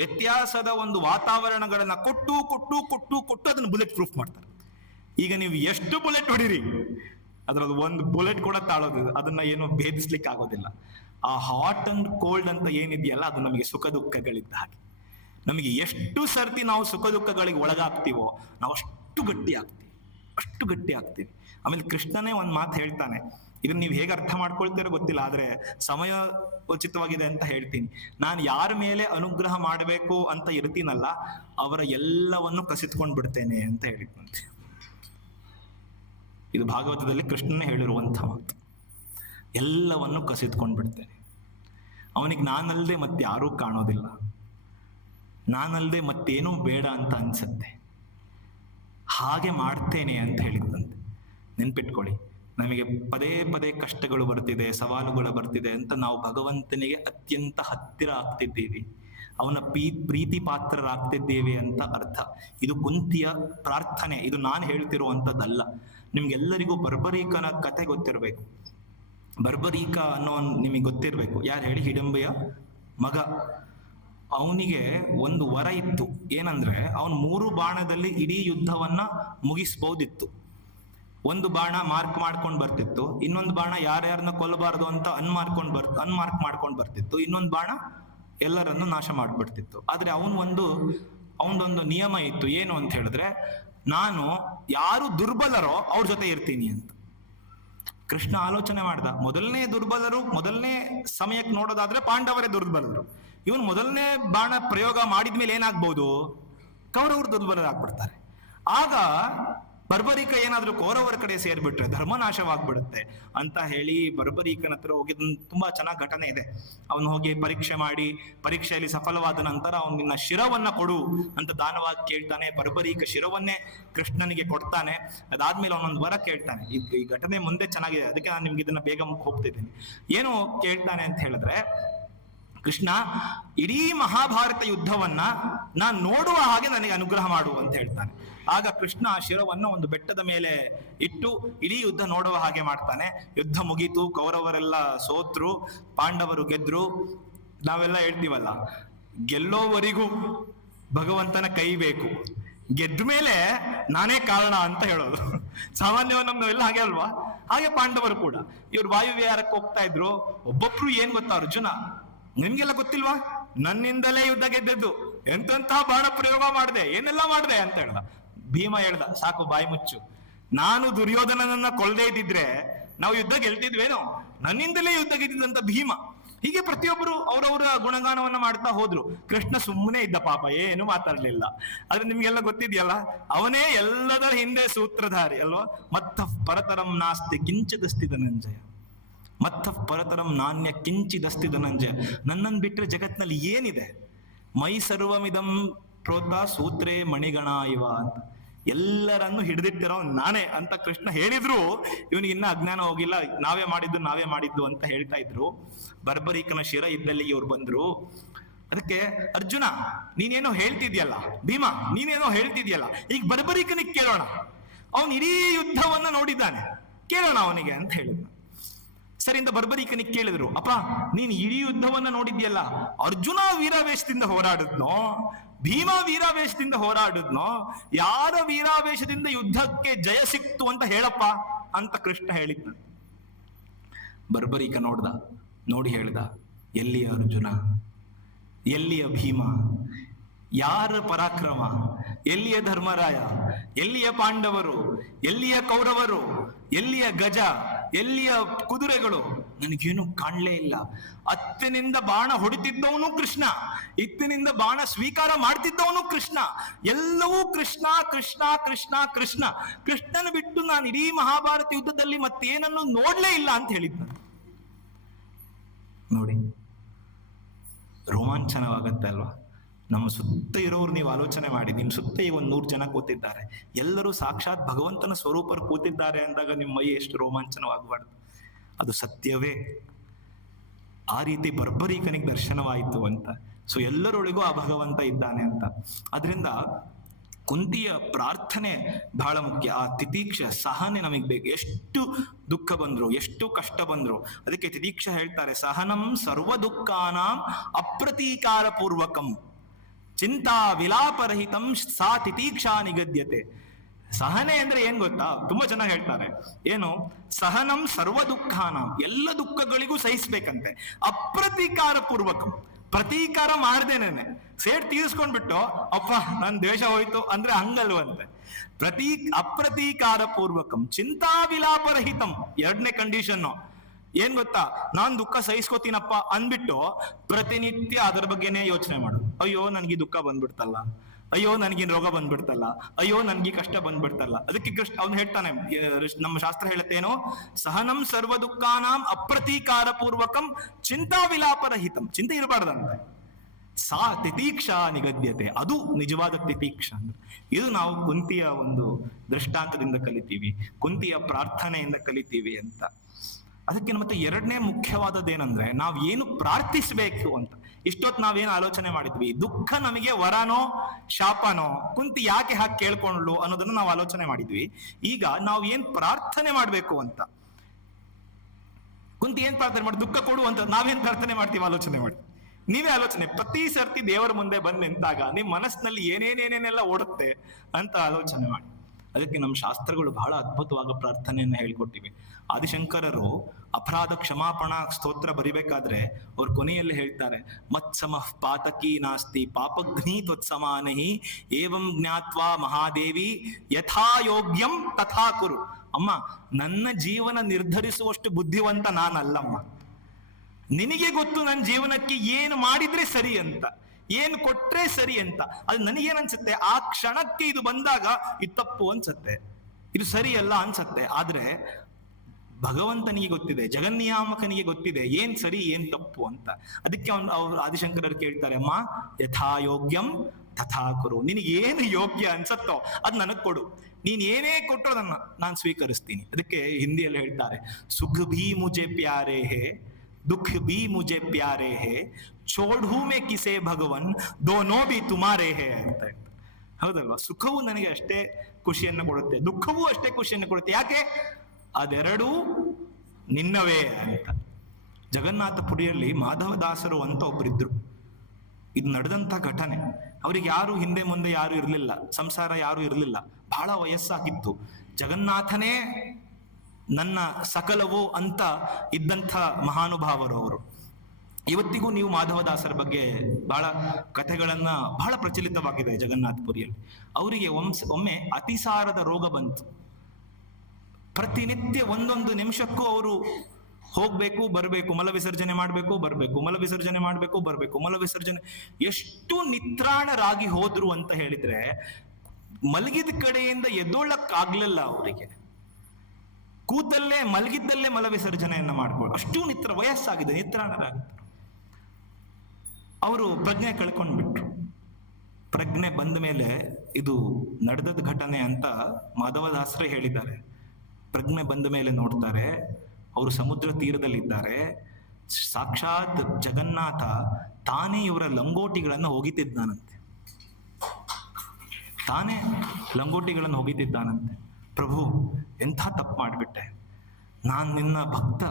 ವ್ಯತ್ಯಾಸದ ಒಂದು ವಾತಾವರಣಗಳನ್ನ ಕೊಟ್ಟು ಅದನ್ನ ಬುಲೆಟ್ ಪ್ರೂಫ್ ಮಾಡ್ತಾರೆ. ಈಗ ನೀವು ಎಷ್ಟು ಬುಲೆಟ್ ಹೊಡಿರಿ, ಅದ್ರದ್ದು ಒಂದು ಬುಲೆಟ್ ಕೂಡ ತಾಳೋದು, ಅದನ್ನ ಏನು ಭೇದಿಸ್ಲಿಕ್ಕೆ ಆಗೋದಿಲ್ಲ. ಆ ಹಾಟ್ ಅಂಡ್ ಕೋಲ್ಡ್ ಅಂತ ಏನಿದೆಯಲ್ಲ, ಅದು ನಮಗೆ ಸುಖ ದುಃಖಗಳಿದ್ದ ಹಾಗೆ. ನಮಗೆ ಎಷ್ಟು ಸರ್ತಿ ನಾವು ಸುಖ ದುಃಖಗಳಿಗೆ ಒಳಗಾಗ್ತೀವೋ ನಾವು ಅಷ್ಟು ಗಟ್ಟಿ ಆಗ್ತೀವಿ. ಆಮೇಲೆ ಕೃಷ್ಣನೇ ಒಂದ್ ಮಾತು ಹೇಳ್ತಾನೆ, ಇದನ್ನ ನೀವು ಹೇಗೆ ಅರ್ಥ ಮಾಡ್ಕೊಳ್ತೀರೋ ಗೊತ್ತಿಲ್ಲ, ಆದ್ರೆ ಸಮಯ ಉಚಿತವಾಗಿದೆ ಅಂತ ಹೇಳ್ತೀನಿ. ನಾನು ಯಾರ ಮೇಲೆ ಅನುಗ್ರಹ ಮಾಡಬೇಕು ಅಂತ ಇರ್ತೀನಲ್ಲ, ಅವರ ಎಲ್ಲವನ್ನು ಕಸಿದ್ಕೊಂಡ್ ಬಿಡ್ತೇನೆ ಅಂತ ಹೇಳಿದ್ನಂತೆ. ಇದು ಭಾಗವತದಲ್ಲಿ ಕೃಷ್ಣನೇ ಹೇಳಿರುವಂಥ ಮಾತು. ಎಲ್ಲವನ್ನು ಕಸಿದ್ಕೊಂಡ್ ಬಿಡ್ತೇನೆ. ಅವನಿಗೆ ನಾನಲ್ಲದೆ ಮತ್ತೆ ಯಾರೂ ಕಾಣೋದಿಲ್ಲ, ನಾನಲ್ಲದೆ ಮತ್ತೇನೂ ಬೇಡ ಅಂತ ಅನ್ಸತ್ತೆ. ಹಾಗೆ ಮಾಡ್ತೇನೆ ಅಂತ ಹೇಳಿದ್ದಂತೆ. ನೆನ್ಪಿಟ್ಕೊಳ್ಳಿ, ನಮಗೆ ಪದೇ ಪದೇ ಕಷ್ಟಗಳು ಬರ್ತಿದೆ, ಸವಾಲುಗಳು ಬರ್ತಿದೆ ಅಂತ ನಾವು ಭಗವಂತನಿಗೆ ಅತ್ಯಂತ ಹತ್ತಿರ ಆಗ್ತಿದ್ದೀವಿ, ಅವನ ಪ್ರೀತಿ ಪಾತ್ರರಾಗ್ತಿದ್ದೀವಿ ಅಂತ ಅರ್ಥ. ಇದು ಕುಂತಿಯ ಪ್ರಾರ್ಥನೆ, ಇದು ನಾನು ಹೇಳ್ತಿರುವಂಥದ್ದಲ್ಲ. ನಿಮ್ಗೆಲ್ಲರಿಗೂ ಬರ್ಬರೀಕನ ಕತೆ ಗೊತ್ತಿರಬೇಕು. ಬರ್ಬರೀಕ ಅನ್ನೋ ನಿಮಗೆ ಗೊತ್ತಿರಬೇಕು. ಯಾರು ಹೇಳಿ? ಹಿಡಂಬೆಯ ಮಗ. ಅವನಿಗೆ ಒಂದು ವರ ಇತ್ತು. ಏನಂದ್ರೆ, ಅವನು 3 ಬಾಣದಲ್ಲಿ ಇಡೀ ಯುದ್ಧವನ್ನ ಮುಗಿಸ್ಬೋದಿತ್ತು. ಒಂದು ಬಾಣ ಮಾರ್ಕ್ ಮಾಡ್ಕೊಂಡು ಬರ್ತಿತ್ತು, ಇನ್ನೊಂದು ಬಾಣ ಯಾರ್ಯಾರನ್ನ ಕೊಲ್ಲಬಾರದು ಅಂತ ಅನ್ಮಾರ್ಕ್ ಮಾಡ್ಕೊಂಡು ಬರ್ತಿತ್ತು, ಇನ್ನೊಂದು ಬಾಣ ಎಲ್ಲರನ್ನು ನಾಶ ಮಾಡ್ಬಿಡ್ತಿತ್ತು. ಆದ್ರೆ ಅವನದೊಂದು ನಿಯಮ ಇತ್ತು. ಏನು ಅಂತ ಹೇಳಿದ್ರೆ, ನಾನು ಯಾರು ದುರ್ಬಲರೋ ಅವ್ರ ಜೊತೆ ಇರ್ತೀನಿ ಅಂತ. ಕೃಷ್ಣ ಆಲೋಚನೆ ಮಾಡ್ದ, ಮೊದಲನೇ ದುರ್ಬಲರು, ಮೊದಲನೇ ಸಮಯಕ್ಕೆ ನೋಡೋದಾದ್ರೆ ಪಾಂಡವರೇ ದುರ್ಬಲರು. ಇವನು ಮೊದಲನೇ ಬಾಣ ಪ್ರಯೋಗ ಮಾಡಿದ್ಮೇಲೆ ಏನಾಗ್ಬೋದು? ಕೌರವರು ದುರ್ಬಲರಾಗ್ಬಿಡ್ತಾರೆ. ಆಗ ಬರ್ಬರೀಕ ಏನಾದ್ರೂ ಕೌರವರ ಕಡೆ ಸೇರ್ಬಿಟ್ರೆ ಧರ್ಮನಾಶವಾಗ್ಬಿಡುತ್ತೆ ಅಂತ ಹೇಳಿ ಬರ್ಬರೀಕನ ಹತ್ರ ಹೋಗಿದ್ ತುಂಬಾ ಚೆನ್ನಾಗಿ ಘಟನೆ ಇದೆ. ಅವನು ಹೋಗಿ ಪರೀಕ್ಷೆ ಮಾಡಿ, ಪರೀಕ್ಷೆಯಲ್ಲಿ ಸಫಲವಾದ ನಂತರ ಅವನು ನಿನ್ನ ಶಿರವನ್ನ ಕೊಡು ಅಂತ ದಾನವಾಗಿ ಕೇಳ್ತಾನೆ. ಬರ್ಬರೀಕ ಶಿರವನ್ನೇ ಕೃಷ್ಣನಿಗೆ ಕೊಡ್ತಾನೆ. ಅದಾದ್ಮೇಲೆ ಅವನೊಂದು ವರ ಕೇಳ್ತಾನೆ. ಈ ಘಟನೆ ಮುಂದೆ ಚೆನ್ನಾಗಿದೆ, ಅದಕ್ಕೆ ನಾನು ನಿಮ್ಗೆ ಇದನ್ನ ಬೇಗ ಹೋಗ್ತಿದ್ದೀನಿ. ಏನು ಕೇಳ್ತಾನೆ ಅಂತ ಹೇಳಿದ್ರೆ, ಕೃಷ್ಣ, ಇಡೀ ಮಹಾಭಾರತ ಯುದ್ಧವನ್ನ ನಾನು ನೋಡುವ ಹಾಗೆ ನನಗೆ ಅನುಗ್ರಹ ಮಾಡು ಅಂತ ಹೇಳ್ತಾನೆ. ಆಗ ಕೃಷ್ಣ ಆ ಶಿರವನ್ನು ಒಂದು ಬೆಟ್ಟದ ಮೇಲೆ ಇಟ್ಟು ಇಡೀ ಯುದ್ಧ ನೋಡುವ ಹಾಗೆ ಮಾಡ್ತಾನೆ. ಯುದ್ಧ ಮುಗೀತು, ಕೌರವರೆಲ್ಲ ಸೋತ್ರು, ಪಾಂಡವರು ಗೆದ್ರು. ನಾವೆಲ್ಲ ಹೇಳ್ತೀವಲ್ಲ, ಗೆಲ್ಲೋವರೆಗೂ ಭಗವಂತನ ಕೈ ಬೇಕು, ಗೆದ್ದ ಮೇಲೆ ನಾನೇ ಕಾರಣ ಅಂತ ಹೇಳೋದು ಸಾಮಾನ್ಯವಾಗಿ ನಮ್ಗೆಲ್ಲ ಹಾಗೆ ಅಲ್ವಾ? ಹಾಗೆ ಪಾಂಡವರು ಕೂಡ. ಇವ್ರು ವಾಯುವಿಹಾರಕ್ಕೆ ಹೋಗ್ತಾ ಇದ್ರು. ಒಬ್ಬೊಬ್ರು ಏನ್ ಗೊತ್ತಾ, ಅರ್ಜುನ ನಿಮ್ಗೆಲ್ಲ ಗೊತ್ತಿಲ್ವಾ, ನನ್ನಿಂದಲೇ ಯುದ್ಧ ಗೆದ್ದದ್ದು, ಎಂತೆಂತಹ ಬಾಣ ಪ್ರಯೋಗ ಮಾಡಿದೆ, ಏನೆಲ್ಲ ಮಾಡಿದೆ ಅಂತ ಹೇಳ್ದ. ಭೀಮ ಹೇಳ್ದ, ಸಾಕು ಬಾಯಿ ಮುಚ್ಚು, ನಾನು ದುರ್ಯೋಧನನನ್ನ ಕೊಲ್ಲದೆ ಇದ್ದಿದ್ರೆ ನಾವು ಯುದ್ಧ ಗೆಲ್ತಿದ್ವೇನೋ, ನನ್ನಿಂದಲೇ ಯುದ್ಧ ಗೆದ್ದಿದ್ದಂತ ಭೀಮ. ಹೀಗೆ ಪ್ರತಿಯೊಬ್ಬರು ಅವರವರ ಗುಣಗಾನವನ್ನ ಮಾಡ್ತಾ ಹೋದ್ರು. ಕೃಷ್ಣ ಸುಮ್ಮನೆ ಇದ್ದ, ಪಾಪ ಏನು ಮಾತಾಡ್ಲಿಲ್ಲ. ಆದ್ರೆ ನಿಮ್ಗೆಲ್ಲ ಗೊತ್ತಿದ್ಯಲ್ಲ, ಅವನೇ ಎಲ್ಲದರ ಹಿಂದೆ ಸೂತ್ರಧಾರಿ ಅಲ್ವಾ? ಮತ್ತ ಪರತರಂ ನಾಸ್ತಿ ಕಿಂಚಿದಸ್ತಿ ಧನಂಜಯ, ಮತ್ತ ಪರತರಂ ನಾಣ್ಯ ಕಿಂಚಿದಸ್ತಿ ಧನಂಜಯ. ನನ್ನನ್ನು ಬಿಟ್ರೆ ಜಗತ್ನಲ್ಲಿ ಏನಿದೆ? ಮೈ ಸರ್ವಮಿದಂ ಪ್ರೋತ ಸೂತ್ರೇ ಮಣಿಗಣ ಇವ ಅಂತ, ಎಲ್ಲರನ್ನು ಹಿಡಿದಿಟ್ಟಿರೋ ನಾನೇ ಅಂತ ಕೃಷ್ಣ ಹೇಳಿದ್ರು ಇವನಿಗೆ ಇನ್ನ ಅಜ್ಞಾನ ಹೋಗಿಲ್ಲ. ನಾವೇ ಮಾಡಿದ್ದು ಅಂತ ಹೇಳ್ತಾ ಇದ್ರು. ಬರ್ಬರೀಕನ ಶಿರ ಇದ್ದಲ್ಲಿ ಇವ್ರು ಬಂದ್ರು. ಅದಕ್ಕೆ ಅರ್ಜುನ ನೀನೇನೋ ಹೇಳ್ತಿದ್ಯಲ್ಲ, ಭೀಮ ನೀನೇನೋ ಹೇಳ್ತಿದ್ಯಲ್ಲ, ಈಗ ಬರ್ಬರೀಕನಿಗೆ ಕೇಳೋಣ, ಅವನು ಇಡೀ ಯುದ್ಧವನ್ನ ನೋಡಿದ್ದಾನೆ, ಕೇಳೋಣ ಅವನಿಗೆ ಅಂತ ಹೇಳಿದ್ನು. ಸರಿಂದ ಬರ್ಬರೀಕನಿಗೆ ಕೇಳಿದ್ರು, ಅಪ್ಪ ನೀನ್ ಇಡೀ ಯುದ್ಧವನ್ನ ನೋಡಿದ್ಯಲ್ಲ, ಅರ್ಜುನ ವೀರಾವೇಶದಿಂದ ಹೋರಾಡಿದ್ನೋ, ಭೀಮ ವೀರಾವೇಶದಿಂದ ಹೋರಾಡಿದ್ನೋ, ಯಾರ ವೀರಾವೇಶದಿಂದ ಯುದ್ಧಕ್ಕೆ ಜಯ ಸಿಕ್ತು ಅಂತ ಹೇಳಪ್ಪ ಅಂತ ಕೃಷ್ಣ ಹೇಳಿದ್ನ. ಬರ್ಬರೀಕ ನೋಡಿ ಹೇಳ್ದ, ಎಲ್ಲಿಯ ಅರ್ಜುನ, ಎಲ್ಲಿಯ ಭೀಮ, ಯಾರ ಪರಾಕ್ರಮ, ಎಲ್ಲಿಯ ಧರ್ಮರಾಯ, ಎಲ್ಲಿಯ ಪಾಂಡವರು, ಎಲ್ಲಿಯ ಕೌರವರು, ಎಲ್ಲಿಯ ಗಜ, ಎಲ್ಲಿಯ ಕುದುರೆಗಳು, ನನಗೇನು ಕಾಣಲೇ ಇಲ್ಲ. ಅತ್ತಿನಿಂದ ಬಾಣ ಹೊಡಿತಿದ್ದವನು ಕೃಷ್ಣ, ಇತ್ತಿನಿಂದ ಬಾಣ ಸ್ವೀಕಾರ ಮಾಡ್ತಿದ್ದವನು ಕೃಷ್ಣ, ಎಲ್ಲವೂ ಕೃಷ್ಣ ಕೃಷ್ಣ ಕೃಷ್ಣ ಕೃಷ್ಣ. ಕೃಷ್ಣನ ಬಿಟ್ಟು ನಾನು ಇಡೀ ಮಹಾಭಾರತ ಯುದ್ಧದಲ್ಲಿ ಮತ್ತೇನನ್ನು ನೋಡ್ಲೇ ಇಲ್ಲ ಅಂತ ಹೇಳಿದ್ದ. ನೋಡಿ, ರೋಮಾಂಚನವಾಗತ್ತೆ ಅಲ್ವಾ? ನಮ್ಮ ಸುತ್ತ ಇರೋರು ನೀವು ಆಲೋಚನೆ ಮಾಡಿ, ನಿಮ್ ಸುತ್ತ ಈಗ 100 ಜನ ಕೂತಿದ್ದಾರೆ, ಎಲ್ಲರೂ ಸಾಕ್ಷಾತ್ ಭಗವಂತನ ಸ್ವರೂಪರು ಕೂತಿದ್ದಾರೆ ಅಂದಾಗ ನಿಮ್ಮ ಮೈ ಎಷ್ಟು ರೋಮಾಂಚನವಾಗಬಾರ್ದು? ಅದು ಸತ್ಯವೇ. ಆ ರೀತಿ ಬರ್ಬರೀಕನಿಗೆ ದರ್ಶನವಾಯಿತು ಅಂತ. ಸೊ ಎಲ್ಲರೊಳಗೂ ಆ ಭಗವಂತ ಇದ್ದಾನೆ ಅಂತ. ಅದರಿಂದ ಕುಂತಿಯ ಪ್ರಾರ್ಥನೆ ಬಹಳ ಮುಖ್ಯ. ಆ ತಿತೀಕ್ಷ ಸಹನೆ ನಮಗ್ ಬೇಕು. ಎಷ್ಟು ದುಃಖ ಬಂದ್ರು, ಎಷ್ಟು ಕಷ್ಟ ಬಂದ್ರು, ಅದಕ್ಕೆ ತಿತೀಕ್ಷ ಹೇಳ್ತಾರೆ, ಸಹನಂ ಸರ್ವ ದುಃಖಾನಾಂ ಅಪ್ರತೀಕಾರ ಪೂರ್ವಕಂ ಚಿಂತಾ ವಿಲಾಪರಹಿತಂ ಸಾ ತಿತೀಕ್ಷಾ ನಿಗದ್ಯತೆ. ಸಹನೆ ಅಂದ್ರೆ ಏನ್ ಗೊತ್ತಾ? ತುಂಬಾ ಚೆನ್ನಾಗಿ ಹೇಳ್ತಾರೆ. ಏನು? ಸಹನಂ ಸರ್ವ ದುಃಖಾನಾಂ, ಎಲ್ಲ ದುಃಖಗಳಿಗೂ ಸಹಿಸ್ಬೇಕಂತೆ. ಅಪ್ರತೀಕಾರ ಪೂರ್ವಕಂ, ಪ್ರತೀಕಾರ ಮಾಡ್ದೇನೆ, ಸೇಡ್ ತೀರಿಸ್ಕೊಂಡ್ಬಿಟ್ಟು ಅಪ್ಪ ನನ್ ದ್ವೇಷ ಹೋಯ್ತು ಅಂದ್ರೆ ಹಂಗಲ್ವಂತೆ. ಅಪ್ರತೀಕಾರ ಪೂರ್ವಕಂ ಚಿಂತಾ ವಿಲಾಪರಹಿತಂ. ಎರಡನೇ ಕಂಡೀಷನ್ ಏನ್ ಗೊತ್ತಾ, ನಾನ್ ದುಃಖ ಸಹಿಸ್ಕೋತೀನಪ್ಪ ಅಂದ್ಬಿಟ್ಟು ಪ್ರತಿನಿತ್ಯ ಅದರ ಬಗ್ಗೆನೇ ಯೋಚನೆ ಮಾಡು. ಅಯ್ಯೋ ನನ್ಗೆ ದುಃಖ ಬಂದ್ಬಿಡ್ತಲ್ಲ, ಅಯ್ಯೋ ನನ್ಗೆ ರೋಗ ಬಂದ್ಬಿಡ್ತಲ್ಲ, ಅಯ್ಯೋ ನನ್ಗೆ ಕಷ್ಟ ಬಂದ್ಬಿಡ್ತಲ್ಲ. ಅದಕ್ಕೆ ಕೃಷ್ಣ ಅವ್ನು ಹೇಳ್ತಾನೆ, ನಮ್ಮ ಶಾಸ್ತ್ರ ಹೇಳುತ್ತೇನೋ, ಸಹನಂ ಸರ್ವ ದುಃಖಾನಾಂ ಅಪ್ರತೀಕಾರ ಪೂರ್ವಕಂ ಚಿಂತಾ ವಿಲಾಪರಹಿತಂ. ಚಿಂತೆ ಇರಬಾರ್ದಂತೆ. ಸಾ ತಿತೀಕ್ಷಾ ನಿಗದ್ಯತೆ, ಅದು ನಿಜವಾದ ತಿತೀಕ್ಷಾ ಅಂದ್ರೆ. ಇದು ನಾವು ಕುಂತಿಯ ಒಂದು ದೃಷ್ಟಾಂತದಿಂದ ಕಲಿತೀವಿ, ಕುಂತಿಯ ಪ್ರಾರ್ಥನೆಯಿಂದ ಕಲಿತೀವಿ ಅಂತ. ಅದಕ್ಕೆ ಮತ್ತೆ ಎರಡನೇ ಮುಖ್ಯವಾದದ್ದೇನಂದ್ರೆ, ನಾವ್ ಏನು ಪ್ರಾರ್ಥಿಸ್ಬೇಕು ಅಂತ. ಇಷ್ಟೊತ್ತು ನಾವೇನು ಆಲೋಚನೆ ಮಾಡಿದ್ವಿ, ದುಃಖ ನಮಗೆ ವರನೋ ಶಾಪನೋ, ಕುಂತಿ ಯಾಕೆ ಹಾಗೆ ಕೇಳ್ಕೊಂಡ್ಲು ಅನ್ನೋದನ್ನ ನಾವು ಆಲೋಚನೆ ಮಾಡಿದ್ವಿ. ಈಗ ನಾವು ಏನ್ ಪ್ರಾರ್ಥನೆ ಮಾಡ್ಬೇಕು ಅಂತ. ಕುಂತಿ ಏನ್ ಪ್ರಾರ್ಥನೆ ಮಾಡಿ, ದುಃಖ ಕೊಡು ಅಂತ ನಾವೇನ್ ಪ್ರಾರ್ಥನೆ ಮಾಡ್ತೀವಿ ಆಲೋಚನೆ ಮಾಡಿ. ನೀವೇ ಆಲೋಚನೆ, ಪ್ರತಿ ಸರ್ತಿ ದೇವರ ಮುಂದೆ ಬಂದು ನಿಂತಾಗ ನಿಮ್ ಮನಸ್ಸಿನಲ್ಲಿ ಏನೇನೇನೆಲ್ಲ ಓಡುತ್ತೆ ಅಂತ ಆಲೋಚನೆ ಮಾಡಿ. ಅದಕ್ಕೆ ನಮ್ಮ ಶಾಸ್ತ್ರಗಳು ಬಹಳ ಅದ್ಭುತವಾದ ಪ್ರಾರ್ಥನೆಯನ್ನ ಹೇಳ್ಕೊಟ್ಟಿವೆ. ಆದಿಶಂಕರರು ಅಪರಾಧ ಕ್ಷಮಾಪಣಾ ಸ್ತೋತ್ರ ಬರಿಬೇಕಾದ್ರೆ ಅವ್ರ ಕೊನೆಯಲ್ಲಿ ಹೇಳ್ತಾರೆ, ಮತ್ಸಮಃ ಪಾತಕಿ ನಾಸ್ತಿ ಪಾಪಘ್ನಿ ತ್ವತ್ಸಮಾನಹಿ ಏವಂ ಜ್ಞಾತ್ವಾ ಮಹಾದೇವಿ ಯಥಾ ಯೋಗ್ಯಂ ತಥಾ ಕುರು. ಅಮ್ಮ, ನನ್ನ ಜೀವನ ನಿರ್ಧರಿಸುವಷ್ಟು ಬುದ್ಧಿವಂತ ನಾನಲ್ಲಮ್ಮ. ನಿನಗೆ ಗೊತ್ತು ನನ್ನ ಜೀವನಕ್ಕೆ ಏನು ಮಾಡಿದ್ರೆ ಸರಿ ಅಂತ, ಏನು ಕೊಟ್ರೆ ಸರಿ ಅಂತ. ಅದು ನನಗೇನ್ ಅನ್ಸುತ್ತೆ, ಆ ಕ್ಷಣಕ್ಕೆ ಇದು ಬಂದಾಗ ಇದು ತಪ್ಪು ಅನ್ಸತ್ತೆ, ಇದು ಸರಿ ಅಲ್ಲ ಅನ್ಸತ್ತೆ. ಆದ್ರೆ ಭಗವಂತನಿಗೆ ಗೊತ್ತಿದೆ, ಜಗನ್ನಿಯಾಮಕನಿಗೆ ಗೊತ್ತಿದೆ ಏನ್ ಸರಿ ಏನ್ ತಪ್ಪು ಅಂತ. ಅದಕ್ಕೆ ಅವ್ರು ಆದಿಶಂಕರರು ಕೇಳ್ತಾರೆ, ಅಮ್ಮ ಯಥಾ ಯೋಗ್ಯಂ ತಥಾ ಕುರು. ನಿನಗೆ ಏನು ಯೋಗ್ಯ ಅನ್ಸತ್ತೋ ಅದ್ ನನಗ್ ಕೊಡು, ನೀನ್ ಏನೇ ಕೊಟ್ಟರು ನಾನು ಸ್ವೀಕರಿಸ್ತೀನಿ. ಅದಕ್ಕೆ ಹಿಂದಿಯಲ್ಲಿ ಹೇಳ್ತಾರೆ, ಸುಖ ಭೀ ಮುಜೆ ಪ್ಯಾರೆ ಹೇ ದುಃಖ ಭೀ ಮುಜೆ ಪ್ಯಾರೆ ಹೇ ಚೋಢೂ ಮೇ ಕಿಸೆ ಭಗವನ್ ದೋನೋ ಬಿ ತುಮಾರೇ ಹೇ ಅಂತ ಹೇಳ್ತಾರೆ. ಹೌದಲ್ವಾ? ಸುಖವು ನನಗೆ ಅಷ್ಟೇ ಖುಷಿಯನ್ನು ಕೊಡುತ್ತೆ, ದುಃಖವೂ ಅಷ್ಟೇ ಖುಷಿಯನ್ನು ಕೊಡುತ್ತೆ. ಯಾಕೆ? ಅದೆರಡೂ ನಿನ್ನವೇ ಅಂತ. ಜಗನ್ನಾಥಪುರಿಯಲ್ಲಿ ಮಾಧವದಾಸರು ಅಂತ ಒಬ್ಬರಿದ್ರು. ಇದು ನಡೆದಂತ ಘಟನೆ. ಅವ್ರಿಗೆ ಯಾರು ಹಿಂದೆ ಮುಂದೆ ಯಾರು ಇರಲಿಲ್ಲ, ಸಂಸಾರ ಯಾರು ಇರಲಿಲ್ಲ, ಬಹಳ ವಯಸ್ಸಾಗಿತ್ತು. ಜಗನ್ನಾಥನೇ ನನ್ನ ಸಕಲವು ಅಂತ ಇದ್ದಂಥ ಮಹಾನುಭಾವರು ಅವರು. ಇವತ್ತಿಗೂ ನೀವು ಮಾಧವದಾಸರ ಬಗ್ಗೆ ಬಹಳ ಕಥೆಗಳನ್ನ ಬಹಳ ಪ್ರಚಲಿತವಾಗಿದೆ ಜಗನ್ನಾಥಪುರಿಯಲ್ಲಿ. ಅವರಿಗೆ ಒಮ್ಮೆ ಅತಿಸಾರದ ರೋಗ ಬಂತು. ಪ್ರತಿನಿತ್ಯ ಒಂದೊಂದು ನಿಮಿಷಕ್ಕೂ ಅವರು ಹೋಗ್ಬೇಕು ಬರಬೇಕು, ಮಲ ವಿಸರ್ಜನೆ ಮಾಡ್ಬೇಕು ಬರಬೇಕು, ಮಲ ವಿಸರ್ಜನೆ ಮಾಡ್ಬೇಕು ಬರಬೇಕು, ಮಲ ವಿಸರ್ಜನೆ. ಎಷ್ಟು ನಿತ್ರಾಣರಾಗಿ ಹೋದ್ರು ಅಂತ ಹೇಳಿದ್ರೆ, ಮಲಗಿದ ಕಡೆಯಿಂದ ಎದ್ದೋಳಕ್ಕಾಗ್ಲಿಲ್ಲ ಅವರಿಗೆ. ಕೂತಲ್ಲೇ ಮಲಗಿದ್ದಲ್ಲೇ ಮಲ ವಿಸರ್ಜನೆಯನ್ನ ಮಾಡ್ಕೊಂಡು ಅಷ್ಟು ವಯಸ್ಸಾಗಿದೆ, ನಿತ್ರಾಣರಾಗಿದ್ರು. ಅವರು ಪ್ರಜ್ಞೆ ಕಳ್ಕೊಂಡ್ಬಿಟ್ರು. ಪ್ರಜ್ಞೆ ಬಂದ ಮೇಲೆ ಇದು ನಡೆದದ ಘಟನೆ ಅಂತ ಮಾಧವದಾಸರೇ ಹೇಳಿದ್ದಾರೆ. ಪ್ರಜ್ಞೆ ಬಂದ ಮೇಲೆ ನೋಡ್ತಾರೆ, ಅವರು ಸಮುದ್ರ ತೀರದಲ್ಲಿದ್ದಾರೆ. ಸಾಕ್ಷಾತ್ ಜಗನ್ನಾಥ ತಾನೇ ಇವರ ಲಂಗೋಟಿಗಳನ್ನು ಹೋಗಿತಿದ್ದಾನಂತೆ. ತಾನೇ ಲಂಗೋಟಿಗಳನ್ನು ಹೋಗಿತಿದ್ದಾನಂತೆ. ಪ್ರಭು, ಎಂಥ ತಪ್ಪು ಮಾಡಿಬಿಟ್ಟೆ, ನಾನ್ ನಿನ್ನ ಭಕ್ತ,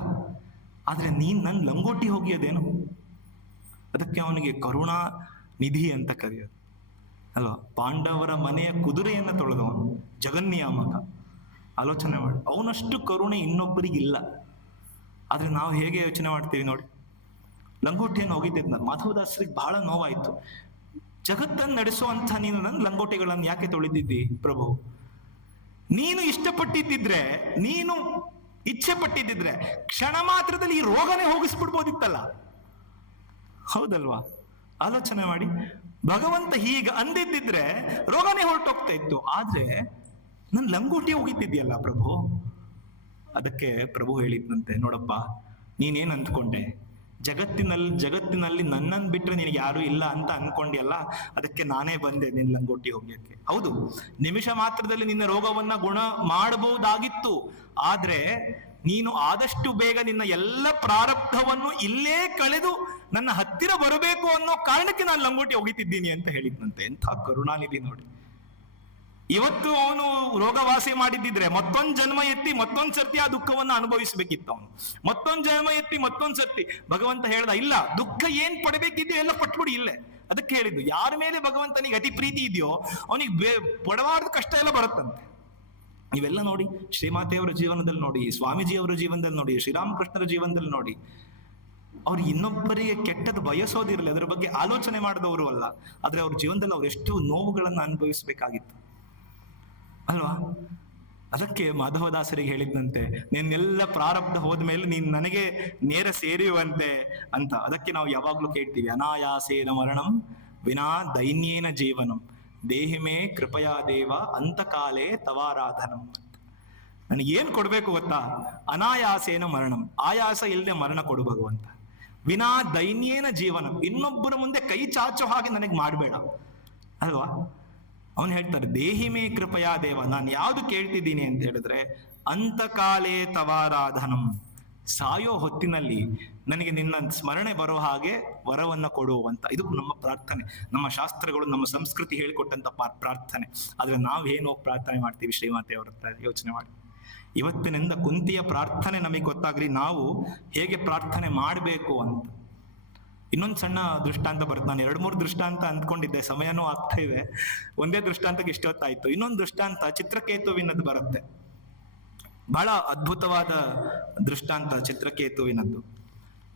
ಆದ್ರೆ ನೀನ್ ನನ್ನ ಲಂಗೋಟಿ ಹೋಗಿಯೋದೇನು? ಅದಕ್ಕೆ ಅವನಿಗೆ ಕರುಣಾ ನಿಧಿ ಅಂತ ಕರೆಯೋದು ಅಲ್ವಾ. ಪಾಂಡವರ ಮನೆಯ ಕುದುರೆಯನ್ನ ತೊಳೆದವನು ಜಗನ್ನಿಯಾಮಕ. ಆಲೋಚನೆ ಮಾಡಿ, ಅವನಷ್ಟು ಕರುಣೆ ಇನ್ನೊಬ್ಬರಿಗಿಲ್ಲ. ಆದ್ರೆ ನಾವು ಹೇಗೆ ಯೋಚನೆ ಮಾಡ್ತೀವಿ ನೋಡಿ. ಲಂಗೋಟಿಯನ್ನು ಹೋಗಿದ್ದ ಮಾಧವದಾಸರಿಗೆ ಬಹಳ ನೋವಾಯ್ತು. ಜಗತ್ತನ್ನು ನಡೆಸುವಂತ ನೀನು ನನ್ನ ಲಂಗೋಟಿಗಳನ್ನು ಯಾಕೆ ತೊಳೆದಿದ್ದಿ ಪ್ರಭು? ನೀನು ಇಷ್ಟಪಟ್ಟಿದ್ದಿದ್ರೆ, ನೀನು ಇಚ್ಛೆ ಪಟ್ಟಿದ್ದಿದ್ರೆ ಕ್ಷಣ ಮಾತ್ರದಲ್ಲಿ ಈ ರೋಗನೇ ಹೋಗಿಸ್ಬಿಡ್ಬೋದಿತ್ತಲ್ಲ. ಹೌದಲ್ವಾ? ಆಲೋಚನೆ ಮಾಡಿ. ಭಗವಂತ ಹೀಗ ಅಂದಿದ್ದಿದ್ರೆ ರೋಗನೇ ಹೊರಟೋಗ್ತಾ ಇತ್ತು. ಆದ್ರೆ ನನ್ ಲಂಗೋಟಿ ಹೋಗಿತ್ತಿದ್ಯಲ್ಲ ಪ್ರಭು. ಅದಕ್ಕೆ ಪ್ರಭು ಹೇಳಿದ್ನಂತೆ, ನೋಡಪ್ಪ, ನೀನೇನ್ ಅಂದ್ಕೊಂಡೆ, ಜಗತ್ತಿನಲ್ಲಿ ನನ್ನನ್ನು ಬಿಟ್ರೆ ನಿನಗೆ ಯಾರು ಇಲ್ಲ ಅಂತ ಅನ್ಕೊಂಡಿಯಲ್ಲ, ಅದಕ್ಕೆ ನಾನೇ ಬಂದೆ ನಿನ್ನ ಲಂಗೋಟಿ ಹೋಗ್ಯಕ್ಕೆ. ಹೌದು, ನಿಮಿಷ ಮಾತ್ರದಲ್ಲಿ ನಿನ್ನ ರೋಗವನ್ನ ಗುಣ ಮಾಡಬಹುದಾಗಿತ್ತು. ಆದ್ರೆ ನೀನು ಆದಷ್ಟು ಬೇಗ ನಿನ್ನ ಎಲ್ಲ ಪ್ರಾರಬ್ಧವನ್ನು ಇಲ್ಲೇ ಕಳೆದು ನನ್ನ ಹತ್ತಿರ ಬರಬೇಕು ಅನ್ನೋ ಕಾರಣಕ್ಕೆ ನಾನು ಲಂಗೋಟಿ ಹೋಗಿತಿದ್ದೀನಿ ಅಂತ ಹೇಳಿದ್ನಂತೆ. ಎಂಥ ಕರುಣಾನಿಧಿ ನೋಡಿ. ಇವತ್ತು ಅವನು ರೋಗವಾಸಿ ಮಾಡಿದ್ದಿದ್ರೆ ಮತ್ತೊಂದು ಜನ್ಮ ಎತ್ತಿ ಮತ್ತೊಂದ್ ಸರ್ತಿ ಆ ದುಃಖವನ್ನ ಅನುಭವಿಸಬೇಕಿತ್ತು ಅವನು. ಮತ್ತೊಂದು ಜನ್ಮ ಎತ್ತಿ ಮತ್ತೊಂದ್ ಸರ್ತಿ. ಭಗವಂತ ಹೇಳ್ದ, ಇಲ್ಲ, ದುಃಖ ಏನ್ ಪಡಬೇಕಿದ್ಯೋ ಎಲ್ಲ ಪಟ್ಬಿಡಿ ಇಲ್ಲೇ. ಅದಕ್ಕೆ ಹೇಳಿದ್ದು, ಯಾರ ಮೇಲೆ ಭಗವಂತನಿಗೆ ಅತಿ ಪ್ರೀತಿ ಇದೆಯೋ ಅವನಿಗೆ ಪಡಬಾರ್ದು ಕಷ್ಟ ಎಲ್ಲ ಬರುತ್ತಂತೆ. ಇವೆಲ್ಲ ನೋಡಿ, ಶ್ರೀಮಾತೆಯವರ ಜೀವನದಲ್ಲಿ ನೋಡಿ, ಸ್ವಾಮೀಜಿಯವರ ಜೀವನದಲ್ಲಿ ನೋಡಿ, ಶ್ರೀರಾಮಕೃಷ್ಣರ ಜೀವನದಲ್ಲಿ ನೋಡಿ. ಅವ್ರು ಇನ್ನೊಬ್ಬರಿಗೆ ಕೆಟ್ಟದ್ದು ಬಯಸೋದಿರಲಿ, ಅದರ ಬಗ್ಗೆ ಆಲೋಚನೆ ಮಾಡಿದವರು ಅಲ್ಲ. ಆದ್ರೆ ಅವ್ರ ಜೀವನದಲ್ಲಿ ಅವ್ರು ಎಷ್ಟು ನೋವುಗಳನ್ನು ಅನುಭವಿಸ್ಬೇಕಾಗಿತ್ತು ಅಲ್ವಾ? ಅದಕ್ಕೆ ಮಾಧವದಾಸರಿಗೆ ಹೇಳಿದ್ದಂತೆ, ನಿನ್ನೆಲ್ಲ ಪ್ರಾರಬ್ಧ ಹೋದ್ಮೇಲೆ ನೀನ್ ನನಗೆ ನೇರ ಸೇರಿಯುವಂತೆ ಅಂತ. ಅದಕ್ಕೆ ನಾವು ಯಾವಾಗ್ಲೂ ಕೇಳ್ತೀವಿ, ಅನಾಯಾಸೇನ ಮರಣಂ ವಿನಾ ದೈನ್ಯೇನ ಜೀವನಂ ದೇಹಿಮೇ ಕೃಪಯಾ ದೇವ ಅಂತಕಾಲೇ ತವಾರಾಧನಂ ಅಂತ. ನನಗೇನ್ ಕೊಡ್ಬೇಕು ಗೊತ್ತಾ? ಅನಾಯಾಸೇನ ಮರಣಂ, ಆಯಾಸ ಇಲ್ಲದೆ ಮರಣ ಕೊಡು ಭಗವಂತ. ವಿನಾ ದೈನ್ಯೇನ ಜೀವನಂ, ಇನ್ನೊಬ್ಬರ ಮುಂದೆ ಕೈ ಚಾಚೋ ಹಾಗೆ ನನಗೆ ಮಾಡಬೇಡ ಅಲ್ವಾ? ಅವನು ಹೇಳ್ತಾರೆ, ದೇಹಿಮೇ ಕೃಪಯಾ ದೇವ, ನಾನು ಯಾವ್ದು ಕೇಳ್ತಿದ್ದೀನಿ ಅಂತ ಹೇಳಿದ್ರೆ ಅಂತಕಾಲೇ ತವಾರಾಧನಂ, ಸಾಯೋ ಹೊತ್ತಿನಲ್ಲಿ ನನಗೆ ನಿನ್ನ ಸ್ಮರಣೆ ಬರೋ ಹಾಗೆ ವರವನ್ನ ಕೊಡು ಅಂತ. ಇದು ನಮ್ಮ ಪ್ರಾರ್ಥನೆ, ನಮ್ಮ ಶಾಸ್ತ್ರಗಳು, ನಮ್ಮ ಸಂಸ್ಕೃತಿ ಹೇಳಿಕೊಟ್ಟಂತ ಪ್ರಾರ್ಥನೆ. ಆದ್ರೆ ನಾವು ಏನು ಪ್ರಾರ್ಥನೆ ಮಾಡ್ತೀವಿ ಶ್ರೀಮಾತೆ ಅವರ ಹತ್ರ ಯೋಚನೆ ಮಾಡಿ. ಇವತ್ತಿನಿಂದ ಕುಂತಿಯ ಪ್ರಾರ್ಥನೆ ನಮಗೆ ಗೊತ್ತಾಗ್ಲಿ ನಾವು ಹೇಗೆ ಪ್ರಾರ್ಥನೆ ಮಾಡಬೇಕು ಅಂತ. ಇನ್ನೊಂದು ಸಣ್ಣ ದೃಷ್ಟಾಂತ ಬರುತ್ತೆ. ನಾನು 2-3 ದೃಷ್ಟಾಂತ ಅಂದ್ಕೊಂಡಿದ್ದೆ, ಸಮಯನೂ ಆಗ್ತಾ ಇದೆ. ಒಂದೇ ದೃಷ್ಟಾಂತಕ್ಕೆ ಇಷ್ಟೊತ್ತಾಯ್ತು. ಇನ್ನೊಂದು ದೃಷ್ಟಾಂತ ಚಿತ್ರಕೇತುವಿನದ್ದು ಬರುತ್ತೆ. ಬಹಳ ಅದ್ಭುತವಾದ ದೃಷ್ಟಾಂತ ಚಿತ್ರಕೇತುವಿನದ್ದು.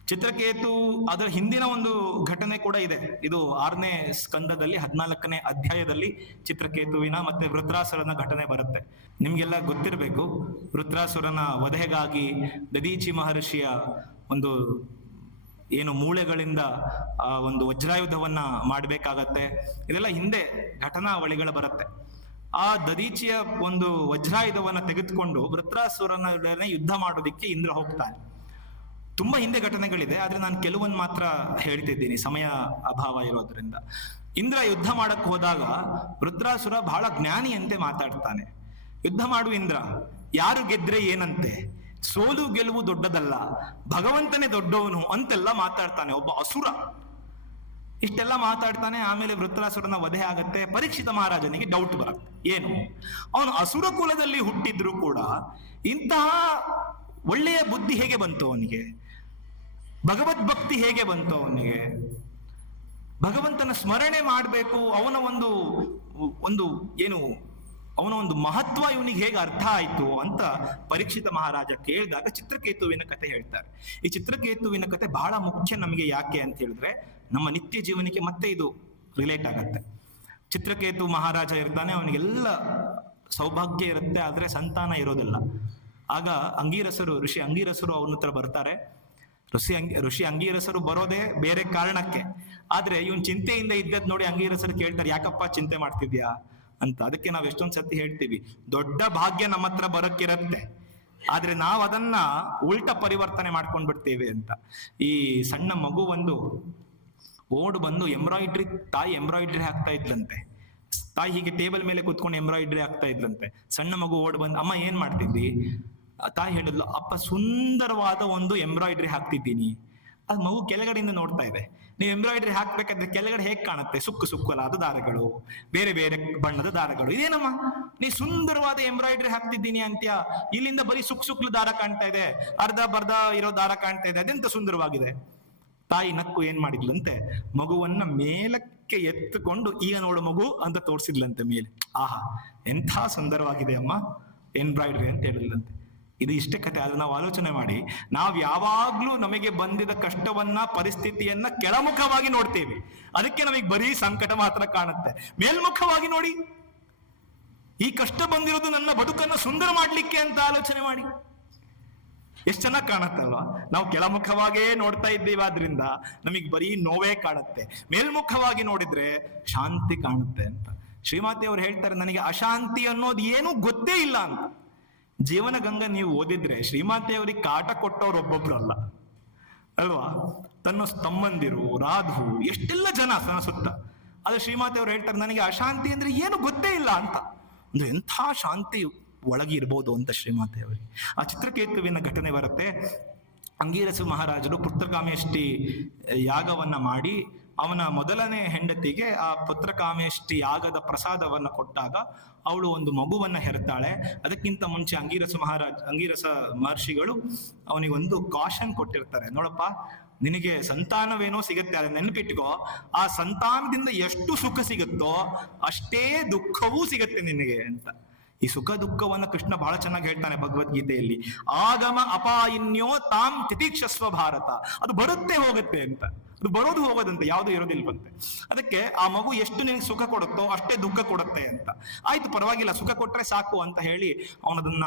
ಚಿತ್ರಕೇತು ಅದರ ಹಿಂದಿನ ಒಂದು ಘಟನೆ ಕೂಡ ಇದೆ. ಇದು 6ನೇ ಸ್ಕಂದದಲ್ಲಿ 14ನೇ ಅಧ್ಯಾಯದಲ್ಲಿ ಚಿತ್ರಕೇತುವಿನ ಮತ್ತೆ ವೃತ್ರಾಸುರನ ಘಟನೆ ಬರುತ್ತೆ. ನಿಮ್ಗೆಲ್ಲ ಗೊತ್ತಿರಬೇಕು, ವೃತ್ರಾಸುರನ ವಧೆಗಾಗಿ ದದೀಚಿ ಮಹರ್ಷಿಯ ಒಂದು ಏನು ಮೂಳೆಗಳಿಂದ ಆ ಒಂದು ವಜ್ರಾಯುಧವನ್ನ ಮಾಡ್ಬೇಕಾಗತ್ತೆ. ಇದೆಲ್ಲ ಹಿಂದೆ ಘಟನಾವಳಿಗಳು ಬರುತ್ತೆ. ಆ ದದೀಚಿಯ ಒಂದು ವಜ್ರಾಯುಧವನ್ನ ತೆಗೆದುಕೊಂಡು ವೃತ್ರಾಸುರನೊಡನೆ ಯುದ್ಧ ಮಾಡೋದಿಕ್ಕೆ ಇಂದ್ರ ಹೋಗ್ತಾನೆ. ತುಂಬಾ ಹಿಂದೆ ಘಟನೆಗಳಿದೆ, ಆದ್ರೆ ನಾನು ಕೆಲವೊಂದು ಮಾತ್ರ ಹೇಳ್ತಿದ್ದೀನಿ, ಸಮಯ ಅಭಾವ ಇರೋದ್ರಿಂದ. ಇಂದ್ರ ಯುದ್ಧ ಮಾಡಕ್ ಹೋದಾಗ ವೃತ್ರಾಸುರ ಬಹಳ ಜ್ಞಾನಿಯಂತೆ ಮಾತಾಡ್ತಾನೆ. ಯುದ್ಧ ಮಾಡು ಇಂದ್ರ, ಯಾರು ಗೆದ್ರೆ ಏನಂತೆ, ಸೋಲು ಗೆಲುವು ದೊಡ್ಡದಲ್ಲ, ಭಗವಂತನೇ ದೊಡ್ಡವನು ಅಂತೆಲ್ಲ ಮಾತಾಡ್ತಾನೆ ಒಬ್ಬ ಅಸುರ. ಇಷ್ಟೆಲ್ಲ ಮಾತಾಡ್ತಾನೆ. ಆಮೇಲೆ ವೃತ್ರಾಸುರನ ವಧೆ ಆಗತ್ತೆ. ಪರೀಕ್ಷಿತ ಮಹಾರಾಜನಿಗೆ ಡೌಟ್ ಬರುತ್ತೆ. ಏನು, ಅವನು ಅಸುರ ಕುಲದಲ್ಲಿ ಹುಟ್ಟಿದ್ರು ಕೂಡ ಇಂತಹ ಒಳ್ಳೆಯ ಬುದ್ಧಿ ಹೇಗೆ ಬಂತು ಅವನಿಗೆ? ಭಗವದ್ಭಕ್ತಿ ಹೇಗೆ ಬಂತು ಅವನಿಗೆ? ಭಗವಂತನ ಸ್ಮರಣೆ ಮಾಡಬೇಕು, ಅವನ ಒಂದು ಏನು ಅವನ ಒಂದು ಮಹತ್ವ ಇವನಿಗೆ ಹೇಗೆ ಅರ್ಥ ಆಯ್ತು ಅಂತ ಪರೀಕ್ಷಿತ ಮಹಾರಾಜ ಕೇಳಿದಾಗ ಚಿತ್ರಕೇತುವಿನ ಕಥೆ ಹೇಳ್ತಾರೆ. ಈ ಚಿತ್ರಕೇತುವಿನ ಕಥೆ ಬಹಳ ಮುಖ್ಯ ನಮಗೆ. ಯಾಕೆ ಅಂತ ಹೇಳಿದ್ರೆ ನಮ್ಮ ನಿತ್ಯ ಜೀವನಕ್ಕೆ ಮತ್ತೆ ಇದು ರಿಲೇಟ್ ಆಗತ್ತೆ. ಚಿತ್ರಕೇತು ಮಹಾರಾಜ ಇರ್ತಾನೆ, ಅವನಿಗೆಲ್ಲ ಸೌಭಾಗ್ಯ ಇರುತ್ತೆ, ಆದ್ರೆ ಸಂತಾನ ಇರೋದಿಲ್ಲ. ಆಗ ಋಷಿ ಅಂಗೀರಸರು ಅವನ ಹತ್ರ ಬರ್ತಾರೆ. ಋಷಿ ಅಂಗೀರಸರು ಬರೋದೇ ಬೇರೆ ಕಾರಣಕ್ಕೆ, ಆದ್ರೆ ಇವನ್ ಚಿಂತೆಯಿಂದ ಇದ್ದದ್ ನೋಡಿ ಅಂಗೀರಸರು ಕೇಳ್ತಾರೆ, ಯಾಕಪ್ಪ ಚಿಂತೆ ಮಾಡ್ತಿದ್ಯಾ ಅಂತ. ಅದಕ್ಕೆ ನಾವ್ ಎಷ್ಟೊಂದ್ ಸತಿ ಹೇಳ್ತೀವಿ, ದೊಡ್ಡ ಭಾಗ್ಯ ನಮ್ಮ ಹತ್ರ ಬರಕ್ಕಿರತ್ತೆ, ಆದ್ರೆ ನಾವ್ ಅದನ್ನ ಉಲ್ಟ ಪರಿವರ್ತನೆ ಮಾಡ್ಕೊಂಡ್ ಬಿಡ್ತೇವೆ ಅಂತ. ಈ ಸಣ್ಣ ಮಗು ಓಡ್ ಬಂದು ತಾಯಿ ಎಂಬ್ರಾಯ್ಡ್ರಿ ಹಾಕ್ತಾ ಇದ್ಲಂತೆ. ತಾಯಿ ಹೀಗೆ ಟೇಬಲ್ ಮೇಲೆ ಕುತ್ಕೊಂಡು ಎಂಬ್ರಾಯ್ಡ್ರಿ ಆಗ್ತಾ ಇದ್ಲಂತೆ. ಸಣ್ಣ ಮಗು ಓಡ್ ಬಂದು, ಅಮ್ಮ ಏನ್ ಮಾಡ್ತಿದ್ವಿ? ತಾಯಿ ಹೇಳಿದ್ಲು, ಅಪ್ಪ ಸುಂದರವಾದ ಒಂದು ಎಂಬ್ರಾಯ್ಡ್ರಿ ಹಾಕ್ತಿದ್ದೀನಿ. ಅದು ಮಗು ಕೆಳಗಡೆಯಿಂದ ನೋಡ್ತಾ ಇದೆ. ನೀವು ಎಂಬ್ರಾಯ್ಡ್ರಿ ಹಾಕ್ಬೇಕಾದ್ರೆ ಕೆಳಗಡೆ ಹೇಗ್ ಕಾಣುತ್ತೆ? ಸುಕ್ಕಲಾದ ದಾರಗಳು, ಬೇರೆ ಬೇರೆ ಬಣ್ಣದ ದಾರಗಳು. ಇದೇನಮ್ಮ ನೀ ಸುಂದರವಾದ ಎಂಬ್ರಾಯ್ಡ್ರಿ ಹಾಕ್ತಿದ್ದೀನಿ ಅಂತ್ಯ, ಇಲ್ಲಿಂದ ಬರೀ ಸುಕ್ಲು ದಾರ ಕಾಣ್ತಾ ಇದೆ, ಅರ್ಧ ಬರ್ಧ ಇರೋ ದಾರ ಕಾಣ್ತಾ ಇದೆ, ಅದೆಂತ ಸುಂದರವಾಗಿದೆ? ತಾಯಿ ನಕ್ಕು ಏನ್ ಮಾಡಿದ್ಲಂತೆ, ಮಗುವನ್ನ ಮೇಲಕ್ಕೆ ಎತ್ತುಕೊಂಡು, ಈಗ ನೋಡು ಮಗು ಅಂತ ತೋರಿಸಿದ್ಲಂತೆ ಮೇಲೆ. ಆಹಾ, ಎಂಥ ಸುಂದರವಾಗಿದೆ ಅಮ್ಮ ಎಂಬ್ರಾಯ್ಡ್ರಿ ಅಂತ ಹೇಳಿದ್ಲಂತೆ. ಇದು ಇಷ್ಟೇ ಕಥೆ. ಆದ್ರೆ ನಾವು ಆಲೋಚನೆ ಮಾಡಿ, ನಾವ್ ಯಾವಾಗ್ಲೂ ನಮಗೆ ಬಂದಿದ ಕಷ್ಟವನ್ನ, ಪರಿಸ್ಥಿತಿಯನ್ನ ಕೆಳಮುಖವಾಗಿ ನೋಡ್ತೇವೆ. ಅದಕ್ಕೆ ನಮಗೆ ಬರೀ ಸಂಕಟ ಮಾತ್ರ ಕಾಣುತ್ತೆ. ಮೇಲ್ಮುಖವಾಗಿ ನೋಡಿ, ಈ ಕಷ್ಟ ಬಂದಿರೋದು ನನ್ನ ಬದುಕನ್ನು ಸುಂದರ ಮಾಡ್ಲಿಕ್ಕೆ ಅಂತ ಆಲೋಚನೆ ಮಾಡಿ, ಎಷ್ಟು ಚೆನ್ನಾಗಿ ಕಾಣತ್ತಲ್ವಾ? ನಾವು ಕೆಳಮುಖವಾಗೇ ನೋಡ್ತಾ ಇದ್ದೀವಿ, ಆದ್ರಿಂದ ನಮಗೆ ಬರೀ ನೋವೇ ಕಾಣುತ್ತೆ. ಮೇಲ್ಮುಖವಾಗಿ ನೋಡಿದ್ರೆ ಶಾಂತಿ ಕಾಣುತ್ತೆ ಅಂತ. ಶ್ರೀಮಾತೆ ಅವ್ರು ಹೇಳ್ತಾರೆ, ನನಗೆ ಅಶಾಂತಿ ಅನ್ನೋದು ಏನೂ ಗೊತ್ತೇ ಇಲ್ಲ ಅಂತ. ಜೀವನ ಗಂಗಾ ನೀವು ಓದಿದ್ರೆ ಶ್ರೀಮಾತೆ ಅವ್ರಿಗೆ ಕಾಟ ಕೊಟ್ಟವ್ರು ಒಬ್ಬೊಬ್ರಲ್ಲ ಅಲ್ವಾ? ತನ್ನ ತಮ್ಮಂದಿರು, ರಾಧು, ಎಷ್ಟೆಲ್ಲ ಜನ ತನ್ನ ಸುತ್ತ. ಆದ್ರೆ ಶ್ರೀಮಾತೆ ಅವ್ರು ಹೇಳ್ತಾರೆ, ನನಗೆ ಅಶಾಂತಿ ಅಂದ್ರೆ ಏನು ಗೊತ್ತೇ ಇಲ್ಲ ಅಂತ. ಒಂದು ಎಂಥ ಶಾಂತಿ ಒಳಗೆ ಇರ್ಬೋದು ಅಂತ ಶ್ರೀಮಾತೆ ಅವರಿಗೆ. ಆ ಚಿತ್ರಕೇತುವಿನ ಘಟನೆ ಬರುತ್ತೆ. ಅಂಗೀರಸ ಮಹಾರಾಜರು ಪುತ್ರಕಾಮೇಷ್ಟಿ ಯಾಗವನ್ನ ಮಾಡಿ ಅವನ ಮೊದಲನೇ ಹೆಂಡತಿಗೆ ಆ ಪುತ್ರಕಾಮೇಷ್ಟಿ ಯಾಗದ ಪ್ರಸಾದವನ್ನ ಕೊಟ್ಟಾಗ ಅವಳು ಒಂದು ಮಗುವನ್ನ ಹೆರ್ತಾಳೆ. ಅದಕ್ಕಿಂತ ಮುಂಚೆ ಅಂಗೀರಸ ಮಹರ್ಷಿಗಳು ಅವನಿಗೆ ಒಂದು ಕಾಷನ್ ಕೊಟ್ಟಿರ್ತಾರೆ, ನೋಡಪ್ಪ ನಿನಗೆ ಸಂತಾನವೇನೋ ಸಿಗುತ್ತೆ, ಅದನ್ನ ನೆನಪಿಟ್ಕೋ, ಆ ಸಂತಾನದಿಂದ ಎಷ್ಟು ಸುಖ ಸಿಗುತ್ತೋ ಅಷ್ಟೇ ದುಃಖವೂ ಸಿಗತ್ತೆ ನಿನಗೆ ಅಂತ. ಈ ಸುಖ ದುಃಖವನ್ನ ಕೃಷ್ಣ ಬಹಳ ಚೆನ್ನಾಗಿ ಹೇಳ್ತಾನೆ ಭಗವದ್ಗೀತೆಯಲ್ಲಿ. ಆಗಮ ಅಪಾಯಿನ್ಯೋ ತಾಂ ತಿತಿಕ್ಷಸ್ವ ಭಾರತ. ಅದು ಬರುತ್ತೆ ಹೋಗುತ್ತೆ ಅಂತ, ಅದು ಬರೋದು ಹೋಗೋದಂತೆ, ಯಾವುದು ಇರೋದಿಲ್ವಂತೆ. ಅದಕ್ಕೆ ಆ ಮಗು ಎಷ್ಟು ನಿನಗೆ ಸುಖ ಕೊಡುತ್ತೋ ಅಷ್ಟೇ ದುಃಖ ಕೊಡುತ್ತೆ ಅಂತ. ಆಯ್ತು ಪರವಾಗಿಲ್ಲ, ಸುಖ ಕೊಟ್ರೆ ಸಾಕು ಅಂತ ಹೇಳಿ ಅವನದನ್ನ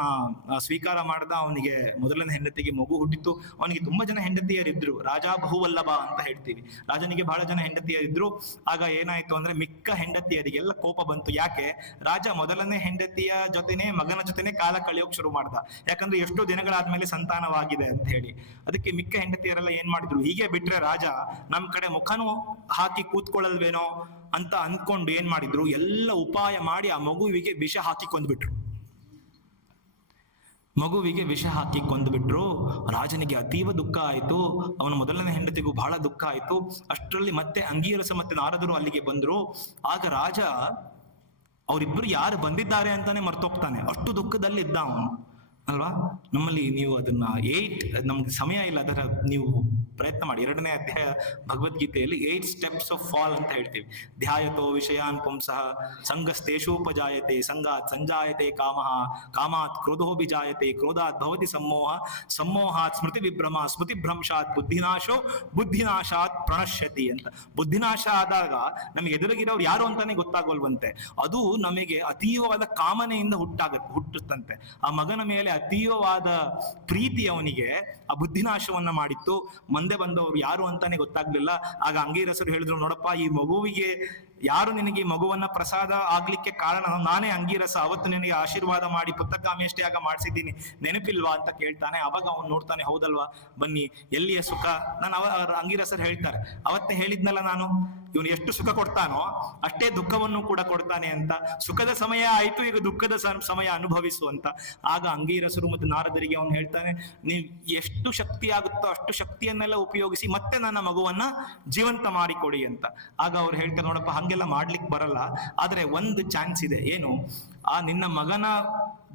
ಸ್ವೀಕಾರ ಮಾಡ್ದ. ಅವನಿಗೆ ಮೊದಲನೇ ಹೆಂಡತಿಗೆ ಮಗು ಹುಟ್ಟಿತು. ಅವನಿಗೆ ತುಂಬಾ ಜನ ಹೆಂಡತಿಯರಿದ್ರು, ರಾಜ ಬಹುವಲ್ಲಭ ಅಂತ ಹೇಳ್ತೀವಿ. ರಾಜನಿಗೆ ಬಹಳ ಜನ ಹೆಂಡತಿಯರಿದ್ರು. ಆಗ ಏನಾಯ್ತು ಅಂದ್ರೆ ಮಿಕ್ಕ ಹೆಂಡತಿಯರಿಗೆಲ್ಲ ಕೋಪ ಬಂತು. ಯಾಕೆ? ರಾಜ ಮೊದಲನೇ ಹೆಂಡತಿಯ ಜೊತೆನೆ ಮಗನ ಜೊತೆನೆ ಕಾಲ ಕಳೆಯೋಕ್ ಶುರು ಮಾಡ್ದ. ಯಾಕಂದ್ರೆ ಎಷ್ಟೋ ದಿನಗಳಾದ್ಮೇಲೆ ಸಂತಾನವಾಗಿದೆ ಅಂತ ಹೇಳಿ. ಅದಕ್ಕೆ ಮಿಕ್ಕ ಹೆಂಡತಿಯರೆಲ್ಲ ಏನ್ ಮಾಡಿದ್ರು, ಹೀಗೆ ಬಿಟ್ರೆ ರಾಜ ನಮ್ ಕಡೆ ಮುಖನೂ ಹಾಕಿ ಕೂತ್ಕೊಳ್ಳಲ್ವೇನೋ ಅಂತ ಅಂದ್ಕೊಂಡು ಏನ್ ಮಾಡಿದ್ರು, ಎಲ್ಲ ಉಪಾಯ ಮಾಡಿ ಆ ಮಗುವಿಗೆ ವಿಷ ಹಾಕಿ ಕೊಂದ್ಬಿಟ್ರು. ಮಗುವಿಗೆ ವಿಷ ಹಾಕಿ ಕೊಂದ್ಬಿಟ್ರು. ರಾಜನಿಗೆ ಅತೀವ ದುಃಖ ಆಯ್ತು. ಅವನ ಮೊದಲನೇ ಹೆಂಡತಿಗೂ ಬಹಳ ದುಃಖ ಆಯ್ತು. ಅಷ್ಟರಲ್ಲಿ ಮತ್ತೆ ಅಂಗೀರಸ ಮತ್ತೆ ನಾರದರು ಅಲ್ಲಿಗೆ ಬಂದ್ರು. ಆಗ ರಾಜ ಅವರಿಬ್ಬರು ಯಾರು ಬಂದಿದ್ದಾರೆ ಅಂತಾನೆ ಮರ್ತೋಗ್ತಾನೆ, ಅಷ್ಟು ದುಃಖದಲ್ಲಿ ಇದ್ದ ಅವನು ಅಲ್ವಾ. ನಮ್ಮಲ್ಲಿ ನೀವು ಅದನ್ನ ನಮ್ಗೆ ಸಮಯ ಇಲ್ಲ, ಅದರ ನೀವು ಪ್ರಯತ್ನ ಮಾಡಿ. 2ನೇ ಅಧ್ಯಾಯ ಭಗವದ್ಗೀತೆಯಲ್ಲಿ 8 steps ಆಫ್ ಫಾಲ್ ಅಂತ ಹೇಳ್ತೀವಿ. ಧ್ಯಾಯತೋ ವಿಷಯಾನ್ ಪುಂಸಃ ಸಂಗಸ್ತೇಷೂಪಜಾಯತೆ ಸಂಗಾತ್ ಸಂಜಾಯತೆ ಕಾಮಃ ಕಾಮಾತ್ ಕ್ರೋಧೋಭಿಜಾಯತೆ ಕ್ರೋಧಾತ್ ಭವತಿ ಸಮ್ಮೋಹ ಸಮ್ಮೋಹಾತ್ ಸ್ಮೃತಿ ವಿಭ್ರಮ ಸ್ಮೃತಿ ಭ್ರಂಶಾತ್ ಬುದ್ಧಿನಾಶೋ ಬುದ್ಧಿನಾಶಾತ್ ಪ್ರಣಶ್ಯತಿ ಅಂತ. ಬುದ್ಧಿನಾಶ ಆದಾಗ ನಮಗೆ ಎದುರಿಗಿರೋರು ಯಾರು ಅಂತಾನೆ ಗೊತ್ತಾಗೋಲ್ವಂತೆ. ಅದು ನಮಗೆ ಅತೀವವಾದ ಕಾಮನೆಯಿಂದ ಹುಟ್ಟುತ್ತಂತೆ. ಆ ಮಗನ ಮೇಲೆ ಅತೀವವಾದ ಪ್ರೀತಿ ಅವನಿಗೆ ಆ ಬುದ್ಧಿನಾಶವನ್ನ ಮಾಡಿತ್ತು. ಮುಂದೆ ಬಂದವರು ಯಾರು ಅಂತಾನೆ ಗೊತ್ತಾಗ್ಲಿಲ್ಲ. ಆಗ ಅಂಗೀರಸರು ಹೇಳಿದ್ರು, ನೋಡಪ್ಪ, ಈ ಮಗುವಿಗೆ ಯಾರು ನಿನಗೆ ಮಗುವನ್ನ ಪ್ರಸಾದ ಆಗ್ಲಿಕ್ಕೆ ಕಾರಣ? ನಾನೇ ಅಂಗೀರಸ. ಅವತ್ತು ನಿನಗೆ ಆಶೀರ್ವಾದ ಮಾಡಿ ಪುತ್ರಕಾಮೇಷ್ಟೇ ಆಗ ಮಾಡಿಸಿದ್ದೀನಿ, ನೆನಪಿಲ್ವಾ ಅಂತ ಕೇಳ್ತಾನೆ. ಅವಾಗ ಅವನು ನೋಡ್ತಾನೆ, ಹೌದಲ್ವಾ, ಬನ್ನಿ, ಎಲ್ಲಿಯ ಸುಖ? ಅಂಗೀರಸರು ಹೇಳ್ತಾರೆ, ಅವತ್ತೇ ಹೇಳಿದ್ನಲ್ಲ ನಾನು, ಇವನು ಎಷ್ಟು ಸುಖ ಕೊಡ್ತಾನೋ ಅಷ್ಟೇ ದುಃಖವನ್ನು ಕೂಡ ಕೊಡ್ತಾನೆ ಅಂತ. ಸುಖದ ಸಮಯ ಆಯ್ತು, ಈಗ ದುಃಖದ ಸಮಯ ಅನುಭವಿಸು ಅಂತ. ಆಗ ಅಂಗೀರಸರು ಮತ್ತು ನಾರದರಿಗೆ ಅವನು ಹೇಳ್ತಾನೆ, ನೀವು ಎಷ್ಟು ಶಕ್ತಿ ಆಗುತ್ತೋ ಅಷ್ಟು ಶಕ್ತಿಯನ್ನೆಲ್ಲ ಉಪಯೋಗಿಸಿ ಮತ್ತೆ ನನ್ನ ಮಗುವನ್ನ ಜೀವಂತ ಮಾಡಿಕೊಡಿ ಅಂತ. ಆಗ ಅವ್ರು ಹೇಳ್ತಾರೆ, ನೋಡಪ್ಪ, ಹಂಗೆಲ್ಲ ಮಾಡ್ಲಿಕ್ಕೆ ಬರಲ್ಲ, ಆದ್ರೆ ಒಂದು ಚಾನ್ಸ್ ಇದೆ. ಏನು? ಆ ನಿನ್ನ ಮಗನ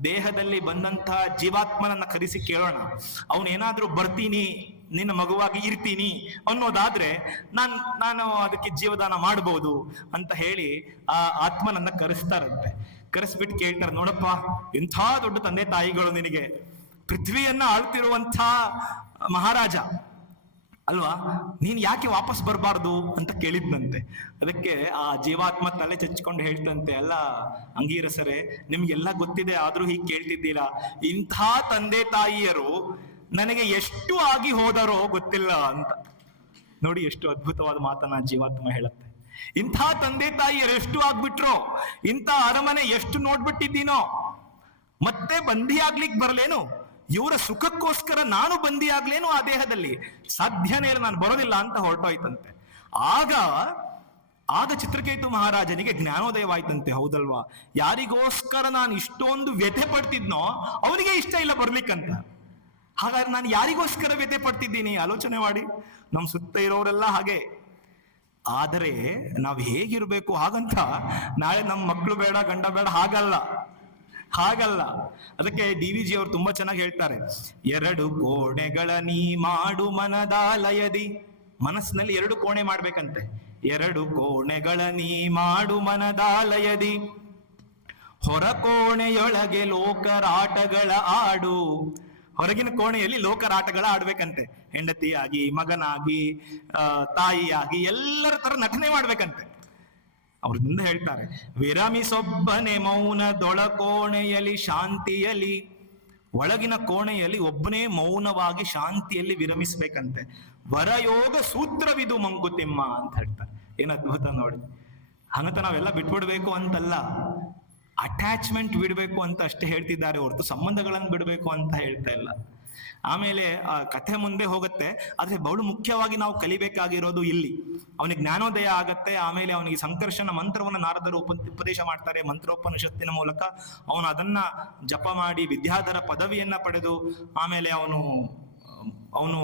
ದೇಹದಲ್ಲಿ ಬಂದಂತಹ ಜೀವಾತ್ಮನನ್ನ ಕರೆಸಿ ಕೇಳೋಣ. ಅವನೇನಾದ್ರೂ ಬರ್ತೀನಿ, ನಿನ್ನ ಮಗುವಾಗಿ ಇರ್ತೀನಿ ಅನ್ನೋದಾದ್ರೆ ನಾನು ಅದಕ್ಕೆ ಜೀವದಾನ ಮಾಡಬಹುದು ಅಂತ ಹೇಳಿ ಆ ಆತ್ಮನನ್ನ ಕರೆಸ್ತಾರಂತೆ. ಕರೆಸ್ಬಿಟ್ಟು ಕೇಳ್ತಾರೆ, ನೋಡಪ್ಪ, ಇಂಥ ದೊಡ್ಡ ತಂದೆ ತಾಯಿಗಳು ನಿನಗೆ, ಪೃಥ್ವಿಯನ್ನ ಆಳ್ತಿರುವಂಥ ಮಹಾರಾಜ ಅಲ್ವಾ, ನೀನ್ ಯಾಕೆ ವಾಪಸ್ ಬರಬಾರ್ದು ಅಂತ ಕೇಳಿದ್ನಂತೆ. ಅದಕ್ಕೆ ಆ ಜೀವಾತ್ಮ ತಲೆ ಚಚ್ಕೊಂಡು ಹೇಳ್ತಂತೆ, ಅಲ್ಲ ಅಂಗೀರಸರೇ, ನಿಮ್ಗೆಲ್ಲ ಗೊತ್ತಿದೆ, ಆದ್ರೂ ಹೀಗೆ ಕೇಳ್ತಿದ್ದೀರಾ? ಇಂಥ ತಂದೆ ತಾಯಿಯರು ನನಗೆ ಎಷ್ಟು ಆಗಿ ಹೋದರೋ ಗೊತ್ತಿಲ್ಲ ಅಂತ. ನೋಡಿ ಎಷ್ಟು ಅದ್ಭುತವಾದ ಮಾತನ್ನ ಜೀವಾತ್ಮ ಹೇಳುತ್ತೆ. ಇಂಥ ತಂದೆ ತಾಯಿಯರು ಎಷ್ಟು ಆಗ್ಬಿಟ್ರೋ, ಇಂಥ ಅರಮನೆ ಎಷ್ಟು ನೋಡ್ಬಿಟ್ಟಿದ್ದೀನೋ, ಮತ್ತೆ ಬಂದಿ ಆಗ್ಲಿಕ್ಕೆ ಬರಲೇನು? ಇವರ ಸುಖಕ್ಕೋಸ್ಕರ ನಾನು ಬಂದಿ ಆಗ್ಲೇನು ಆ ದೇಹದಲ್ಲಿ? ಸಾಧ್ಯನೇ ಇಲ್ಲ, ನಾನು ಬರೋದಿಲ್ಲ ಅಂತ ಹೊರಟೋಯ್ತಂತೆ. ಆಗ ಚಿತ್ರಕೇತು ಮಹಾರಾಜನಿಗೆ ಜ್ಞಾನೋದಯವಾಯ್ತಂತೆ. ಹೌದಲ್ವಾ, ಯಾರಿಗೋಸ್ಕರ ನಾನು ಇಷ್ಟೊಂದು ವ್ಯಥೆ ಪಡ್ತಿದ್ನೋ ಅವನಿಗೆ ಇಷ್ಟ ಇಲ್ಲ ಬರ್ಲಿಕ್ಕಂತ. ಹಾಗಾದ್ರೆ ನಾನು ಯಾರಿಗೋಸ್ಕರ ವ್ಯಥೆ ಪಡ್ತಿದ್ದೀನಿ? ಆಲೋಚನೆ ಮಾಡಿ. ನಮ್ ಸುತ್ತ ಇರೋರೆಲ್ಲ ಹಾಗೆ. ಆದರೆ ನಾವು ಹೇಗಿರ್ಬೇಕು ಹಾಗಂತ ನಾಳೆ ನಮ್ಮ ಮಕ್ಕಳು ಬೇಡ, ಗಂಡ ಬೇಡ, ಹಾಗಲ್ಲ. ಅದಕ್ಕೆ DVG ಅವರು ತುಂಬಾ ಚೆನ್ನಾಗಿ ಹೇಳ್ತಾರೆ, 2 ಕೋಣೆಗಳ ನೀ ಮಾಡು ಮನದಾಲಯದಿ. ಮನಸ್ಸಿನಲ್ಲಿ 2 ಕೋಣೆ ಮಾಡ್ಬೇಕಂತೆ. 2 ಕೋಣೆಗಳ ನೀ ಮಾಡು ಮನದಾಲಯದಿ, ಹೊರ ಕೋಣೆಯೊಳಗೆ ಲೋಕರಾಟಗಳ ಆಡು. ಹೊರಗಿನ ಕೋಣೆಯಲ್ಲಿ ಲೋಕರಾಟಗಳ ಆಡ್ಬೇಕಂತೆ. ಹೆಂಡತಿಯಾಗಿ, ಮಗನಾಗಿ, ತಾಯಿಯಾಗಿ ಎಲ್ಲರ ತರ ನಟನೆ ಮಾಡ್ಬೇಕಂತೆ. ಅವ್ರ ಮುಂದೆ ಹೇಳ್ತಾರೆ, ವಿರಮಿಸೊಬ್ಬನೆ ಮೌನದೊಳ ಕೋಣೆಯಲ್ಲಿ ಶಾಂತಿಯಲ್ಲಿ. ಒಳಗಿನ ಕೋಣೆಯಲ್ಲಿ ಒಬ್ಬನೇ ಮೌನವಾಗಿ ಶಾಂತಿಯಲ್ಲಿ ವಿರಮಿಸ್ಬೇಕಂತೆ. ವರಯೋಗ ಸೂತ್ರವಿದು ಮಂಕುತಿಮ್ಮ ಅಂತ ಹೇಳ್ತಾರೆ. ಏನ್ ಅದ್ಭುತ ನೋಡಿ. ಹಂಗಂತ ನಾವೆಲ್ಲ ಬಿಟ್ಬಿಡ್ಬೇಕು ಅಂತಲ್ಲ, ಅಟ್ಯಾಚ್ಮೆಂಟ್ ಬಿಡ್ಬೇಕು ಅಂತ ಅಷ್ಟೇ ಹೇಳ್ತಿದ್ದಾರೆ ಹೊರತು ಸಂಬಂಧಗಳನ್ನು ಬಿಡಬೇಕು ಅಂತ ಹೇಳ್ತಾ ಇಲ್ಲ. ಆಮೇಲೆ ಆ ಕಥೆ ಮುಂದೆ ಹೋಗುತ್ತೆ. ಆದ್ರೆ ಬಹಳ ಮುಖ್ಯವಾಗಿ ನಾವು ಕಲಿಬೇಕಾಗಿರೋದು ಇಲ್ಲಿ, ಅವನಿಗೆ ಜ್ಞಾನೋದಯ ಆಗತ್ತೆ. ಆಮೇಲೆ ಅವನಿಗೆ ಸಂಕರ್ಷಣ ಮಂತ್ರವನ್ನ ನಾರದರು ಉಪದೇಶ ಮಾಡ್ತಾರೆ. ಮಂತ್ರೋಪನಿಷತ್ತಿನ ಮೂಲಕ ಅವನು ಅದನ್ನ ಜಪ ಮಾಡಿ ವಿದ್ಯಾಧರ ಪದವಿಯನ್ನ ಪಡೆದು ಆಮೇಲೆ ಅವನು ಅವನು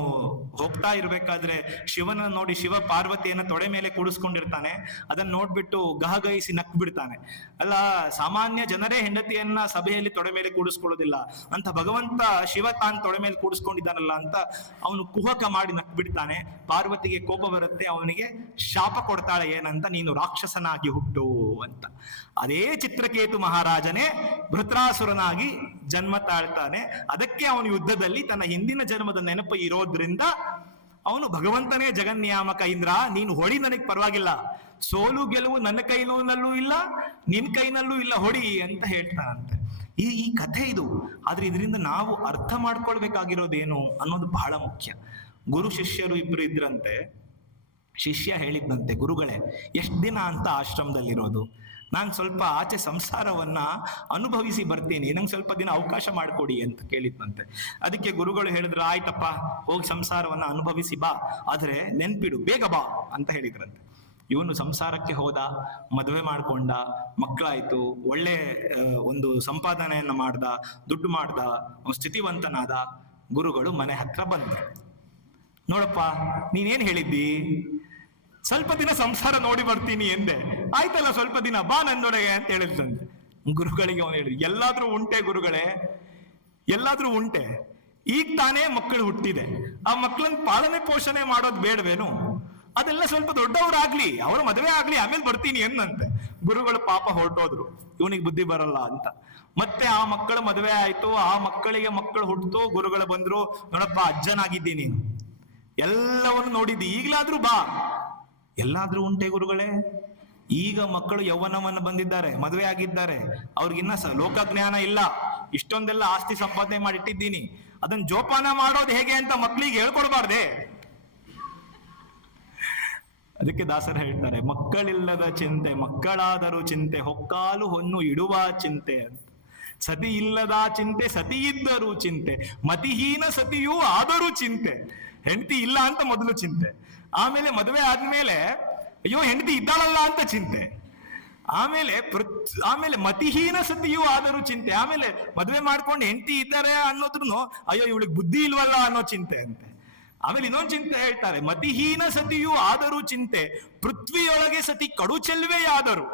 ಹೋಗ್ತಾ ಇರ್ಬೇಕಾದ್ರೆ ಶಿವನ ನೋಡಿ, ಶಿವ ಪಾರ್ವತಿಯನ್ನ ತೊಡೆ ಮೇಲೆ ಕೂಡಿಸ್ಕೊಂಡಿರ್ತಾನೆ. ಅದನ್ನ ನೋಡ್ಬಿಟ್ಟು ಗಹಗಹಿಸಿ ನಕ್ ಬಿಡ್ತಾನೆ. ಅಲ್ಲ, ಸಾಮಾನ್ಯ ಜನರೇ ಹೆಂಡತಿಯನ್ನ ಸಭೆಯಲ್ಲಿ ತೊಡೆ ಮೇಲೆ ಕೂಡಿಸ್ಕೊಳ್ಳೋದಿಲ್ಲ ಅಂತ ಭಗವಂತ ಶಿವ ತಾನ್ ತೊಡೆ ಮೇಲೆ ಕೂಡಿಸ್ಕೊಂಡಿದ್ದಾನಲ್ಲ ಅಂತ ಅವನು ಕುಹಕ ಮಾಡಿ ನಕ್ ಬಿಡ್ತಾನೆ. ಪಾರ್ವತಿಗೆ ಕೋಪ ಬರುತ್ತೆ, ಅವನಿಗೆ ಶಾಪ ಕೊಡ್ತಾಳೆ, ಏನಂತ, ನೀನು ರಾಕ್ಷಸನಾಗಿ ಹುಟ್ಟು ಅಂತ. ಅದೇ ಚಿತ್ರಕೇತು ಮಹಾರಾಜನೇ ಭೃತ್ರಾಸುರನಾಗಿ ಜನ್ಮ ತಾಳ್ತಾನೆ. ಅದಕ್ಕೆ ಅವನು ಯುದ್ಧದಲ್ಲಿ ತನ್ನ ಹಿಂದಿನ ಜನ್ಮದ ನೆನಪು ಇರೋದ್ರಿಂದ ಅವನು ಭಗವಂತನೇ ಜಗನ್ನಿಯಾಮಕ, ಇಂದ್ರ ನೀನು ಹೊಡಿ, ನನಗೆ ಪರವಾಗಿಲ್ಲ, ಸೋಲು ಗೆಲುವು ನನ್ನ ಕೈನಲ್ಲೂ ಇಲ್ಲ, ನಿನ್ ಕೈನಲ್ಲೂ ಇಲ್ಲ, ಹೊಡಿ ಅಂತ ಹೇಳ್ತಾನಂತೆ. ಈ ಕಥೆ ಇದು. ಆದ್ರೆ ಇದರಿಂದ ನಾವು ಅರ್ಥ ಮಾಡ್ಕೊಳ್ಬೇಕಾಗಿರೋದೇನು ಅನ್ನೋದು ಬಹಳ ಮುಖ್ಯ. ಗುರು ಶಿಷ್ಯರು ಇಬ್ರು ಇದ್ರಂತೆ. ಶಿಷ್ಯ ಹೇಳಿದ್ನಂತೆ, ಗುರುಗಳೇ ಎಷ್ಟ್ ದಿನ ಅಂತ ಆಶ್ರಮದಲ್ಲಿರೋದು, ನಾನು ಸ್ವಲ್ಪ ಆಚೆ ಸಂಸಾರವನ್ನ ಅನುಭವಿಸಿ ಬರ್ತೀನಿ, ನಂಗೆ ಸ್ವಲ್ಪ ದಿನ ಅವಕಾಶ ಮಾಡಿಕೊಡಿ ಅಂತ ಕೇಳಿದ್ನಂತೆ. ಅದಕ್ಕೆ ಗುರುಗಳು ಹೇಳಿದ್ರು, ಆಯ್ತಪ್ಪ ಹೋಗಿ ಸಂಸಾರವನ್ನ ಅನುಭವಿಸಿ ಬಾ, ಆದ್ರೆ ನೆನ್ಪಿಡು ಬೇಗ ಬಾ ಅಂತ ಹೇಳಿದ್ರಂತೆ. ಇವನು ಸಂಸಾರಕ್ಕೆ ಹೋದ, ಮದುವೆ ಮಾಡ್ಕೊಂಡ, ಮಕ್ಕಳಾಯ್ತು, ಒಳ್ಳೆ ಒಂದು ಸಂಪಾದನೆಯನ್ನ ಮಾಡ್ದ, ದುಡ್ಡು ಮಾಡ್ದ, ಸ್ಥಿತಿವಂತನಾದ. ಗುರುಗಳು ಮನೆ ಹತ್ರ ಬಂದ್ರು. ನೋಡಪ್ಪ ನೀನೇನ್ ಹೇಳಿದ್ದಿ, ಸ್ವಲ್ಪ ದಿನ ಸಂಸಾರ ನೋಡಿ ಬರ್ತೀನಿ ಎಂದೆ, ಆಯ್ತಲ್ಲ ಸ್ವಲ್ಪ ದಿನ ಬಾ ನನ್ನೊಳಗೆ ಅಂತ ಹೇಳಿದ್ದಂತೆ. ಗುರುಗಳಿಗೆ ಅವನು ಹೇಳಿದ್ರು, ಎಲ್ಲಾದ್ರೂ ಉಂಟೆ ಗುರುಗಳೇ, ಎಲ್ಲಾದ್ರೂ ಉಂಟೆ, ಈಗ ತಾನೇ ಮಕ್ಕಳು ಹುಟ್ಟಿದೆ, ಆ ಮಕ್ಕಳನ್ನ ಪಾಲನೆ ಪೋಷಣೆ ಮಾಡೋದು ಬೇಡವೇನು, ಅದೆಲ್ಲ ಸ್ವಲ್ಪ ದೊಡ್ಡವರಾಗ್ಲಿ, ಅವ್ರ ಮದುವೆ ಆಗ್ಲಿ, ಆಮೇಲೆ ಬರ್ತೀನಿ ಎಂದಂತೆ. ಗುರುಗಳು ಪಾಪ ಹೊರಟೋದ್ರು, ಇವನಿಗೆ ಬುದ್ಧಿ ಬರಲ್ಲ ಅಂತ. ಮತ್ತೆ ಆ ಮಕ್ಕಳ ಮದುವೆ ಆಯ್ತು, ಆ ಮಕ್ಕಳಿಗೆ ಮಕ್ಕಳು ಹುಟ್ಟಿತು. ಗುರುಗಳು ಬಂದ್ರು, ನೋಡಪ್ಪ ಅಜ್ಜನಾಗಿದ್ದೀನಿ, ಎಲ್ಲವನ್ನು ನೋಡಿದ್ದಿ, ಈಗ್ಲಾದ್ರೂ ಬಾ. ಎಲ್ಲಾದ್ರೂ ಉಂಟೆ ಗುರುಗಳೇ, ಈಗ ಮಕ್ಕಳು ಯೌವನವನ್ನು ಬಂದಿದ್ದಾರೆ, ಮದುವೆ ಆಗಿದ್ದಾರೆ, ಅವ್ರಿಗಿನ್ನ ಲೋಕಜ್ಞಾನ ಇಲ್ಲ, ಇಷ್ಟೊಂದೆಲ್ಲ ಆಸ್ತಿ ಸಂಪಾದನೆ ಮಾಡಿಟ್ಟಿದ್ದೀನಿ, ಅದನ್ನ ಜೋಪಾನ ಮಾಡೋದು ಹೇಗೆ ಅಂತ ಮಕ್ಕಳಿಗೆ ಹೇಳ್ಕೊಡ್ಬಾರ್ದೆ. ಅದಕ್ಕೆ ದಾಸರು ಹೇಳ್ತಾರೆ, ಮಕ್ಕಳಿಲ್ಲದ ಚಿಂತೆ ಮಕ್ಕಳಾದರೂ ಚಿಂತೆ, ಹೊಕ್ಕಾಲು ಹೊನ್ನು ಇಡುವ ಚಿಂತೆ ಅಂತ. ಸತಿ ಇಲ್ಲದ ಚಿಂತೆ ಸತಿ ಇದ್ದರೂ ಚಿಂತೆ, ಮತಿಹೀನ ಸತಿಯೂ ಆದರೂ ಚಿಂತೆ. ಹೆಂಡತಿ ಇಲ್ಲ ಅಂತ ಮೊದಲು ಚಿಂತೆ, ಆಮೇಲೆ ಮದುವೆ ಆದ್ಮೇಲೆ ಅಯ್ಯೋ ಹೆಂಡತಿ ಇದ್ದಾಳಲ್ಲ ಅಂತ ಚಿಂತೆ, ಆಮೇಲೆ ಮತಿಹೀನ ಸತಿಯೂ ಆದರೂ ಚಿಂತೆ, ಆಮೇಲೆ ಮದುವೆ ಮಾಡ್ಕೊಂಡು ಹೆಂಡತಿ ಇದ್ದಾರೆ ಅನ್ನೋದ್ರು ಅಯ್ಯೋ ಇವಳಿಗೆ ಬುದ್ಧಿ ಇಲ್ವಲ್ಲ ಅನ್ನೋ ಚಿಂತೆ ಅಂತೆ. ಆಮೇಲೆ ಇನ್ನೊಂದು ಚಿಂತೆ ಹೇಳ್ತಾರೆ, ಮತಿಹೀನ ಸತಿಯೂ ಆದರೂ ಚಿಂತೆ, ಪೃಥ್ವಿಯೊಳಗೆ ಸತಿ ಕಡು ಚೆಲ್ವೆಯಾದರೂ.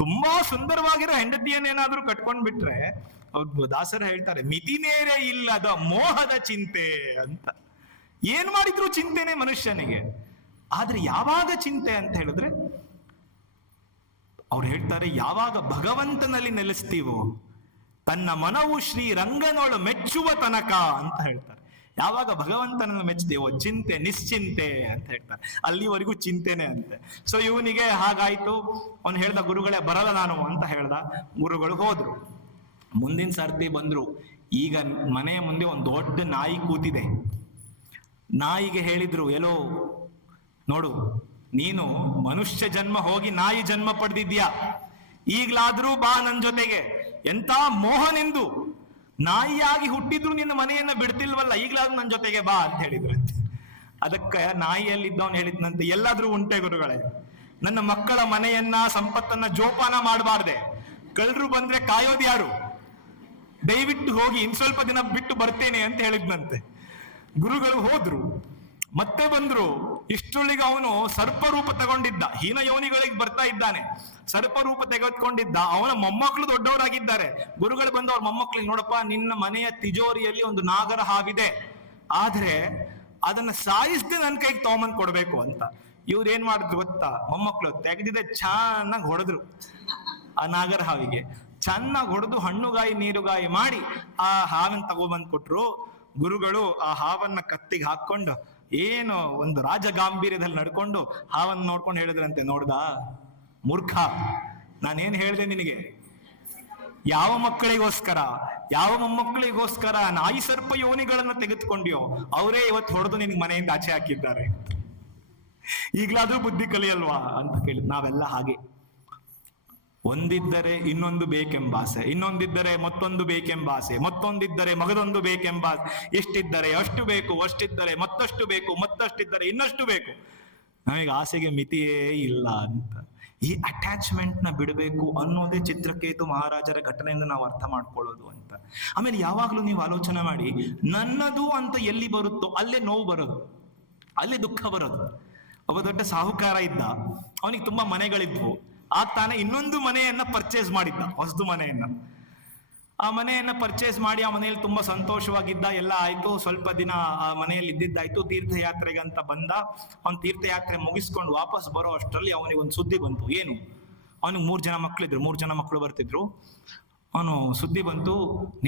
ತುಂಬಾ ಸುಂದರವಾಗಿರೋ ಹೆಂಡತಿಯನ್ನೇನಾದ್ರೂ ಕಟ್ಕೊಂಡ್ಬಿಟ್ರೆ ಅವ್ರು ದಾಸರ ಹೇಳ್ತಾರೆ, ಮಿತಿನೇರೆ ಇಲ್ಲದ ಮೋಹದ ಚಿಂತೆ ಅಂತ. ಏನ್ ಮಾಡಿದ್ರು ಚಿಂತೆನೆ ಮನುಷ್ಯನಿಗೆ. ಆದ್ರೆ ಯಾವಾಗ ಚಿಂತೆ ಅಂತ ಹೇಳಿದ್ರೆ ಅವ್ರು ಹೇಳ್ತಾರೆ, ಯಾವಾಗ ಭಗವಂತನಲ್ಲಿ ನೆಲೆಸ್ತೀವೋ ತನ್ನ ಮನವು ಶ್ರೀರಂಗನೊಳು ಮೆಚ್ಚುವ ತನಕ ಅಂತ ಹೇಳ್ತಾರೆ. ಯಾವಾಗ ಭಗವಂತನನ್ನು ಮೆಚ್ಚಿದೇವೋ ಚಿಂತೆ ನಿಶ್ಚಿಂತೆ ಅಂತ ಹೇಳ್ತಾರೆ, ಅಲ್ಲಿವರೆಗೂ ಚಿಂತೆನೆ ಅಂತೆ. ಸೊ ಇವನಿಗೆ ಹಾಗಾಯ್ತು, ಅವನು ಹೇಳ್ದ, ಗುರುಗಳೇ ಬರಲ್ಲ ನಾನು ಅಂತ ಹೇಳ್ದ. ಗುರುಗಳು ಹೋದ್ರು. ಮುಂದಿನ ಸರ್ತಿ ಬಂದ್ರು. ಈಗ ಮನೆಯ ಮುಂದೆ ಒಂದು ದೊಡ್ಡ ನಾಯಿ ಕೂತಿದೆ. ನಾಯಿಗೆ ಹೇಳಿದ್ರು, ಎಲ್ಲೋ ನೋಡು, ನೀನು ಮನುಷ್ಯ ಜನ್ಮ ಹೋಗಿ ನಾಯಿ ಜನ್ಮ ಪಡೆದಿದ್ಯಾ, ಈಗ್ಲಾದ್ರೂ ಬಾ ನನ್ ಜೊತೆಗೆ. ಎಂತ ಮೋಹನೆಂದು, ನಾಯಿಯಾಗಿ ಹುಟ್ಟಿದ್ರು ನಿನ್ನ ಮನೆಯನ್ನ ಬಿಡ್ತಿಲ್ವಲ್ಲ, ಈಗ್ಲಾದ್ರೂ ನನ್ ಜೊತೆಗೆ ಬಾ ಅಂತ ಹೇಳಿದ್ರಂತೆ. ಅದಕ್ಕೆ ನಾಯಿಯಲ್ಲಿದ್ದವನು ಹೇಳಿದ್ನಂತೆ, ಎಲ್ಲಾದ್ರೂ ಉಂಟೆ ಗುರುಗಳೇ, ನನ್ನ ಮಕ್ಕಳ ಮನೆಯನ್ನ ಸಂಪತ್ತನ್ನ ಜೋಪಾನ ಮಾಡಬಾರ್ದೆ, ಕಳ್ಳರು ಬಂದ್ರೆ ಕಾಯೋದು ಯಾರು, ದಯವಿಟ್ಟು ಹೋಗಿ ಇನ್ ಸ್ವಲ್ಪ ದಿನ ಬಿಟ್ಟು ಬರ್ತೇನೆ ಅಂತ ಹೇಳಿದ್ನಂತೆ. ಗುರುಗಳು ಹೋದ್ರು, ಮತ್ತೆ ಬಂದ್ರು. ಇಷ್ಟೊಳ್ಳಿಗೆ ಅವನು ಸರ್ಪರೂಪ ತಗೊಂಡಿದ್ದ, ಹೀನ ಯೋನಿಗಳಿಗೆ ಬರ್ತಾ ಇದ್ದಾನೆ, ಸರ್ಪರೂಪ ತೆಗೆದುಕೊಂಡಿದ್ದ. ಅವನ ಮೊಮ್ಮಕ್ಕಳು ದೊಡ್ಡವರಾಗಿದ್ದಾರೆ. ಗುರುಗಳು ಬಂದು ಅವ್ರ ಮೊಮ್ಮಕ್ಕಳಿಗೆ, ನೋಡಪ್ಪ ನಿನ್ನ ಮನೆಯ ತಿಜೋರಿಯಲ್ಲಿ ಒಂದು ನಾಗರ ಹಾವಿದೆ, ಆದ್ರೆ ಅದನ್ನ ಸಾಯಿಸ್ದೆ ನನ್ನ ಕೈಗೆ ತಗೊಂಬಂದ್ ಕೊಡ್ಬೇಕು ಅಂತ. ಇವ್ರು ಏನ್ ಮಾಡಿದ್ರು ಗೊತ್ತಾ, ಮೊಮ್ಮಕ್ಕಳು ತೆಗೆದಿದೆ ಚೆನ್ನಾಗಿ ಹೊಡೆದ್ರು ಆ ನಾಗರ ಹಾವಿಗೆ. ಚೆನ್ನಾಗಿ ಹೊಡೆದು ಹಣ್ಣುಗಾಯಿ ನೀರುಗಾಯಿ ಮಾಡಿ ಆ ಹಾವನ್ನ ತಗೊಬಂದ್ ಕೊಟ್ರು. ಗುರುಗಳು ಆ ಹಾವನ್ನ ಕತ್ತಿಗೆ ಹಾಕೊಂಡು ಏನು ಒಂದು ರಾಜಗಾಂಭೀರ್ಯದಲ್ಲಿ ನಡ್ಕೊಂಡು ಹಾವನ್ನು ನೋಡ್ಕೊಂಡು ಹೇಳಿದ್ರಂತೆ, ನೋಡ್ದ ಮೂರ್ಖ, ನಾನೇನ್ ಹೇಳಿದೆ ನಿನಗೆ, ಯಾವ ಮಕ್ಕಳಿಗೋಸ್ಕರ, ಯಾವ ಮೊಮ್ಮಕ್ಕಳಿಗೋಸ್ಕರ ನಾಯಿ ಸರ್ಪ ಯೋನಿಗಳನ್ನ ತೆಗೆದುಕೊಂಡಿಯೋ ಅವರೇ ಇವತ್ತು ಹೊಡೆದು ನಿನ್ಗೆ ಮನೆಯಿಂದ ಆಚೆ ಹಾಕಿದ್ದಾರೆ, ಈಗ್ಲಾದ್ರೂ ಬುದ್ಧಿ ಕಲಿಯಲ್ವಾ ಅಂತ ಕೇಳಿದ್. ನಾವೆಲ್ಲ ಹಾಗೆ, ಒಂದಿದ್ದರೆ ಇನ್ನೊಂದು ಬೇಕೆಂಬಾಸೆ, ಇನ್ನೊಂದಿದ್ದರೆ ಮತ್ತೊಂದು ಬೇಕೆಂಬಾಸೆ, ಮತ್ತೊಂದಿದ್ದರೆ ಮಗದೊಂದು ಬೇಕೆಂಬಾಸೆ, ಎಷ್ಟಿದ್ದರೆ ಅಷ್ಟು ಬೇಕು, ಅಷ್ಟಿದ್ದರೆ ಮತ್ತಷ್ಟು ಬೇಕು, ಮತ್ತಷ್ಟಿದ್ದರೆ ಇನ್ನಷ್ಟು ಬೇಕು. ನಮಗೆ ಆಸೆಗೆ ಮಿತಿಯೇ ಇಲ್ಲ ಅಂತ. ಈ ಅಟ್ಯಾಚ್ಮೆಂಟ್ ನ ಬಿಡಬೇಕು ಅನ್ನೋದೇ ಚಿತ್ರಕೇತು ಮಹಾರಾಜರ ಘಟನೆಯಿಂದ ನಾವು ಅರ್ಥ ಮಾಡ್ಕೊಳ್ಳೋದು ಅಂತ. ಆಮೇಲೆ ಯಾವಾಗ್ಲೂ ನೀವು ಆಲೋಚನೆ ಮಾಡಿ, ನನ್ನದು ಅಂತ ಎಲ್ಲಿ ಬರುತ್ತೋ ಅಲ್ಲೇ ನೋವು ಬರೋದು, ಅಲ್ಲೇ ದುಃಖ ಬರೋದು. ಒಬ್ಬ ದೊಡ್ಡ ಸಾಹುಕಾರ ಇದ್ದ, ಅವನಿಗೆ ತುಂಬಾ ಮನೆಗಳಿದ್ವು. ಆಗ ತಾನೇ ಇನ್ನೊಂದು ಮನೆಯನ್ನ ಪರ್ಚೇಸ್ ಮಾಡಿದ್ದ, ಹೊಸದು ಮನೆಯನ್ನ. ಆ ಮನೆಯನ್ನ ಪರ್ಚೇಸ್ ಮಾಡಿ ಆ ಮನೆಯಲ್ಲಿ ತುಂಬಾ ಸಂತೋಷವಾಗಿದ್ದ, ಎಲ್ಲ ಆಯ್ತು. ಸ್ವಲ್ಪ ದಿನ ಆ ಮನೆಯಲ್ಲಿ ಇದ್ದಿದ್ದಾಯ್ತು. ತೀರ್ಥಯಾತ್ರೆಗೆ ಅಂತ ಬಂದ. ಅವನ್ ತೀರ್ಥಯಾತ್ರೆ ಮುಗಿಸ್ಕೊಂಡು ವಾಪಸ್ ಬರೋ ಅಷ್ಟರಲ್ಲಿ ಅವನಿಗೆ ಒಂದು ಸುದ್ದಿ ಬಂತು. ಏನು? ಅವನಿಗೆ 3 ಜನ ಮಕ್ಕಳಿದ್ರು, 3 ಜನ ಮಕ್ಕಳು ಬರ್ತಿದ್ರು. ಅವನು ಸುದ್ದಿ ಬಂತು,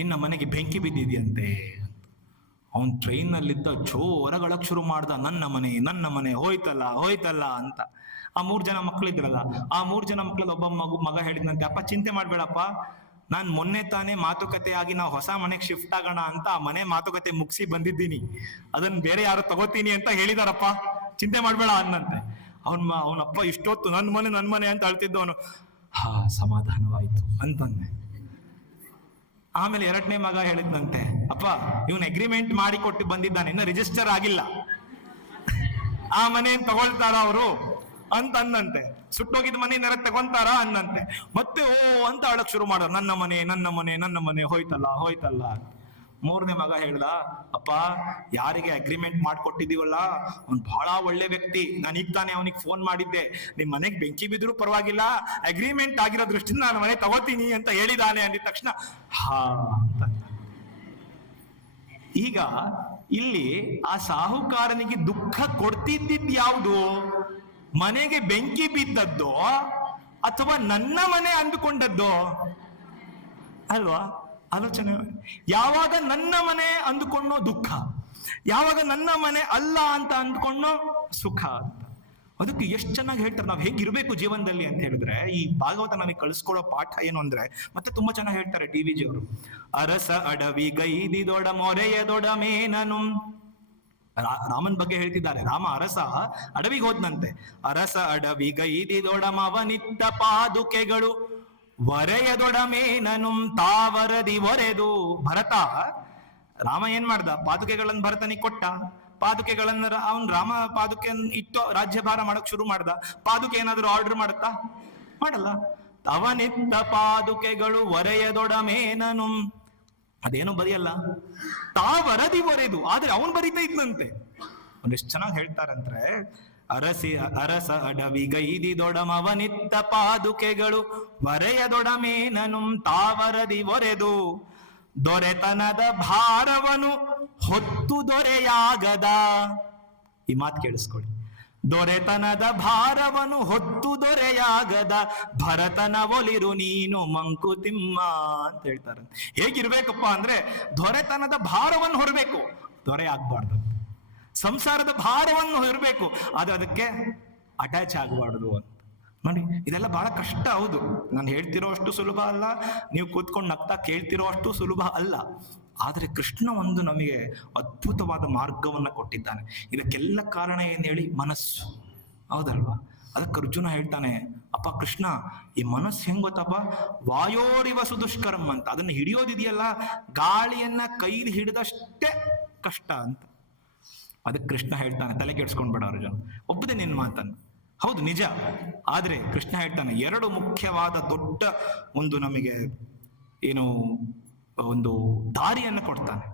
ನಿನ್ನ ಮನೆಗೆ ಬೆಂಕಿ ಬಿದ್ದಿದೆಯಂತೆ. ಅವನ್ ಟ್ರೈನ್ ನಲ್ಲಿದ್ದ ಜೋರಾಗಿ ಶುರು ಮಾಡ್ದ, ನನ್ನ ಮನೆ ಹೋಯ್ತಲ್ಲ ಅಂತ. ಆ 3 ಜನ ಮಕ್ಕಳಿದ್ರಲ್ಲ, ಆ 3 ಜನ ಮಕ್ಕಳಲ್ಲಿ ಒಬ್ಬ ಮಗ ಹೇಳಿದ್ನಂತೆ, ಅಪ್ಪ ಚಿಂತೆ ಮಾಡ್ಬೇಡಪ್ಪ, ನಾನ್ ಮೊನ್ನೆ ತಾನೇ ಮಾತುಕತೆ ಆಗಿ ನಾವು ಹೊಸ ಮನೆಗೆ ಶಿಫ್ಟ್ ಆಗೋಣ ಅಂತ ಆ ಮನೆ ಮಾತುಕತೆ ಮುಗಿಸಿ ಬಂದಿದ್ದೀನಿ, ಅದನ್ನ ಬೇರೆ ಯಾರು ತಗೋತೀನಿ ಅಂತ ಹೇಳಿದಾರಪ್ಪ, ಚಿಂತೆ ಮಾಡ್ಬೇಡ ಅನ್ನಂತೆ. ಅವನಪ್ಪ ಇಷ್ಟೊತ್ತು ನನ್ ಮನೆ ಅಂತ ಅಳ್ತಿದ್ದವನು, ಸಮಾಧಾನವಾಯ್ತು ಅಂತಂದೆ. ಆಮೇಲೆ 2ನೇ ಮಗ ಹೇಳಿದ್ನಂತೆ, ಅಪ್ಪ ಇವನ್ ಅಗ್ರಿಮೆಂಟ್ ಮಾಡಿ ಕೊಟ್ಟು ಬಂದಿದ್ದಾನೆ, ಇನ್ನ ರಿಜಿಸ್ಟರ್ ಆಗಿಲ್ಲ, ಆ ಮನೆ ತಗೊಳ್ತಾರ ಅವರು ಅಂತ ಅಂದಂತೆ. ಸುಟ್ಟೋಗಿದ್ ಮನೆ ತಗೊಂತಾರ ಅನ್ನಂತೆ. ಮತ್ತೆ ಅಂತ ಅಳಕ್ ಶುರು ಮಾಡೋ, ನನ್ನ ಮನೆ ಹೋಯ್ತಲ್ಲ. 3ನೇ ಮಗ ಹೇಳ್ದ, ಅಪ್ಪ ಯಾರಿಗೆ ಅಗ್ರಿಮೆಂಟ್ ಮಾಡ್ಕೊಟ್ಟಿದೀವಲ್ಲ ಅವ್ನು ಬಹಳ ಒಳ್ಳೆ ವ್ಯಕ್ತಿ, ನಾನು ಈಗ ತಾನೇ ಅವನಿಗೆ ಫೋನ್ ಮಾಡಿದ್ದೆ, ನಿಮ್ ಮನೆಗ್ ಬೆಂಕಿ ಬಿದ್ರು ಪರವಾಗಿಲ್ಲ, ಅಗ್ರಿಮೆಂಟ್ ಆಗಿರೋ ದೃಷ್ಟಿಯಿಂದ ನಾನು ಮನೆ ತಗೋತೀನಿ ಅಂತ ಹೇಳಿದಾನೆ ಅಂದಿದ ತಕ್ಷಣ ಅಂತ. ಈಗ ಇಲ್ಲಿ ಆ ಸಾಹುಕಾರನಿಗೆ ದುಃಖ ಕೊಡ್ತಿದ್ದಿದ್ ಯಾವುದು? ಮನೆಗೆ ಬೆಂಕಿ ಬಿದ್ದದ್ದೋ ಅಥವಾ ನನ್ನ ಮನೆ ಅಂದುಕೊಂಡದ್ದೋ ಅಲ್ವಾ? ಆಲೋಚನೆ. ಯಾವಾಗ ನನ್ನ ಮನೆ ಅಂದುಕೊಂಡೋ ದುಃಖ, ಯಾವಾಗ ನನ್ನ ಮನೆ ಅಲ್ಲ ಅಂತ ಅಂದ್ಕೊಂಡೋ ಸುಖ ಅಂತ. ಅದಕ್ಕೆ ಎಷ್ಟು ಚೆನ್ನಾಗಿ ಹೇಳ್ತಾರೆ ನಾವ್ ಹೇಗಿರ್ಬೇಕು ಜೀವನದಲ್ಲಿ ಅಂತ ಹೇಳಿದ್ರೆ, ಈ ಭಾಗವತ ನಮಗೆ ಕಳಿಸ್ಕೊಡೋ ಪಾಠ ಏನು ಅಂದ್ರೆ ಮತ್ತೆ ತುಂಬಾ ಚೆನ್ನಾಗಿ ಹೇಳ್ತಾರೆ ಟಿ ವಿ ಜಿ ಅವರು. ಅರಸ ಅಡವಿ ಗೈದಿ ದೊಡ ಮೊರೆಯ ದೊಡಮೇನನು. ರಾಮನ್ ಬಗ್ಗೆ ಹೇಳ್ತಿದ್ದಾರೆ. ರಾಮ ಅರಸ ಅಡವಿಗೆ ಹೋದ್ನಂತೆ. ಅರಸ ಅಡವಿ ಗೈದಿ ದೊಡಮವನಿತ್ತ ಪಾದುಕೆಗಳು ವರೆಯದೊಡಮೇನನು ತಾವರದಿ ಒರೆದು. ಭರತ, ರಾಮ ಏನ್ ಮಾಡ್ದ? ಪಾದುಕೆಗಳನ್ನ ಭರತನಿಗೆ ಕೊಟ್ಟ. ಪಾದುಕೆಗಳನ್ನ ರಾಮ ಪಾದುಕೆ ಇಟ್ಟು ರಾಜ್ಯಭಾರ ಮಾಡಕ್ ಶುರು ಮಾಡ್ದ. ಪಾದುಕೆ ಏನಾದ್ರು ಆರ್ಡರ್ ಮಾಡುತ್ತಾ? ಮಾಡಲ್ಲ. ಅವನಿತ್ತ ಪಾದುಕೆಗಳು ವರೆಯದೊಡಮೇನನು, ಅದೇನು ಬರೆಯಲ್ಲ, ತಾವರದಿ ಒರೆದು. ಆದ್ರೆ ಅವನ್ ಬರೀತಾ ಇದ್ನಂತೆ. ಒಂದೆಷ್ಟು ಚೆನ್ನಾಗಿ ಹೇಳ್ತಾರಂದ್ರೆ, ಅರಸ ಅಡವಿ ಗೈದಿ ದೊಡಮವನಿತ್ತ ಪಾದುಕೆಗಳು ವರೆಯದೊಡಮೇನನು ತಾವರದಿ ಒರೆದು. ದೊರೆತನದ ಭಾರವನು ಹೊತ್ತು ದೊರೆಯಾಗದ. ಈ ಮಾತು ಕೇಳಿಸ್ಕೊಳ್ಳಿ. ದೊರೆತನದ ಭಾರವನು ಹೊತ್ತು ದೊರೆಯಾಗದ ಭರತನ ಒಲಿರು ನೀನು ಮಂಕುತಿಮ್ಮ ಅಂತ ಹೇಳ್ತಾರೆ. ಹೇಗಿರ್ಬೇಕಪ್ಪ ಅಂದ್ರೆ, ದೊರೆತನದ ಭಾರವನ್ನು ಹೊರಬೇಕು, ದೊರೆ ಆಗ್ಬಾರ್ದು. ಸಂಸಾರದ ಭಾರವನ್ನು ಹೊರಬೇಕು, ಆದ್ರೆ ಅದಕ್ಕೆ ಅಟ್ಯಾಚ್ ಆಗಬಾರ್ದು ಅಂತ. ನೋಡಿ, ಇದೆಲ್ಲ ಬಹಳ ಕಷ್ಟ. ಹೌದು, ನಾನು ಹೇಳ್ತಿರೋ ಅಷ್ಟು ಸುಲಭ ಅಲ್ಲ, ನೀವು ಕೂತ್ಕೊಂಡು ನಗ್ತಾ ಕೇಳ್ತಿರೋ ಅಷ್ಟು ಸುಲಭ ಅಲ್ಲ. ಆದ್ರೆ ಕೃಷ್ಣ ಒಂದು ನಮಗೆ ಅದ್ಭುತವಾದ ಮಾರ್ಗವನ್ನ ಕೊಟ್ಟಿದ್ದಾನೆ. ಇದಕ್ಕೆಲ್ಲ ಕಾರಣ ಏನ್ ಹೇಳಿ? ಮನಸ್ಸು. ಹೌದಲ್ವಾ? ಅದಕ್ಕೆ ಅರ್ಜುನ ಹೇಳ್ತಾನೆ, ಅಪ್ಪ ಕೃಷ್ಣ, ಈ ಮನಸ್ಸು ಹೆಂಗ್ ಗೊತ್ತಪ್ಪ? ವಾಯೋರಿವ ಸುದುಷ್ಕರಂ ಅಂತ. ಅದನ್ನ ಹಿಡಿಯೋದಿದೆಯಲ್ಲ, ಗಾಳಿಯನ್ನ ಕೈಲಿ ಹಿಡಿದಷ್ಟೇ ಕಷ್ಟ ಅಂತ. ಅದಕ್ಕೆ ಕೃಷ್ಣ ಹೇಳ್ತಾನೆ, ತಲೆ ಕೆಡ್ಸ್ಕೊಂಡ್ಬೇಡ ಅರ್ಜುನ, ಒಪ್ಪದೆ ನಿನ್ನ ಮಾತನ್ನು. ಹೌದು, ನಿಜ. ಆದ್ರೆ ಕೃಷ್ಣ ಹೇಳ್ತಾನೆ, 2 ಮುಖ್ಯವಾದ ದೊಡ್ಡ ಒಂದು ನಮಗೆ ಏನು ಒಂದು ದಾರಿಯನ್ನು ಕೊಡ್ತಾನೆ.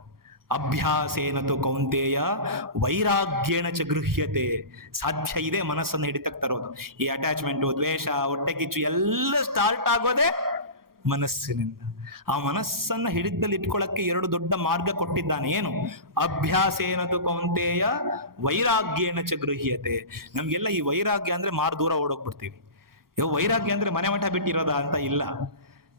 ಅಭ್ಯಾಸೇನತು ಕೌಂತೆಯ ವೈರಾಗ್ಯೇಣ ಚ ಗೃಹ್ಯತೆ. ಸಾಧ್ಯ ಇದೆ ಮನಸ್ಸನ್ನು ಹಿಡಿತಕ್ಕೆ ತರೋದು. ಈ ಅಟ್ಯಾಚ್ಮೆಂಟು, ದ್ವೇಷ, ಹೊಟ್ಟೆ ಕಿಚ್ಚು ಎಲ್ಲ ಸ್ಟಾರ್ಟ್ ಆಗೋದೇ ಮನಸ್ಸಿನಿಂದ. ಆ ಮನಸ್ಸನ್ನ ಹಿಡಿದಲ್ಲಿ ಇಟ್ಕೊಳ್ಳಕ್ಕೆ 2 ದೊಡ್ಡ ಮಾರ್ಗ ಕೊಟ್ಟಿದ್ದಾನೆ. ಏನು? ಅಭ್ಯಾಸೇನತು ಕೌಂತೆಯ ವೈರಾಗ್ಯೇಣ ಚ ಗೃಹ್ಯತೆ. ನಮ್ಗೆಲ್ಲ ಈ ವೈರಾಗ್ಯ ಅಂದ್ರೆ ಮಾರು ದೂರ ಓಡೋಗ್ಬಿಡ್ತೀವಿ. ವೈರಾಗ್ಯ ಅಂದ್ರೆ ಮನೆ ಮಠ ಬಿಟ್ಟಿರೋದ ಅಂತ ಇಲ್ಲ.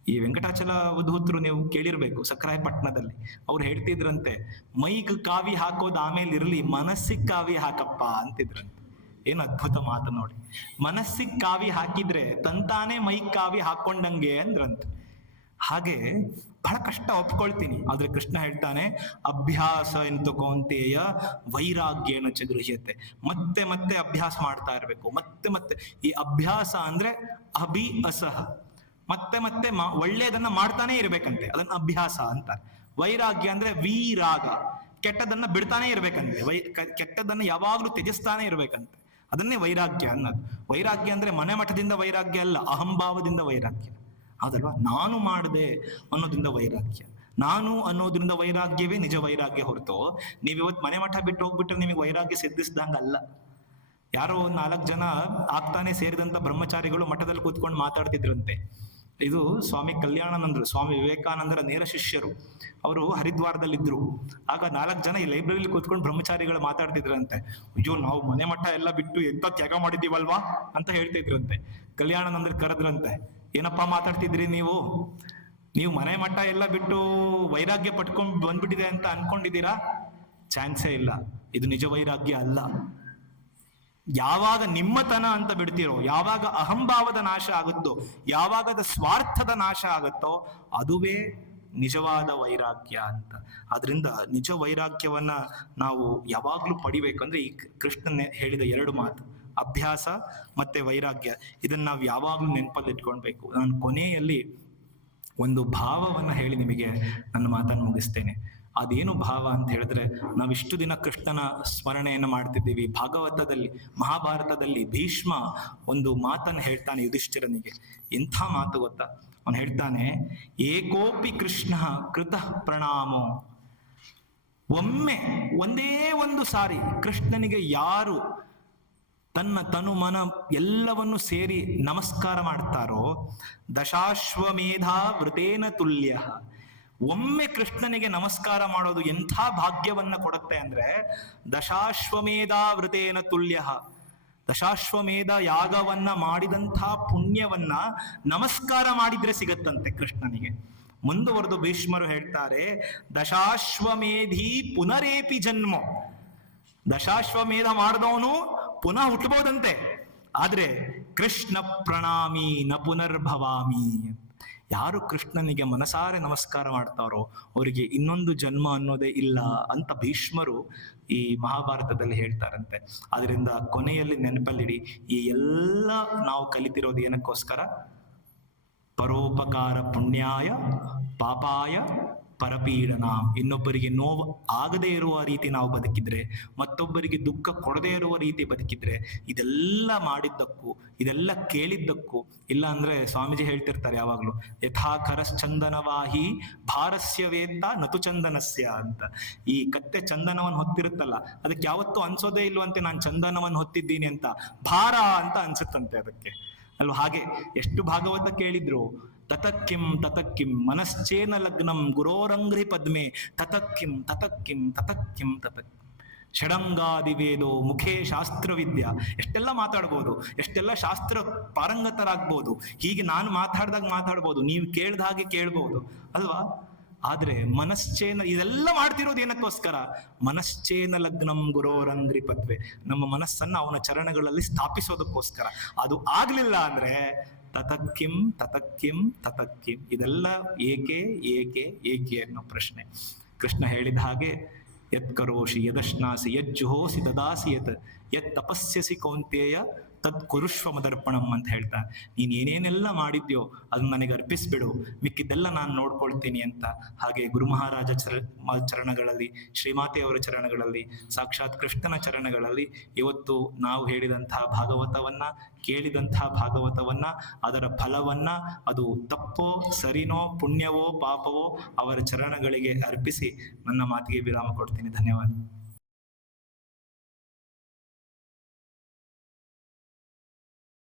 ಈ ವೆಂಕಟಾಚಲ ಅವಧೂತರು ನೀವು ಕೇಳಿರ್ಬೇಕು, ಸಕ್ರಾಯಪಟ್ಟಣದಲ್ಲಿ ಅವ್ರು ಹೇಳ್ತಿದ್ರಂತೆ, ಮೈಗ್ ಕಾವಿ ಹಾಕೋದು ಆಮೇಲೆ ಇರ್ಲಿ, ಮನಸ್ಸಿಗೆ ಕಾವಿ ಹಾಕಪ್ಪ ಅಂತಿದ್ರಂತೆ. ಏನ್ ಅದ್ಭುತ ಮಾತು ನೋಡಿ. ಮನಸ್ಸಿಗೆ ಕಾವಿ ಹಾಕಿದ್ರೆ ತಂತಾನೆ ಮೈಗ್ ಕಾವಿ ಹಾಕೊಂಡಂಗೆ ಅಂದ್ರಂತೆ. ಹಾಗೆ ಬಹಳ ಕಷ್ಟ, ಒಪ್ಕೊಳ್ತೀನಿ. ಆದ್ರೆ ಕೃಷ್ಣ ಹೇಳ್ತಾನೆ, ಅಭ್ಯಾಸ ಎಂತು ಕೌಂತೆಯ ವೈರಾಗ್ಯೇನ ಚ ಗೃಹ್ಯತೆ. ಮತ್ತೆ ಮತ್ತೆ ಅಭ್ಯಾಸ ಮಾಡ್ತಾ ಇರ್ಬೇಕು. ಮತ್ತೆ ಈ ಅಭ್ಯಾಸ ಅಂದ್ರೆ ಅಭಿ ಅಸಹ, ಮತ್ತೆ ಮತ್ತೆ ಒಳ್ಳೇದನ್ನ ಮಾಡ್ತಾನೆ ಇರ್ಬೇಕಂತೆ, ಅದನ್ನ ಅಭ್ಯಾಸ ಅಂತಾರೆ. ವೈರಾಗ್ಯ ಅಂದ್ರೆ ವೀರಾಗ, ಕೆಟ್ಟದನ್ನ ಬಿಡ್ತಾನೆ ಇರ್ಬೇಕಂತೆ. ಕೆಟ್ಟದನ್ನ ಯಾವಾಗ್ಲೂ ತ್ಯಜಿಸ್ತಾನೆ ಇರ್ಬೇಕಂತೆ, ಅದನ್ನೇ ವೈರಾಗ್ಯ ಅನ್ನೋದು. ವೈರಾಗ್ಯ ಅಂದ್ರೆ ಮನೆ ಮಠದಿಂದ ವೈರಾಗ್ಯ ಅಲ್ಲ, ಅಹಂಭಾವದಿಂದ ವೈರಾಗ್ಯ. ಹೌದಲ್ವಾ? ನಾನು ಮಾಡದೆ ಅನ್ನೋದ್ರಿಂದ ವೈರಾಗ್ಯ. ನಾನು ಅನ್ನೋದ್ರಿಂದ ವೈರಾಗ್ಯವೇ ನಿಜ ವೈರಾಗ್ಯ ಹೊರತು ನೀವಿವತ್ತು ಮನೆ ಮಠ ಬಿಟ್ಟು ಹೋಗ್ಬಿಟ್ರೆ ನಿಮಗೆ ವೈರಾಗ್ಯ ಸಿದ್ಧಿಸ್ದಂಗಲ್ಲ. ಯಾರೋ 4 ಜನ ಆಗ್ತಾನೆ ಸೇರಿದಂತ ಬ್ರಹ್ಮಚಾರಿಗಳು ಮಠದಲ್ಲಿ ಕೂತ್ಕೊಂಡು ಮಾತಾಡ್ತಿದ್ರಂತೆ. ಇದು ಸ್ವಾಮಿ ಕಲ್ಯಾಣಾನಂದರು, ಸ್ವಾಮಿ ವಿವೇಕಾನಂದರ ನೇರ ಶಿಷ್ಯರು. ಅವರು ಹರಿದ್ವಾರದಲ್ಲಿದ್ರು. ಆಗ 4 ಜನ ಈ ಲೈಬ್ರರಿಲಿ ಕೂತ್ಕೊಂಡು ಬ್ರಹ್ಮಚಾರಿಗಳು ಮಾತಾಡ್ತಿದ್ರಂತೆ. ಅಯ್ಯೋ, ನಾವು ಮನೆ ಮಠ ಎಲ್ಲ ಬಿಟ್ಟು ಎಂತ ತ್ಯಾಗ ಮಾಡಿದೀವಲ್ವಾ ಅಂತ ಹೇಳ್ತಿದ್ರಂತೆ. ಕಲ್ಯಾಣಾನಂದರು ಕರೆದ್ರಂತೆ, ಏನಪ್ಪಾ ಮಾತಾಡ್ತಿದ್ರಿ ನೀವು ಮನೆ ಮಠ ಎಲ್ಲ ಬಿಟ್ಟು ವೈರಾಗ್ಯ ಪಟ್ಕೊಂಡ್ ಬಂದ್ಬಿಟ್ಟಿದೆ ಅಂತ ಅನ್ಕೊಂಡಿದ್ದೀರಾ? ಚಾನ್ಸೇ ಇಲ್ಲ. ಇದು ನಿಜ ವೈರಾಗ್ಯ ಅಲ್ಲ. ಯಾವಾಗ ನಿಮ್ಮತನ ಅಂತ ಬಿಡ್ತೀರೋ, ಯಾವಾಗ ಅಹಂಭಾವದ ನಾಶ ಆಗುತ್ತೋ, ಯಾವಾಗದ ಸ್ವಾರ್ಥದ ನಾಶ ಆಗುತ್ತೋ, ಅದುವೇ ನಿಜವಾದ ವೈರಾಗ್ಯ ಅಂತ. ಆದ್ರಿಂದ ನಿಜ ವೈರಾಗ್ಯವನ್ನ ನಾವು ಯಾವಾಗ್ಲೂ ಪಡಿಬೇಕಂದ್ರೆ ಈ ಕೃಷ್ಣನ್ ಹೇಳಿದ 2 ಮಾತು, ಅಭ್ಯಾಸ ಮತ್ತೆ ವೈರಾಗ್ಯ, ಇದನ್ನ ನಾವು ಯಾವಾಗ್ಲೂ ನೆನಪಲ್ಲಿ ಇಟ್ಕೊಳ್ಬೇಕು. ನಾನು ಕೊನೆಯಲ್ಲಿ ಒಂದು ಭಾವವನ್ನ ಹೇಳಿ ನಿಮಗೆ ನನ್ನ ಮಾತನ್ನು ಮುಗಿಸ್ತೇನೆ. ಅದೇನು ಭಾವ ಅಂತ ಹೇಳಿದ್ರೆ, ನಾವಿಷ್ಟು ದಿನ ಕೃಷ್ಣನ ಸ್ಮರಣೆಯನ್ನು ಮಾಡ್ತಿದ್ದೀವಿ. ಭಾಗವತದಲ್ಲಿ, ಮಹಾಭಾರತದಲ್ಲಿ ಭೀಷ್ಮ ಒಂದು ಮಾತನ್ನು ಹೇಳ್ತಾನೆ ಯುಧಿಷ್ಠಿರನಿಗೆ. ಎಂಥ ಮಾತು ಗೊತ್ತಾ? ಅವನು ಹೇಳ್ತಾನೆ, ಏಕೋಪಿ ಕೃಷ್ಣ ಕೃತ ಪ್ರಣಾಮೋ. ಒಂದೇ ಒಂದು ಸಾರಿ ಕೃಷ್ಣನಿಗೆ ಯಾರು ತನ್ನ ತನು ಮನ ಎಲ್ಲವನ್ನು ಸೇರಿ ನಮಸ್ಕಾರ ಮಾಡ್ತಾರೋ, ದಶಾಶ್ವಮೇಧ ವೃತೇನ ತುಲ್ಯ. ಒಮ್ಮೆ ಕೃಷ್ಣನಿಗೆ ನಮಸ್ಕಾರ ಮಾಡೋದು ಎಂಥ ಭಾಗ್ಯವನ್ನ ಕೊಡುತ್ತೆ ಅಂದ್ರೆ, ದಶಾಶ್ವಮೇಧ ವೃತೇನ ತುಲ್ಯ. ದಶಾಶ್ವಮೇಧ ಯಾಗವನ್ನ ಮಾಡಿದಂಥ ಪುಣ್ಯವನ್ನ ನಮಸ್ಕಾರ ಮಾಡಿದ್ರೆ ಸಿಗತ್ತಂತೆ ಕೃಷ್ಣನಿಗೆ. ಮುಂದುವರೆದು ಭೀಷ್ಮರು ಹೇಳ್ತಾರೆ, ದಶಾಶ್ವಮೇಧಿ ಪುನರೇಪಿ ಜನ್ಮ. ದಶಾಶ್ವಮೇಧ ಮಾಡಿದವನು ಪುನಃ ಹುಟ್ಟಬಹುದಂತೆ, ಆದ್ರೆ ಕೃಷ್ಣ ಪ್ರಣಾಮಿ ನ ಪುನರ್ಭವಾಮಿ. ಯಾರು ಕೃಷ್ಣನಿಗೆ ಮನಸಾರೆ ನಮಸ್ಕಾರ ಮಾಡ್ತಾರೋ ಅವರಿಗೆ ಇನ್ನೊಂದು ಜನ್ಮ ಅನ್ನೋದೇ ಇಲ್ಲ ಅಂತ ಭೀಷ್ಮರು ಈ ಮಹಾಭಾರತದಲ್ಲಿ ಹೇಳ್ತಾರಂತೆ. ಅದರಿಂದ ಕೊನೆಯಲ್ಲಿ ನೆನಪಲ್ಲಿಡಿ, ಈ ಎಲ್ಲ ನಾವು ಕಲಿತಿರೋದು ಏನಕ್ಕೋಸ್ಕರ? ಪರೋಪಕಾರ ಪುಣ್ಯಾಯ ಪಾಪಾಯ ಪರಪೀಡನ. ಇನ್ನೊಬ್ಬರಿಗೆ ನೋವು ಆಗದೇ ಇರುವ ರೀತಿ ನಾವು ಬದುಕಿದ್ರೆ, ಮತ್ತೊಬ್ಬರಿಗೆ ದುಃಖ ಕೊಡದೇ ಇರುವ ರೀತಿ ಬದುಕಿದ್ರೆ, ಇದೆಲ್ಲ ಮಾಡಿದ್ದಕ್ಕೂ, ಇದೆಲ್ಲ ಕೇಳಿದ್ದಕ್ಕೂ, ಇಲ್ಲ ಅಂದ್ರೆ ಸ್ವಾಮೀಜಿ ಹೇಳ್ತಿರ್ತಾರೆ ಯಾವಾಗ್ಲೂ, ಯಥಾ ಕರಶ್ಚಂದನವಾಹಿ ಭಾರಸ್ಯ ವೇತ್ತ ನತು ಚಂದನಸ್ಯ ಅಂತ. ಈ ಕತ್ತೆ ಚಂದನವನ್ನು ಹೊತ್ತಿರುತ್ತಲ್ಲ, ಅದಕ್ಕೆ ಯಾವತ್ತೂ ಅನ್ಸೋದೇ ಇಲ್ವಂತೆ ನಾನು ಚಂದನವನ್ನು ಹೊತ್ತಿದ್ದೀನಿ ಅಂತ, ಭಾರ ಅಂತ ಅನ್ಸುತ್ತಂತೆ ಅದಕ್ಕೆ ಅಲ್ವಾ? ಹಾಗೆ ಎಷ್ಟು ಭಾಗವತ ಕೇಳಿದ್ರು, ತತಕ್ಕಿಂ ತತಕ್ಕಿಂ ಮನಶ್ಚೇನ ಲಗ್ನಂ ಗುರೋರಂಗ್ರಿ ಪದ್ಮೆ ತತಕ್ಕಿಂ ತತಕ್ಕಿಂ ತತಕ್ಕಿಂ ತತಕ್. ಷಡಂಗಾದಿ ವೇದೋ ಮುಖೇ ಶಾಸ್ತ್ರವಿದ್ಯಾ. ಎಷ್ಟೆಲ್ಲ ಮಾತಾಡ್ಬೋದು, ಎಷ್ಟೆಲ್ಲ ಶಾಸ್ತ್ರ ಪಾರಂಗತರಾಗ್ಬೋದು, ಹೀಗೆ ನಾನು ಮಾತಾಡ್ಬೋದು, ನೀವು ಕೇಳ್ದ ಹಾಗೆ ಕೇಳ್ಬೋದು ಅಲ್ವಾ? ಆದ್ರೆ ಮನಶ್ಚೇನ, ಇದೆಲ್ಲ ಮಾಡ್ತಿರೋದು ಏನಕ್ಕೋಸ್ಕರ? ಮನಶ್ಚೇನ ಲಗ್ನಂ ಗುರೋರಂಗ್ರಿ ಪದ್ವೆ. ನಮ್ಮ ಮನಸ್ಸನ್ನ ಅವನ ಚರಣಗಳಲ್ಲಿ ಸ್ಥಾಪಿಸೋದಕ್ಕೋಸ್ಕರ. ಅದು ಆಗ್ಲಿಲ್ಲ ಅಂದ್ರೆ ತತಕ್ಕಿಂ ತತಕ್ಕಿಂ ತತಕ್ಕಿಂ. ಇದೆಲ್ಲ ಏಕೆ ಏಕೆ ಏಕೆ ಅನ್ನೋ ಪ್ರಶ್ನೆ. ಕೃಷ್ಣ ಹೇಳಿದ ಹಾಗೆ, ಯತ್ ಕರೋಷಿ ಯದಶ್ನಾಸಿ ಯಜ್ಜುಹೋಸಿ ದದಾಸಿ ಯತ್ ತಪಸ್ಯಸಿ ಕೌಂತೇಯ ತತ್ ಕುರುಷ್ವ ಮದರ್ಪಣಂ ಅಂತ ಹೇಳ್ತಾ, ನೀನ್ ಏನೇನೆಲ್ಲ ಮಾಡಿದ್ಯೋ ಅದನ್ನ ನನಗೆ ಅರ್ಪಿಸ್ಬಿಡು, ಮಿಕ್ಕಿದ್ದೆಲ್ಲ ನಾನು ನೋಡ್ಕೊಳ್ತೀನಿ ಅಂತ. ಹಾಗೆ ಗುರು ಮಹಾರಾಜ ಚರಣಗಳಲ್ಲಿ, ಶ್ರೀಮಾತೆಯವರ ಚರಣಗಳಲ್ಲಿ, ಸಾಕ್ಷಾತ್ ಕೃಷ್ಣನ ಚರಣಗಳಲ್ಲಿ ಇವತ್ತು ನಾವು ಹೇಳಿದಂತಹ ಭಾಗವತವನ್ನ, ಕೇಳಿದಂತಹ ಭಾಗವತವನ್ನ, ಅದರ ಫಲವನ್ನ, ಅದು ತಪ್ಪೋ ಸರಿನೋ ಪುಣ್ಯವೋ ಪಾಪವೋ ಅವರ ಚರಣಗಳಿಗೆ ಅರ್ಪಿಸಿ ನನ್ನ ಮಾತಿಗೆ ವಿರಾಮ ಕೊಡ್ತೀನಿ. ಧನ್ಯವಾದ.